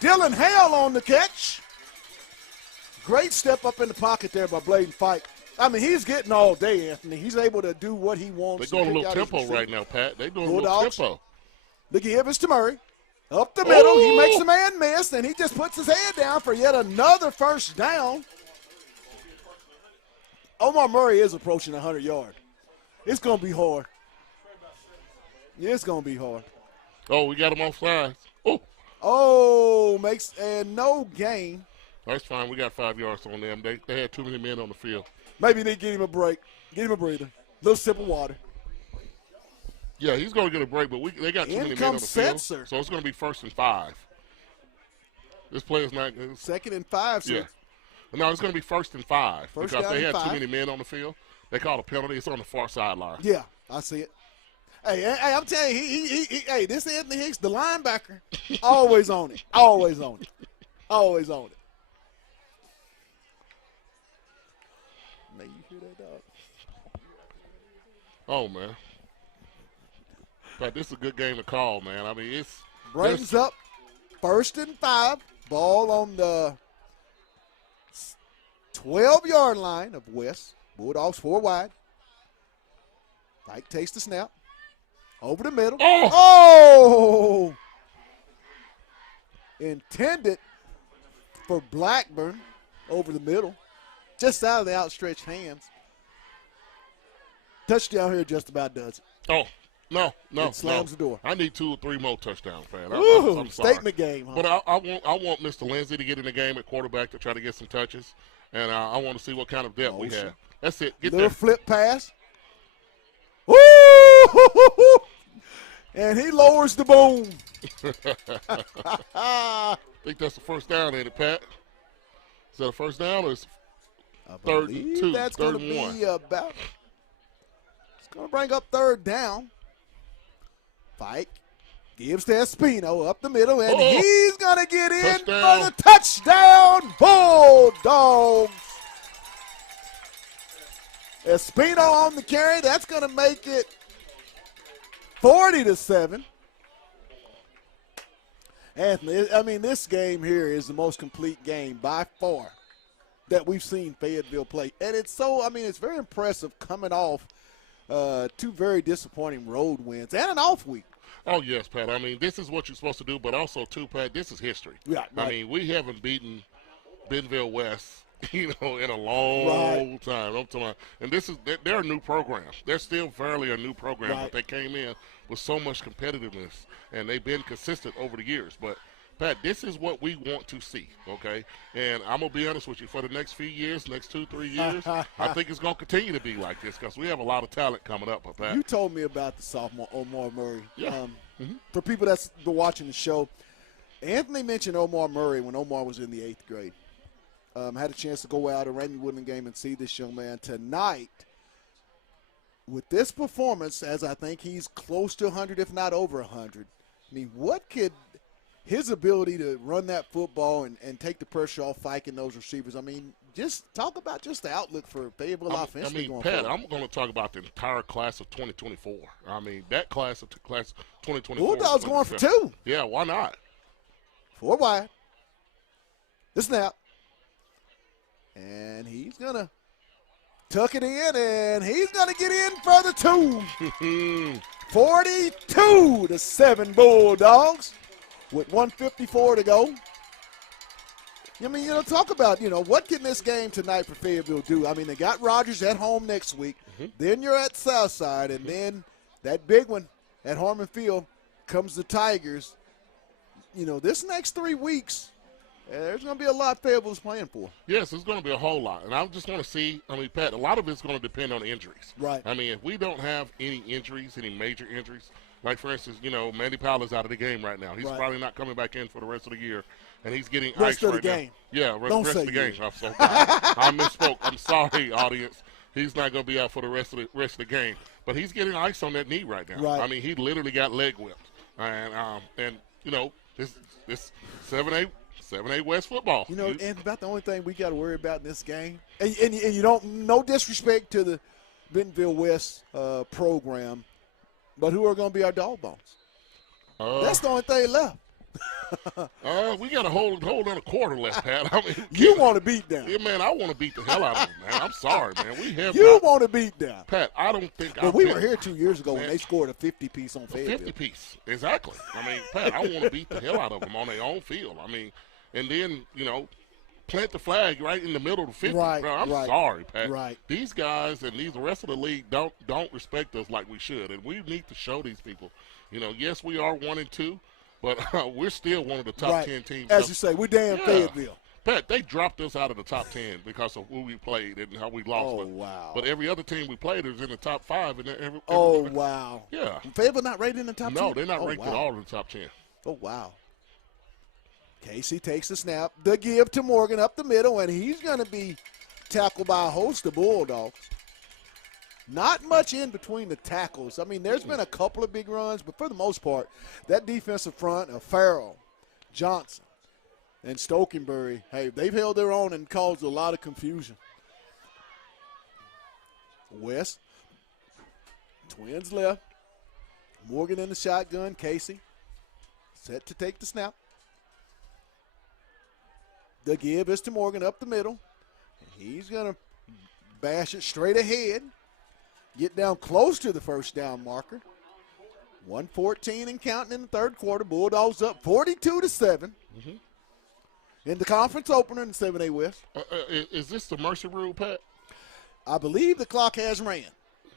Dylan Hale on the catch. Great step up in the pocket there by Bladen Fike. I mean, he's getting all day, Anthony. He's able to do what he wants. They're going a little tempo right now, Pat. They're doing Bulldogs. a little tempo. The give is to Murray. Up the middle. He makes a man miss, and he just puts his head down for yet another first down. Omar Murray is approaching 100 yards. It's going to be hard. It's going to be hard. Oh, we got him on sides. Makes no gain. That's fine. We got 5 yards on them. They had too many men on the field. Maybe they get him a break. Get him a breather. Little sip of water. Yeah, he's going to get a break, but they got too many men on the field. So it's going to be 1st and 5. This play is not good. 2nd and 5, sir. Yeah. No, it's going to be 1st and 5 First because they had 5. too many men on the field. They called a penalty. It's on the far sideline. Yeah, I see it. Hey, I'm telling you, hey, this Anthony Hicks, the linebacker, always on it. Always on it. Always on it. Now you hear that, dog? Oh, man. But this is a good game to call, man. I mean, it's brings up 1st and 5. Ball on the 12-yard line of West. Bulldogs 4 wide. Mike takes the snap. Over the middle. Oh! Intended for Blackburn over the middle. Just out of the outstretched hands. Touchdown here just about does it. Oh, no. It slams the door. I need 2 or 3 more touchdowns, man. I'm sorry. Statement game. Huh? But I want Mr. Lindsey to get in the game at quarterback to try to get some touches. And I want to see what kind of depth we have. That's it. Get Little there. flip pass. Woo! And he lowers the boom. I think that's the first down, ain't it, Pat? Is that a first down or is it 3rd and 2? That's going to 3rd and 1. be about. It's going to bring up 3rd down. Fike gives to Espino up the middle, and he's going to get in for the touchdown. Bulldogs. Espino on the carry. That's going to make it 40-7. Anthony, I mean, this game here is the most complete game by far that we've seen Fayetteville play. And it's it's very impressive coming off 2 very disappointing road wins and an off week. Oh, yes, Pat. I mean, this is what you're supposed to do, but also, too, Pat, this is history. Yeah, right. I mean, we haven't beaten Bentonville West, in a long time. I'm talking about, and they're a new program. They're still fairly a new program, but they came in with so much competitiveness, and they've been consistent over the years. But, Pat, this is what we want to see, okay? And I'm going to be honest with you, for the next few years, next 2-3 years, I think it's going to continue to be like this because we have a lot of talent coming up, Pat. You told me about the sophomore Omar Murray. Yeah. For people that's been watching the show, Anthony mentioned Omar Murray when Omar was in the 8th grade. Had a chance to go out and Randy Woodland game and see this young man tonight. With this performance, as I think he's close to 100, if not over 100, I mean, what could his ability to run that football and take the pressure off Fike and those receivers, I mean, just talk about just the outlook for Fayetteville offense. I mean, Pat, I'm going to talk about the entire class of 2024. I mean, that class of 2024. Bulldogs going for 2. Yeah, why not? 4 wide. The snap. And he's going to tuck it in, and he's going to get in for the 2. 42-7 Bulldogs with 1:54 to go. I mean, talk about, what can this game tonight for Fayetteville do? I mean, they got Rogers at home next week. Then you're at Southside, and then that big one at Harmon Field comes the Tigers. This next 3 weeks, there's going to be a lot Fayetteville's playing for. Yes, it's going to be a whole lot. And I just want to see, Pat, a lot of it's going to depend on injuries. Right. I mean, if we don't have any injuries, any major injuries, like, for instance, Mandy Powell is out of the game right now. He's probably not coming back in for the rest of the year, and he's getting rest ice of right the now. game. Yeah, Don't rest say of the you. game. I'm so I misspoke. I'm sorry, audience. He's not going to be out for the rest of the game. But he's getting ice on that knee right now. Right. I mean, he literally got leg whipped. And this 7A West football. And about the only thing we got to worry about in this game, and you don't, no disrespect to the Bentonville West program, but who are going to be our dog bones? That's the only thing left. We got a whole on a quarter left, Pat. I mean, you want to beat them? Yeah, man, I want to beat the hell out of them, man. I'm sorry, man. You want to beat them, Pat? I don't think. Well, we were here 2 years ago when they scored a 50-piece on Fayetteville. 50-piece, exactly. I mean, Pat, I want to beat the hell out of them on their own field. I mean, and then plant the flag right in the middle of the 50. Right, Bro, I'm right, sorry, Pat. right. These guys and the rest of the league don't respect us like we should, and we need to show these people. Yes, we are 1 and 2. But we're still one of the top 10 teams. As you say, we're damn Fayetteville. Pat, they dropped us out of the top 10 because of who we played and how we lost. Oh, wow. But every other team we played is in the top 5. And wow. Yeah. Fayetteville not rated in the top 10? No, they're not ranked at all in the top 10. Oh, wow. Casey takes the snap. The give to Morgan up the middle, and he's going to be tackled by a host of Bulldogs. Not much in between the tackles. I mean, there's been a couple of big runs, but for the most part, that defensive front of Farrell, Johnson, and Stokenberry, hey, they've held their own and caused a lot of confusion. West, twins left. Morgan in the shotgun. Casey set to take the snap. The give is to Morgan up the middle. He's going to bash it straight ahead. Get down close to the first down marker. 1:14 and counting in the third quarter. Bulldogs up 42-7. In the conference opener in the 7A West. Is this the mercy rule, Pat? I believe the clock has ran.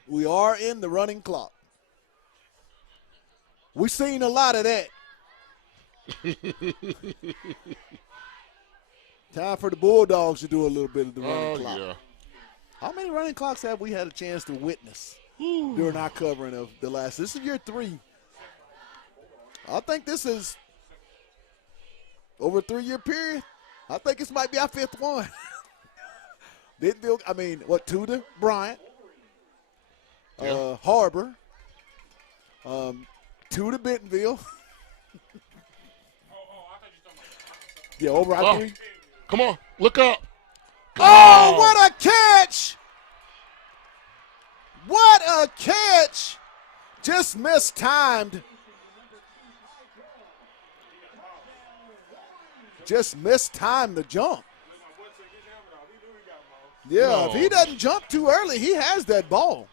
We are in the running clock. We've seen a lot of that. Time for the Bulldogs to do a little bit of the running clock. Yeah. How many running clocks have we had a chance to witness during our covering of the last? This is year 3. I think this is over a 3-year period. I think this might be our 5th one. Tudor, Bryant, Harbor, Tudor, Bentonville. Over our 3. Come on, look up. Oh, what a catch! What a catch! Just mistimed. Just mistimed the jump. Yeah, if he doesn't jump too early, he has that ball.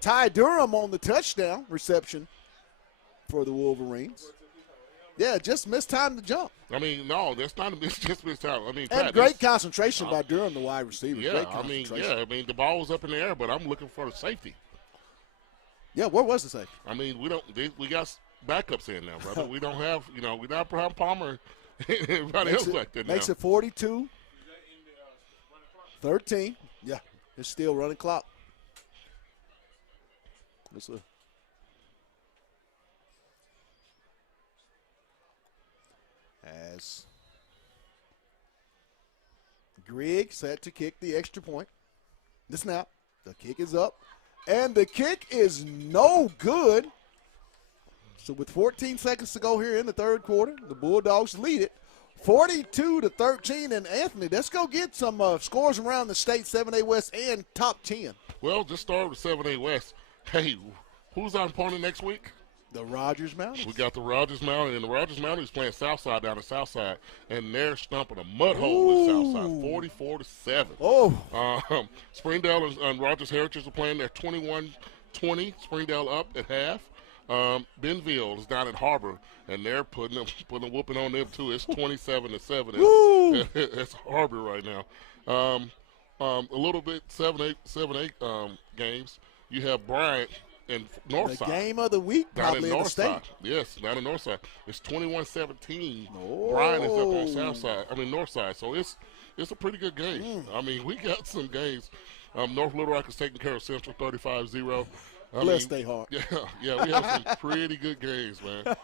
Ty Durham on the touchdown reception for the Wolverines. Yeah, just mistimed the jump. I mean, no, that's not it's just mistimed. I mean, and Pat, great concentration by Durham, the wide receiver. Yeah, I mean, the ball was up in the air, but I'm looking for the safety. Yeah, where was the safety? I mean, we got backups in now, brother. We don't have, we don't have Palmer and everybody else like that now. Makes it 42-13. Yeah, it's still running clock. As Grigg set to kick the extra point. The snap. The kick is up. And the kick is no good. So with 14 seconds to go here in the third quarter, the Bulldogs lead it 42-13. And Anthony, let's go get some scores around the state, 7A West and top 10. Well, just start with 7A West. Hey, who's our opponent next week? The Rogers Mounties. We got the Rogers Mounties, and the Rogers Mounties playing Southside down at Southside, and they're stumping a mud hole with Southside, 44-7. Oh. Springdale and Rogers Heritage are playing. They're 21-20. Springdale up at half. Bentonville is down at Harbor, and they're putting a whooping on them too. It's 27-7. Woo! It's Harbor right now. A little bit 7-8 games. You have Bryant and Northside. The game of the week, down probably in the state. Northside. Yes, down in Northside. It's 21-17. Oh. Bryant is up on Northside. So it's a pretty good game. I mean, we got some games. North Little Rock is taking care of Central 35-0. Bless they heart. Yeah, we have some pretty good games, man.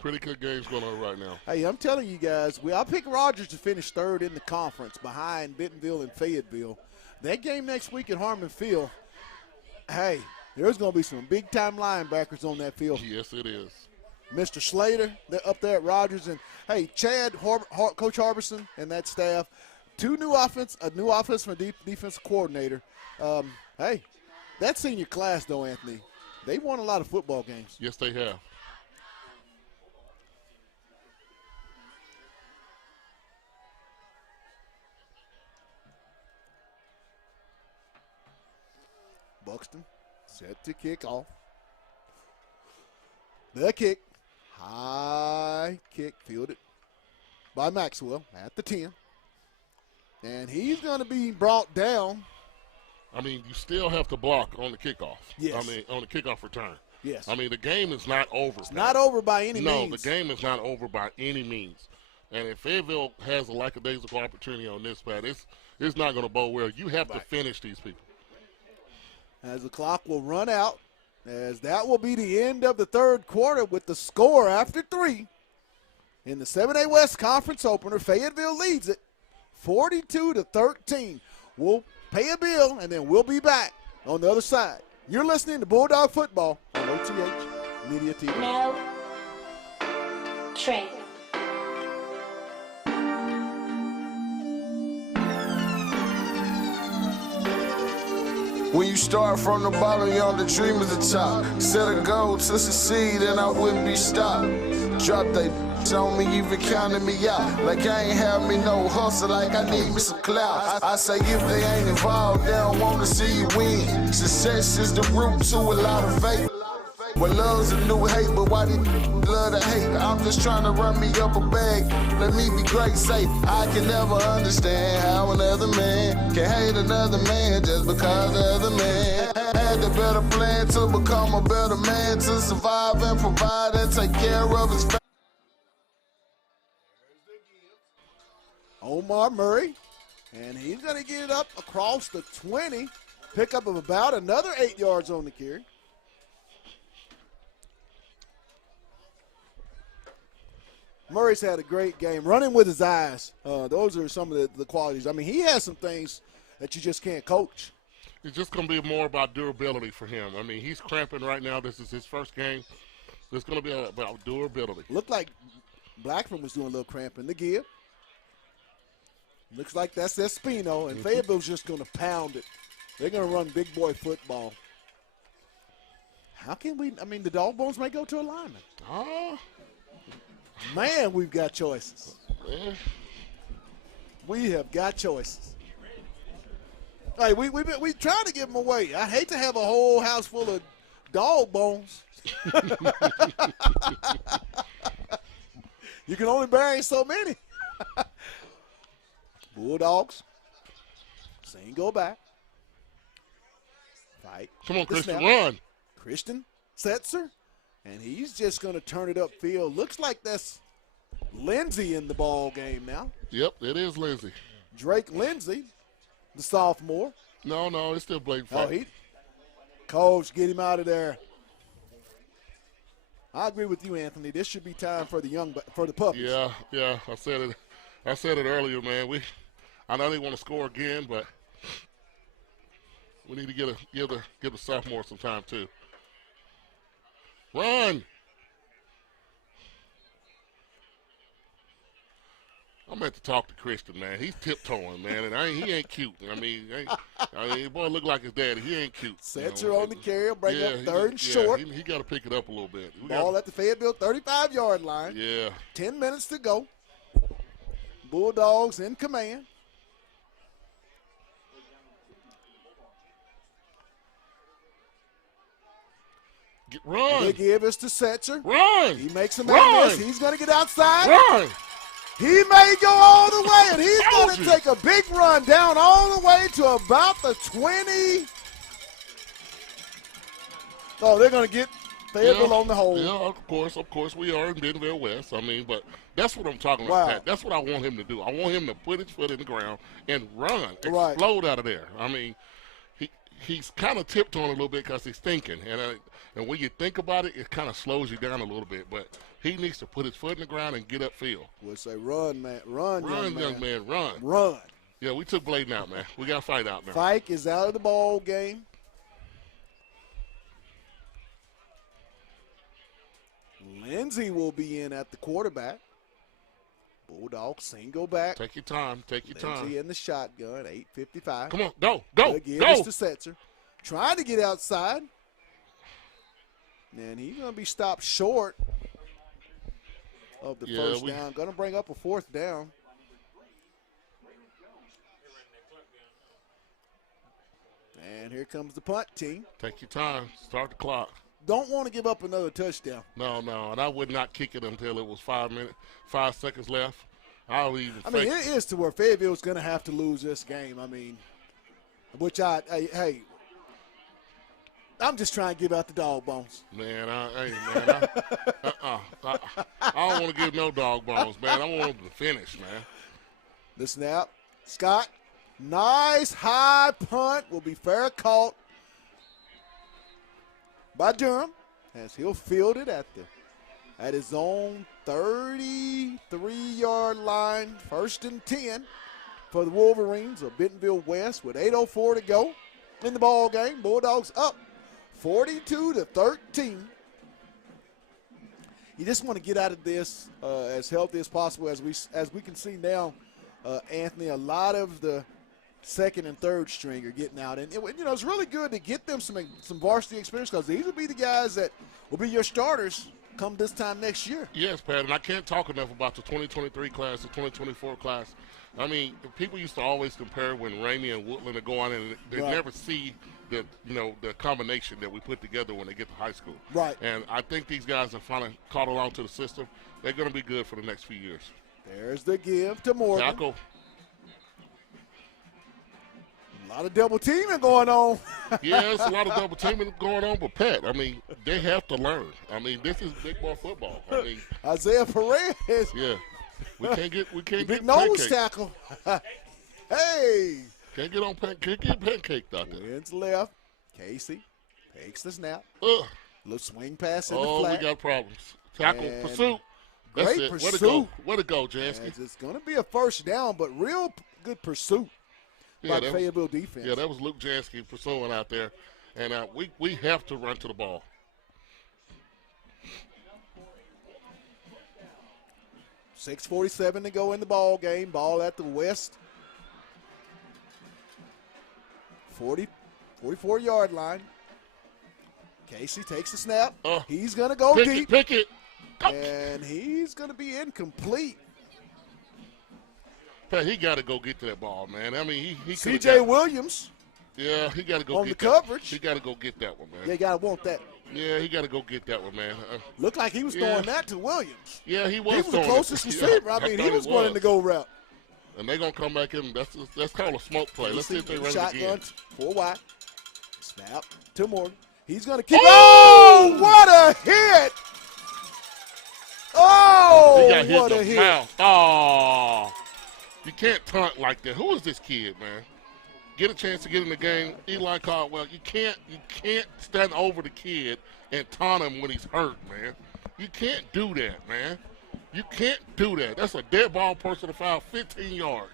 Pretty good games going on right now. Hey, I'm telling you guys, I picked Rogers to finish third in the conference behind Bentonville and Fayetteville. That game next week at Harmon Field, hey, there's going to be some big-time linebackers on that field. Yes, it is. Mr. Slater, they're up there at Rogers. And, hey, Chad, Coach Harbison and that staff, a new offense from defensive coordinator. Hey, that senior class, though, Anthony, they won a lot of football games. Yes, they have. Buxton set to kick off. The kick. High kick fielded by Maxwell at the 10. And he's going to be brought down. I mean, you still have to block on the kickoff. Yes. I mean, on the kickoff return. Yes. I mean, the game is not over. It's not over by any means. No, the game is not over by any means. And if Fayetteville has a lackadaisical opportunity on this, Pat, it's not going to bode well. You have to finish these people. As the clock will run out, as that will be the end of the third quarter with the score after 3. In the 7A West Conference opener, Fayetteville leads it 42-13. We'll pay a bill, and then we'll be back on the other side. You're listening to Bulldog Football on OTH Media TV. No trade. When you start from the bottom, you're on the dream of the top. Set a goal to succeed, and I wouldn't be stopped. Drop they on me, even counting me out. Like I ain't have me no hustle, like I need me some clout. I say if they ain't involved, they don't want to see you win. Success is the root to a lot of faith. Well, love's a new hate, but why they love to hate? I'm just trying to run me up a bag. Let me be great, safe. I can never understand how another man can hate another man just because the other man had the better plan to become a better man, to survive and provide and take care of his family. Omar Murray, and he's going to get it up across the 20. Pickup of about another 8 yards on the carry. Murray's had a great game, running with his eyes. Those are some of the qualities. I mean, he has some things that you just can't coach. It's just going to be more about durability for him. I mean, he's cramping right now. This is his first game. It's going to be about durability. Looked like Blackman was doing a little cramping. The give. Looks like that's Espino, and Fayetteville's just going to pound it. They're going to run big boy football. How can we – I mean, the Dog Bones may go to a lineman. Man, we've got choices. We have got choices. Hey, we trying to give them away. I hate to have a whole house full of dog bones. You can only bury so many. Bulldogs. Same go back. Fight. Come on, Christian, run. Christian Setzer. And he's just going to turn it upfield. Looks like that's Lindsey in the ball game now. Yep, it is Lindsey. Drake Lindsey, the sophomore. No, it's still Blake Oh, Fight. Coach, get him out of there. I agree with you, Anthony. This should be time for the puppies. Yeah. I said it earlier, man. I know they want to score again, but we need to give the sophomore some time too. Run! I meant to talk to Christian, man. He's tiptoeing, man, and he ain't cute. I mean, boy look like his daddy. He ain't cute. Setzer on the carry, bring up third and short. He got to pick it up a little bit. Ball at the Fayetteville 35-yard line. Yeah. 10 minutes to go. Bulldogs in command. Run. They give us to Setzer. Run. He makes a Run. man miss. He's going to get outside. Run. He may go all the way, and he's Told going to you. take a big run down all the way to about the 20. Oh, they're going to get Fayetteville on the hole. Yeah, of course, we are in Bentonville West. I mean, but that's what I'm talking Wow. about, Pat. That's what I want him to do. I want him to put his foot in the ground and run, Right. explode out of there. I mean, he's kind of tiptoeing a little bit because he's thinking. And when you think about it, it kind of slows you down a little bit. But he needs to put his foot in the ground and get upfield. We'll say, run, man. Run, Young man, run. Run. Yeah, we took Bladen out, man. We got to fight out now. Fike is out of the ball game. Lindsey will be in at the quarterback. Bulldog single back. Take your time. Take your time. Lindsey in the shotgun, 8:55. Come on, go. This to Setzer. Trying to get outside. And he's going to be stopped short of the first down. Going to bring up a fourth down. And here comes the punt team. Take your time. Start the clock. Don't want to give up another touchdown. No, and I would not kick it until it was 5 seconds left. I mean, it is to where Fayetteville's going to have to lose this game. I mean, hey, I'm just trying to give out the dog bones. Man, I don't want to give no dog bones, man. I want them to finish, man. The snap, Scott, nice high punt, will be fair caught by Durham as he'll field it at his own 33-yard line, 1st and 10 for the Wolverines of Bentonville West with 8:04 to go in the ball game. Bulldogs up 42-13. You just want to get out of this as healthy as possible. As we can see now, Anthony, a lot of the second and third string are getting out. And, it's really good to get them some varsity experience because these will be the guys that will be your starters come this time next year. Yes, Pat, and I can't talk enough about the 2023 class, the 2024 class. I mean, people used to always compare when Ramey and Woodland are going, and they never see the combination that we put together when they get to high school. Right. And I think these guys have finally caught along to the system. They're going to be good for the next few years. There's the give to Morgan. Tackle. A lot of double teaming going on. Yeah, it's a lot of double teaming going on, but Pat, I mean, they have to learn. I mean, this is big ball football. I mean, Isaiah Perez. Yeah, we can't get big nose tackle. Hey, can't get pancaked out there. Winds left. Casey takes the snap. Little swing pass in the Oh, flat. we got problems. Tackle, And pursuit. That's great it. pursuit. Way to go, Jansky. It's going to be a first down, but real good pursuit by the Fayetteville defense. Yeah, that was Luke Jansky pursuing out there. And we have to run to the ball. $6:47 to go in the ball game. Ball at the West 44-yard line. Casey takes the snap. He's going to go deep. Pick it. And he's going to be incomplete. Pat, he got to go get to that ball, man. I mean, he C.J. Williams. Yeah, he got to go on get the coverage. He got to go get that one, man. Yeah, you got to want that. Yeah, he got to go get that one, man. Looked like he was throwing that to Williams. Yeah, he was. He was the closest receiver. I mean, he was running the go route. And they're going to come back in. That's called a smoke play. Let's see if they run it again. Shotgun, 4 wide. Snap to Morgan. He's going to keep. Oh, what a hit! Oh, he got hit what in a the hit! Mouth. Oh, you can't taunt like that. Who is this kid, man? Get a chance to get in the game. Eli Caldwell, you can't stand over the kid and taunt him when he's hurt, man. You can't do that, man. You can't do that. That's a dead ball personal foul, 15 yards.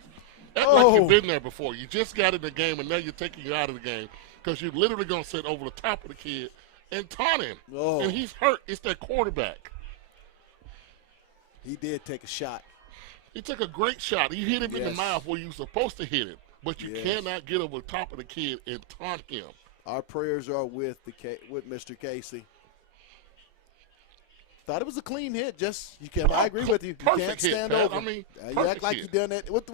Act like you've been there before. You just got in the game, and now you're taking you out of the game because you're literally going to sit over the top of the kid and taunt him. And he's hurt. It's that quarterback. He did take a shot. He took a great shot. He hit him in the mouth where you were supposed to hit him. But you cannot get over the top of the kid and taunt him. Our prayers are with Mr. Casey. Thought it was a clean hit. I agree with you. You can't stand over. I mean, you act like you done that with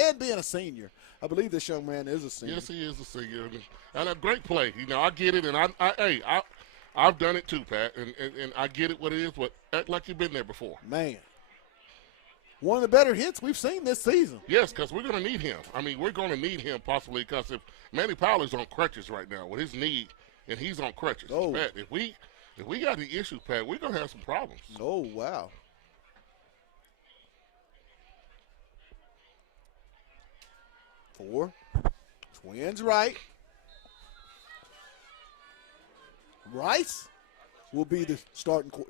and being a senior. I believe this young man is a senior. Yes, he is a senior, and a great play. I get it, and I've done it too, Pat, and I get it what it is, but act like you've been there before. Man. One of the better hits we've seen this season. Yes, because we're going to need him. I mean, we're going to need him possibly because if Manny Powell's on crutches right now with his knee, and he's on crutches. Oh. Pat, if we got the issues, Pat, we're going to have some problems. Oh, wow. Four. Twins right. Rice will be the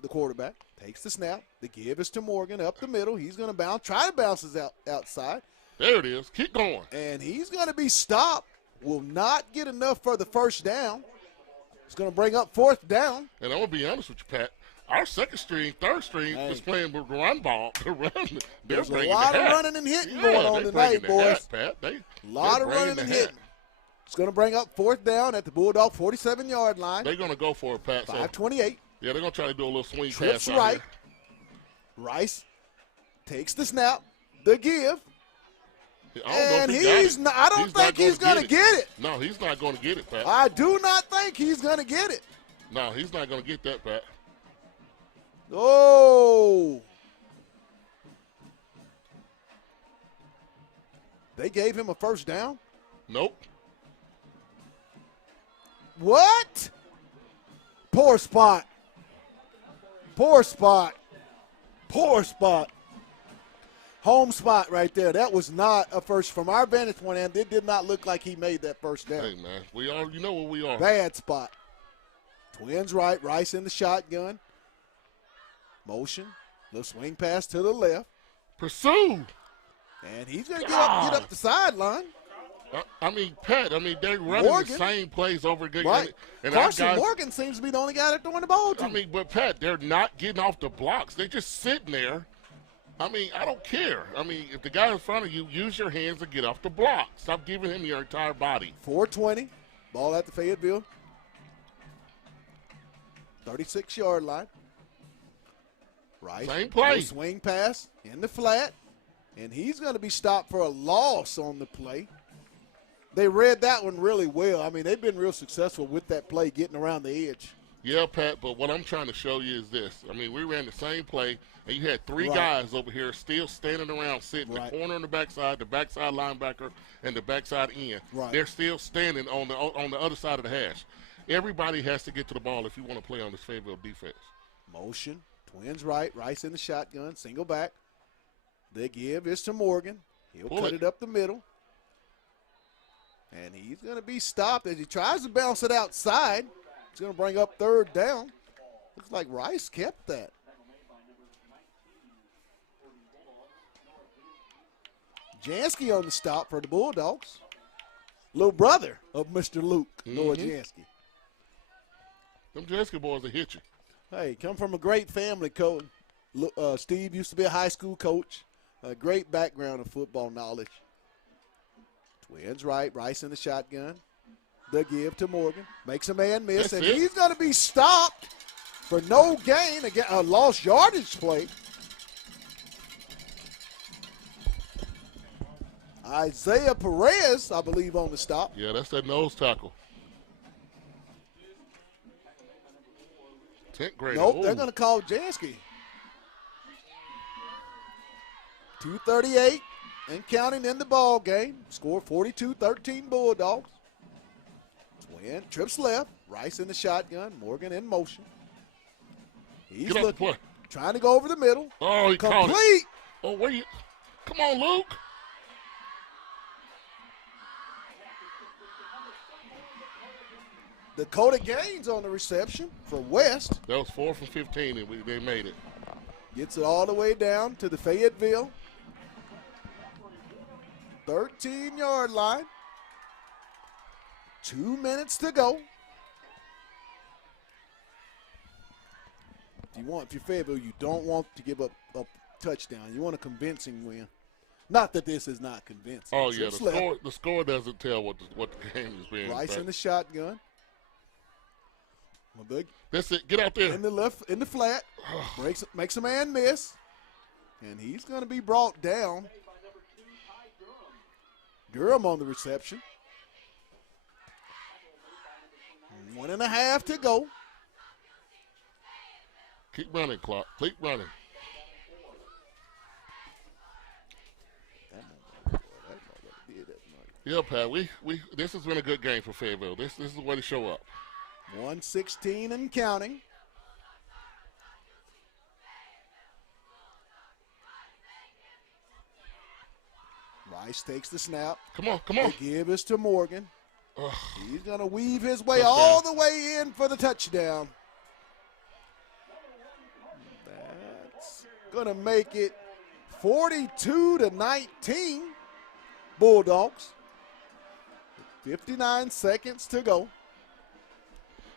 the quarterback. Takes the snap. The give is to Morgan up the middle. He's going to bounce. Try to bounce it outside. There it is. Keep going. And he's going to be stopped. Will not get enough for the first down. It's going to bring up fourth down. And I'm going to be honest with you, Pat. Our second string, third string is playing with run ball. There's a lot of running and hitting going on tonight, boys. Pat. A lot of running and hitting. It's going to bring up fourth down at the Bulldog 47-yard line. They're going to go for it, Pat. 5:28. Yeah, they're going to try to do a little swing Trips pass. Right. Rice takes the snap, the give. And I don't think he's going to get it. No, he's not going to get it, Pat. I do not think he's going to get it. No, he's not going to get that, Pat. Oh. They gave him a first down? Nope. What? Poor spot. Poor spot. Poor spot. Home spot right there. That was not a first from our vantage point, and it did not look like he made that first down. Hey, man, you know what we are. Bad spot. Twins right, Rice in the shotgun. Motion, little swing pass to the left. Pursue. And he's going to get up the sideline. I mean, Pat, they're running the same plays over again. Right. And Carson Morgan seems to be the only guy that's throwing the ball to. I mean, but, Pat, they're not getting off the blocks. They're just sitting there. I mean, I don't care. I mean, if the guy in front of you, use your hands to get off the block. Stop giving him your entire body. 4:20. Ball at the Fayetteville. 36-yard line. Right. Same play. Swing pass in the flat. And he's going to be stopped for a loss on the play. They read that one really well. I mean, they've been real successful with that play, getting around the edge. Yeah, Pat, but what I'm trying to show you is this. I mean, we ran the same play, and you had three guys over here still standing around, sitting the corner on the backside linebacker, and the backside end. Right. They're still standing on the other side of the hash. Everybody has to get to the ball if you want to play on this Fayetteville defense. Motion. Twins right. Rice in the shotgun. Single back. The give is to Morgan. He'll cut it up the middle. And he's going to be stopped as he tries to bounce it outside. He's going to bring up third down. Looks like Rice kept that. Jansky on the stop for the Bulldogs. Little brother of Mr. Luke, Noah Jansky. Them Jansky boys will hit you. Hey, come from a great family, coach. Steve used to be a high school coach. A great background of football knowledge. Twins right, Rice in the shotgun. The give to Morgan. Makes a man miss, That's and it. he's going to be stopped for no gain. Again, a lost yardage play. Isaiah Perez, I believe, on the stop. Yeah, that's that nose tackle. 10th grade. Nope, they're going to call Jansky. 2:38 and counting in the ball game. Score 42-13 Bulldogs. Twin trips left. Rice in the shotgun. Morgan in motion. He's looking, trying to go over the middle. Oh, he caught it. Complete. Oh, where you? Come on, Luke. Dakota Gaines on the reception for West. That was 4 from 15, and they made it. Gets it all the way down to the Fayetteville 13-yard line. 2 minutes to go. If you're Fayetteville, you don't want to give up a touchdown. You want a convincing win. Not that this is not convincing. Oh, yeah, the score doesn't tell what the game is being. Rice in the shotgun. That's it. Get out there. In the flat. Makes a man miss. And he's going to be brought down. Durham on the reception. 1.5 to go. Keep running, clock. Keep running. Yeah, Pat. We this has been a good game for Fayetteville. This is the way to show up. 116 and counting. Rice takes the snap. Come on, come on. They give this to Morgan. Ugh. He's going to weave his way all the way in for the touchdown. That's going to make it 42-19 Bulldogs. 59 seconds to go.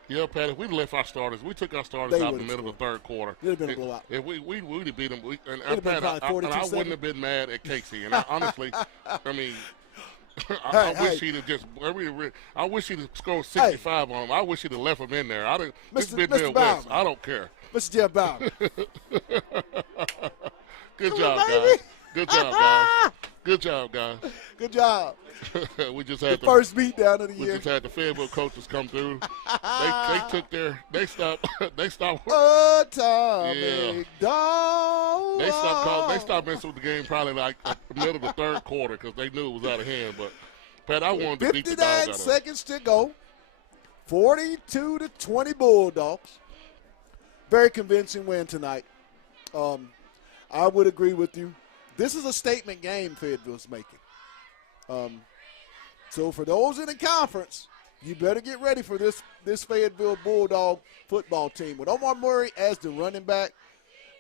Yeah, Pat, if we left our starters, we took our starters out in the middle of the third quarter. It would have been a blowout. If we would have beat them. Pat, I wouldn't have been mad at Casey. And honestly, I mean, I wish he'd have just. I wish he'd have scored 65 on him. I wish he'd have left him in there. This Bentonville West. I don't care. Mr. Jeff Bowden. Good job, guys. Good job, guys. Good job, guys. Good job. We just had the first beat down of the year. We just had the Fayetteville coaches come through. They stopped. Atomic Dog. They stopped messing with the game probably like the middle of the third quarter because they knew it was out of hand. But Pat, I wanted to beat the dog out of 59 seconds to go. 42-20 Bulldogs. Very convincing win tonight. I would agree with you. This is a statement game Fayetteville's making. So for those in the conference, you better get ready for this Fayetteville Bulldog football team. With Omar Murray as the running back,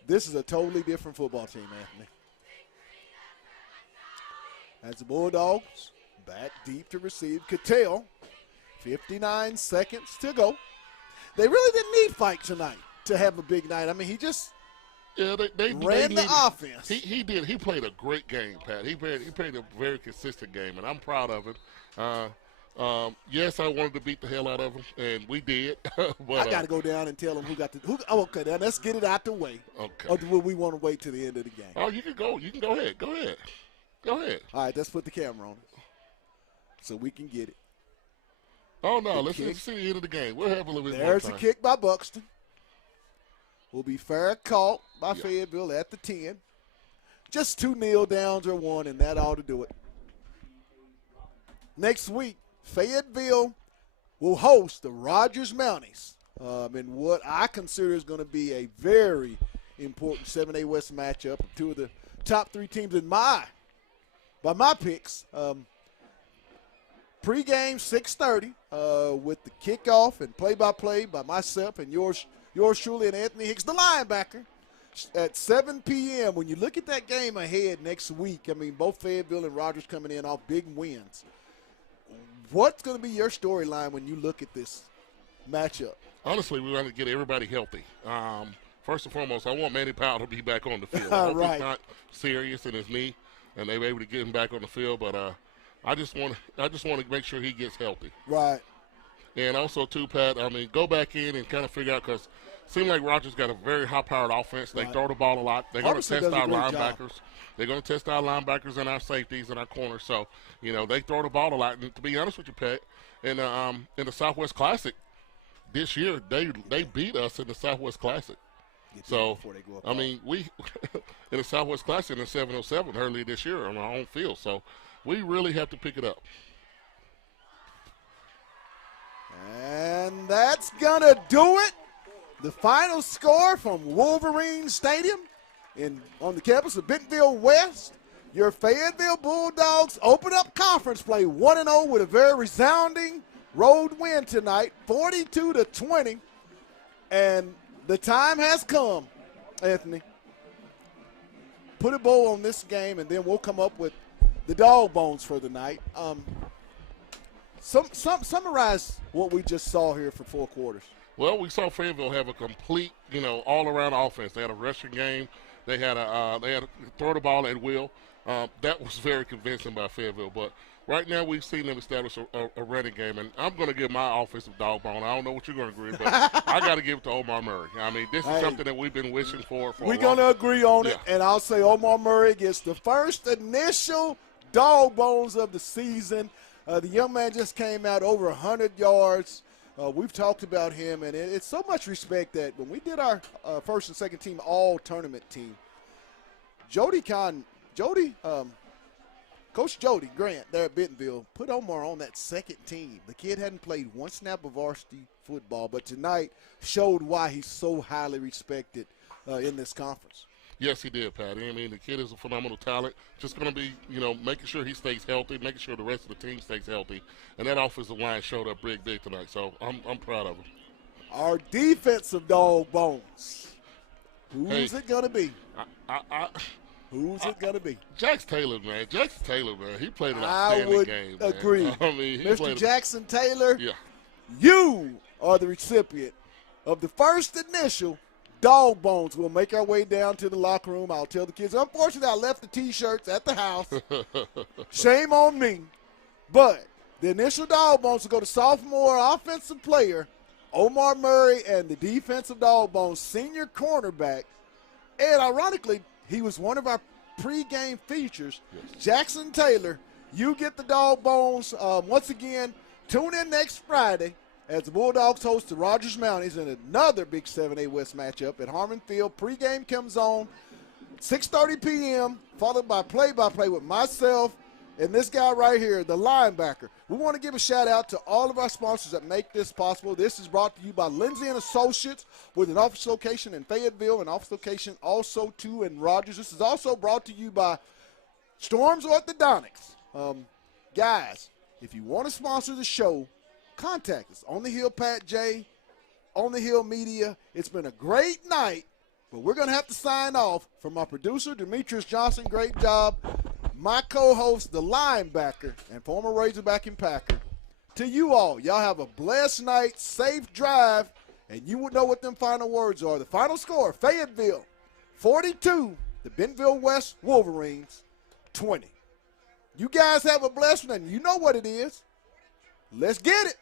this is a totally different football team, Anthony. As the Bulldogs back deep to receive, Cattell, 59 seconds to go. They really didn't need Fike tonight to have a big night. I mean, he just they ran the offense. He did. He played a great game, Pat. He played a very consistent game, and I'm proud of him. Yes, I wanted to beat the hell out of him, and we did. But I got to go down and tell him who got the who. Okay, now let's get it out the way. Okay. Or do we want to wait till the end of the game? Oh, you can go. You can go ahead. Go ahead. Go ahead. All right, let's put the camera on it so we can get it. Oh no, let's see the end of the game. We'll have a little bit more time. There's a kick by Buxton. Will be fair caught by Fayetteville at the 10. Just 2 kneel downs or 1, and that ought to do it. Next week, Fayetteville will host the Rogers Mounties in what I consider is going to be a very important 7A West matchup. 2 of the top 3 teams by my picks. Pre-game 6:30 with the kickoff and play-by-play by myself and yours truly and Anthony Hicks, the linebacker, at 7 p.m. When you look at that game ahead next week, I mean, both Fayetteville and Rogers coming in off big wins. What's going to be your storyline when you look at this matchup? Honestly, we want to get everybody healthy. First and foremost, I want Manny Powell to be back on the field. I hope he's not serious in his knee, and they're able to get him back on the field. But I just want to make sure he gets healthy. Right. And also, too, Pat, I mean, go back in and kind of figure out, because it seems like Rogers got a very high-powered offense. They throw the ball a lot. They're going to test our linebackers. They're going to test our linebackers and our safeties and our corners. So, they throw the ball a lot. And to be honest with you, Pat, in the Southwest Classic this year, they beat us in the Southwest Classic. So, I mean, we in the Southwest Classic in the 707 earlier this year on our own field. So, we really have to pick it up. And that's going to do it. The final score from Wolverine Stadium on the campus of Bentonville West. Your Fayetteville Bulldogs open up conference play 1-0 with a very resounding road win tonight, 42-20. And the time has come, Anthony. Put a bow on this game, and then we'll come up with the dog bones for the night. Summarize what we just saw here for 4 quarters. Well, we saw Fayetteville have a complete, all-around offense. They had a rushing game. They had to throw the ball at will. That was very convincing by Fayetteville. But right now we've seen them establish a running game, and I'm going to give my offensive dog bone. I don't know what you're going to agree, but I got to give it to Omar Murray. I mean, this is something that we've been wishing for We're going to agree on it, and I'll say Omar Murray gets the first initial dog bones of the season. The young man just came out over 100 yards, We've talked about him, and it's so much respect that when we did our first and second team all-tournament team, Coach Jody Grant there at Bentonville put Omar on that second team. The kid hadn't played one snap of varsity football, but tonight showed why he's so highly respected in this conference. Yes, he did, Patty. I mean, the kid is a phenomenal talent. Just going to be, making sure he stays healthy, making sure the rest of the team stays healthy. And that offensive line showed up big tonight, so I'm proud of him. Our defensive dog bones. Who's it going to be? Who's it going to be? Jackson Taylor, man. He played an outstanding game. I would agree. I mean, Mr. Jackson Taylor, yeah. You are the recipient of the first initial dog bones. We'll make our way down to the locker room. I'll tell the kids. Unfortunately, I left the T-shirts at the house. Shame on me. But the initial dog bones will go to sophomore offensive player Omar Murray and the defensive dog bones senior cornerback. And ironically, he was one of our pregame features. Yes. Jackson Taylor, you get the dog bones. Once again, tune in next Friday as the Bulldogs host the Rogers Mounties in another big 7A West matchup at Harmon Field. Pregame comes on 6:30 p.m., followed by play-by-play with myself and this guy right here, the linebacker. We want to give a shout-out to all of our sponsors that make this possible. This is brought to you by Lindsay & Associates with an office location in Fayetteville and office location also, too, in Rogers. This is also brought to you by Storms Orthodontics. Guys, if you want to sponsor the show, contact us. On the Hill Pat J, On the Hill Media. It's been a great night, but we're going to have to sign off. From my producer, Demetrius Johnson, great job. My co-host, the linebacker and former Razorback and Packer. To you all, y'all have a blessed night, safe drive, and you will know what them final words are. The final score, Fayetteville 42, the Bentonville West Wolverines 20. You guys have a blessed one, and you know what it is. Let's get it.